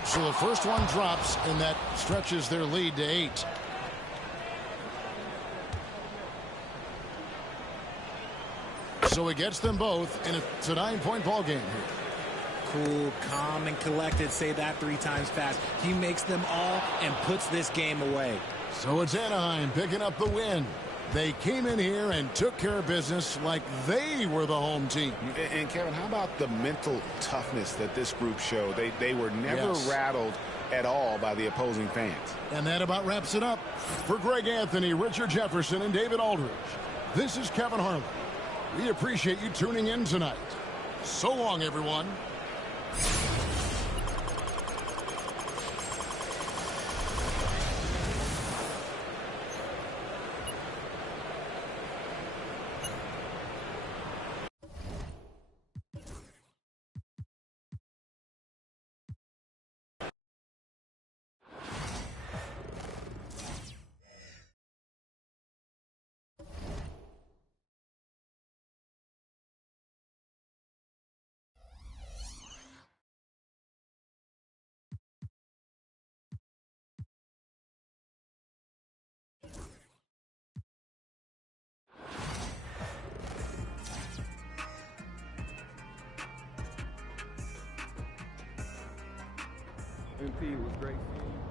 So the first one drops, and that stretches their lead to 8. So he gets them both, and it's a 9-point ball game here. Cool, calm, and collected. Say that 3 times fast. He makes them all and puts this game away. So it's Anaheim picking up the win. They came in here and took care of business like they were the home team. And Kevin, how about the mental toughness that this group showed? They were never rattled at all by the opposing fans. And that about wraps it up. For Greg Anthony, Richard Jefferson, and David Aldridge, this is Kevin Harlan. We appreciate you tuning in tonight. So long, everyone. MP, it was great seeing you.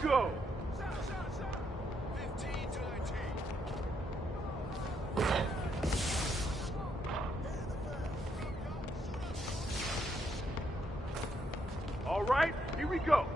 Go! All right, here we go.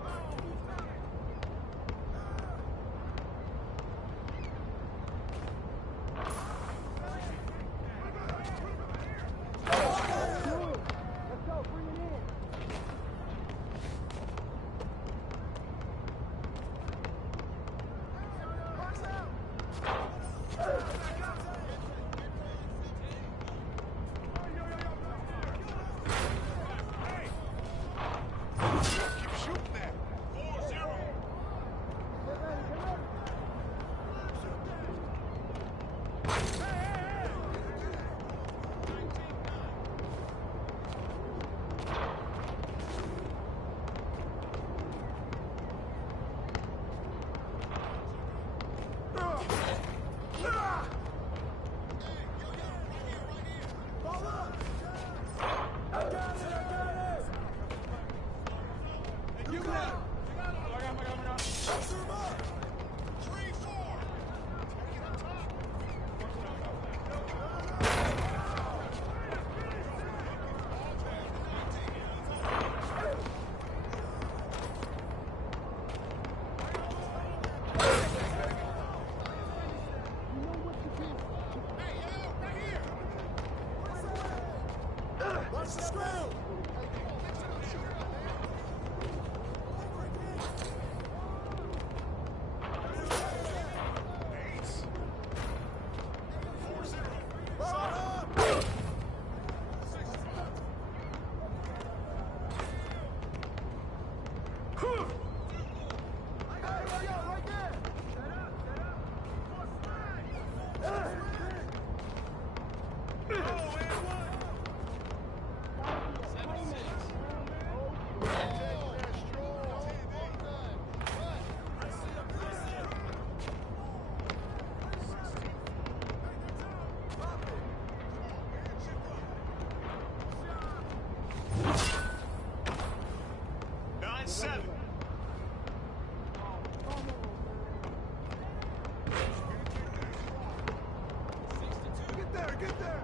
Get there!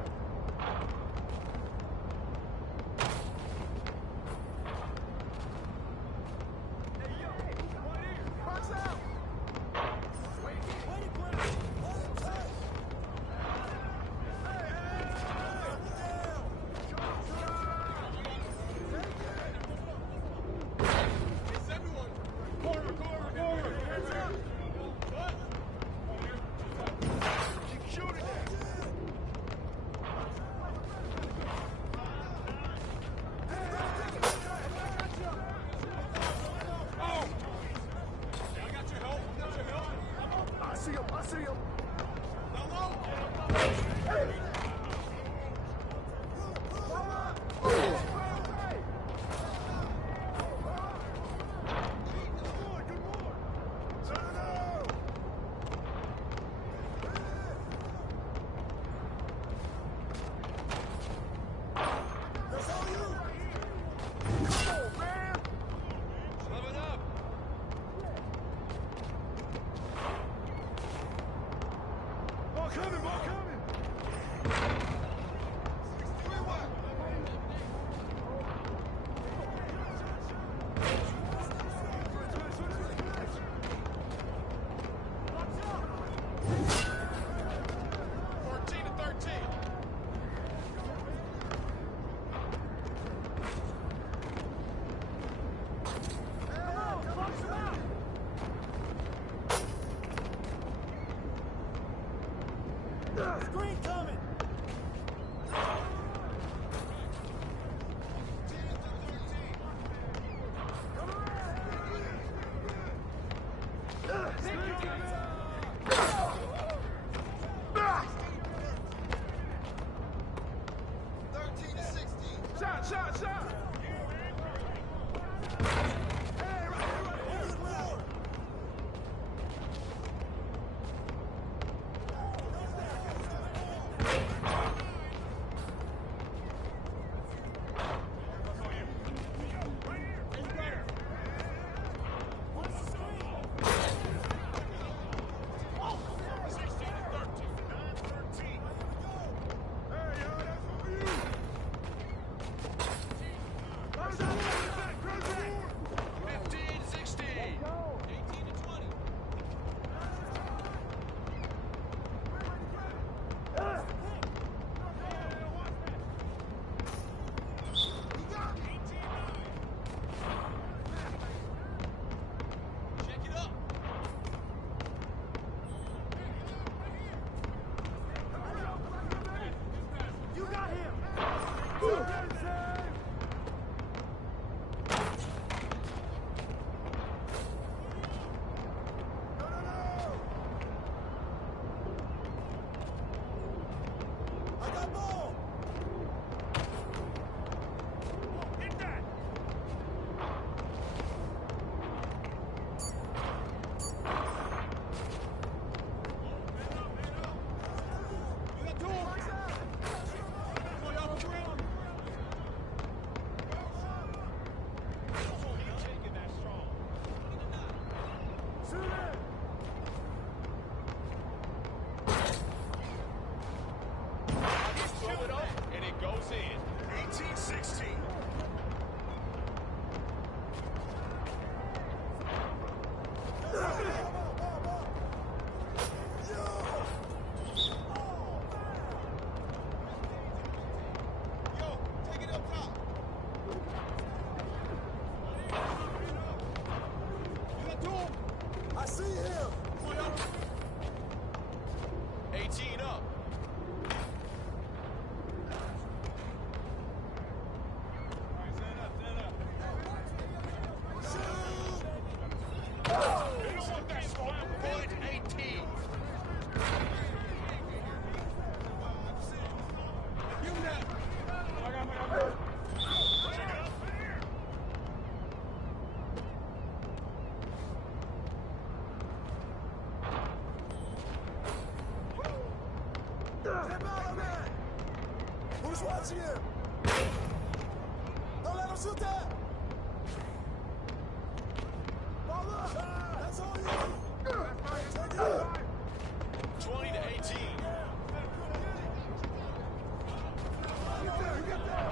Who's watching him? Don't let him shoot that! Ball up! That's all you need! Take it up! 20 to 18. You get there!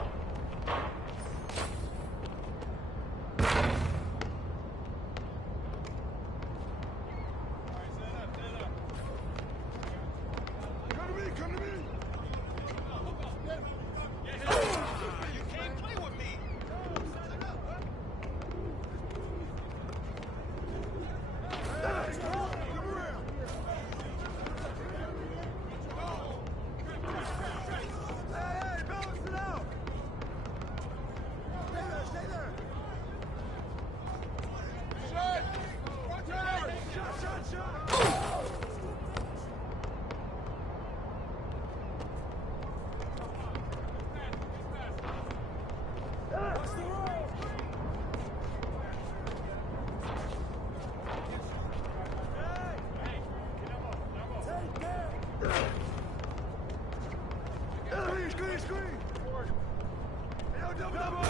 Come to me! You can't play with me! Hey, balance it out! Stay there! Shot! Screen! Double!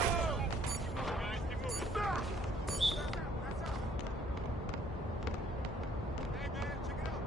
Hey, man, check it out.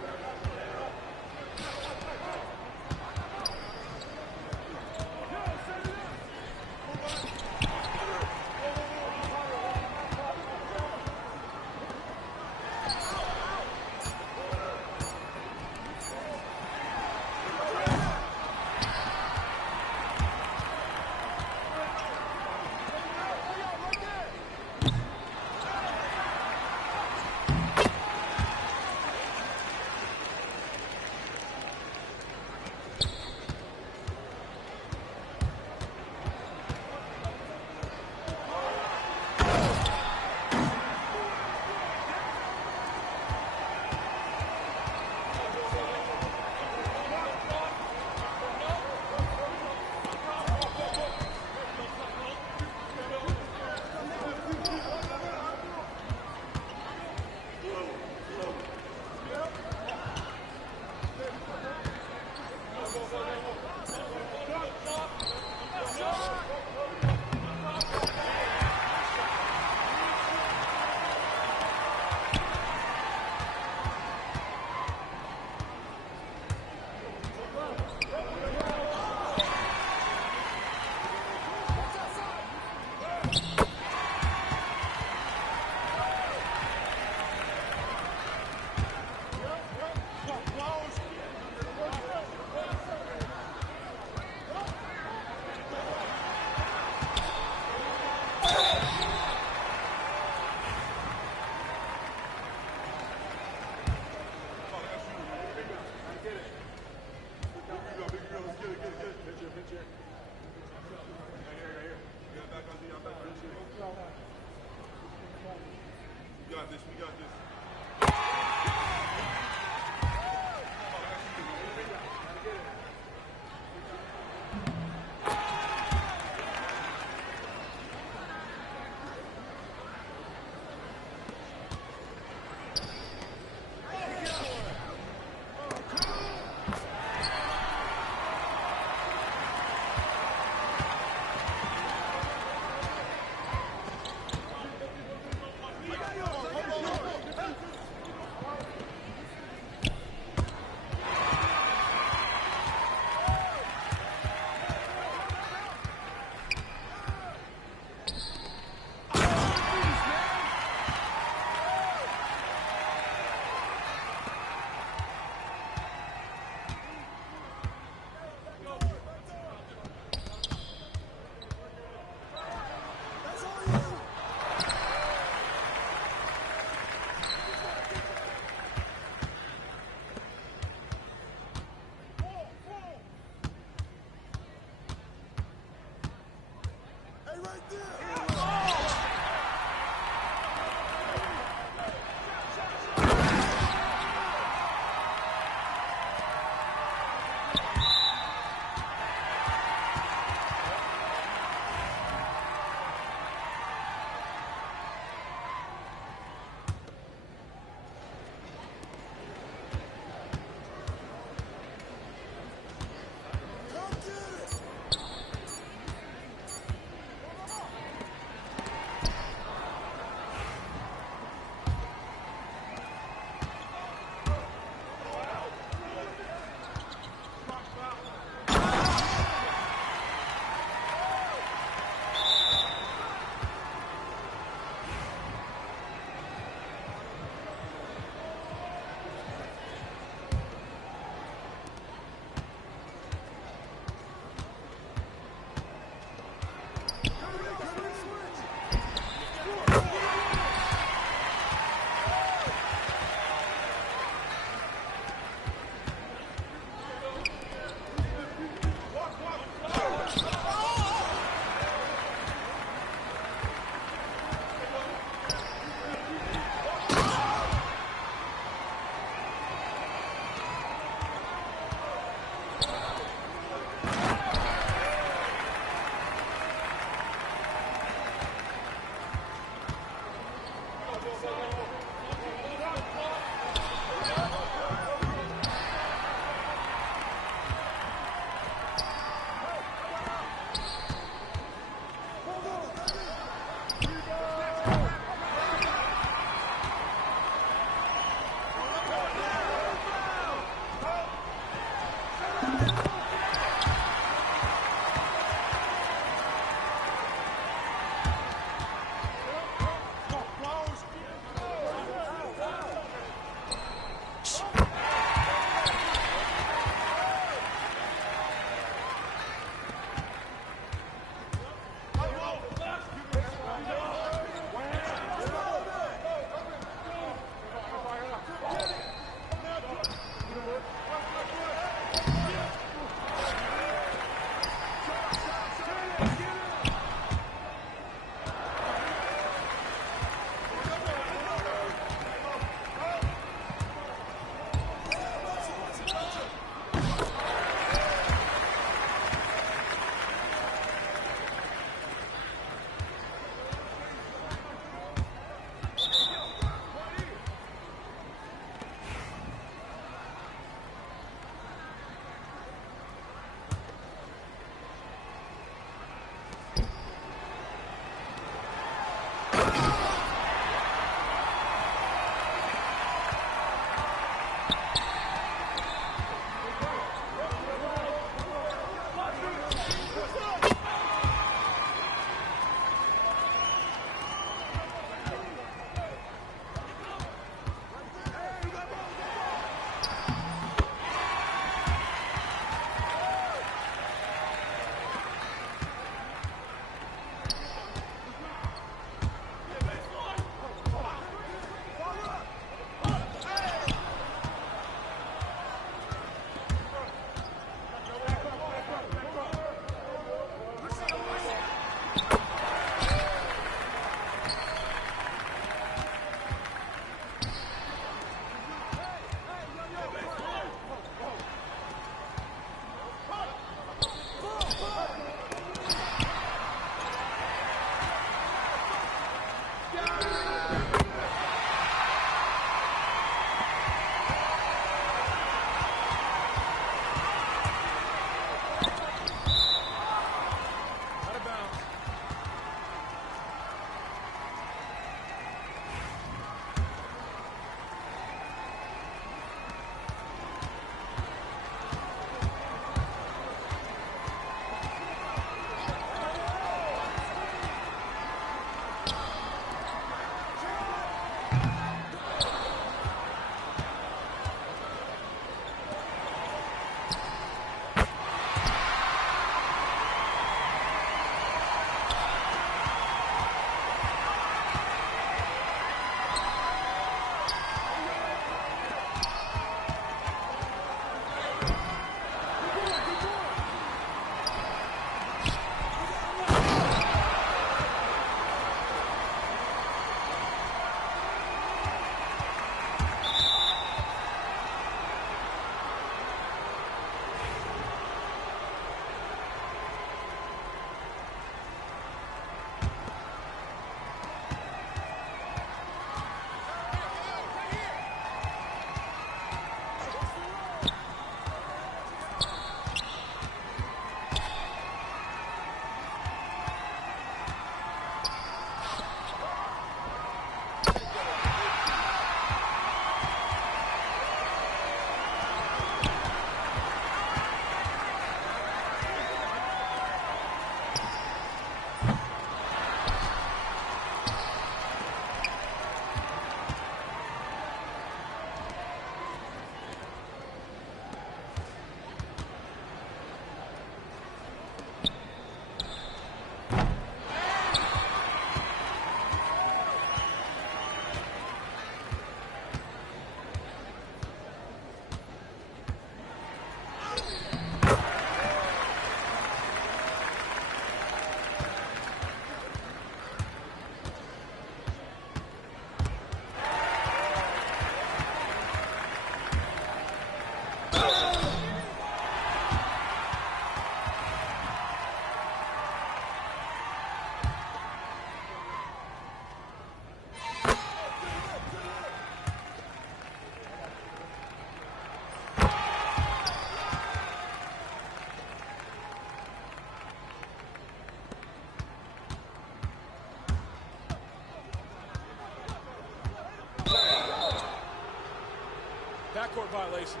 violation.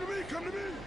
Come to me, come to me.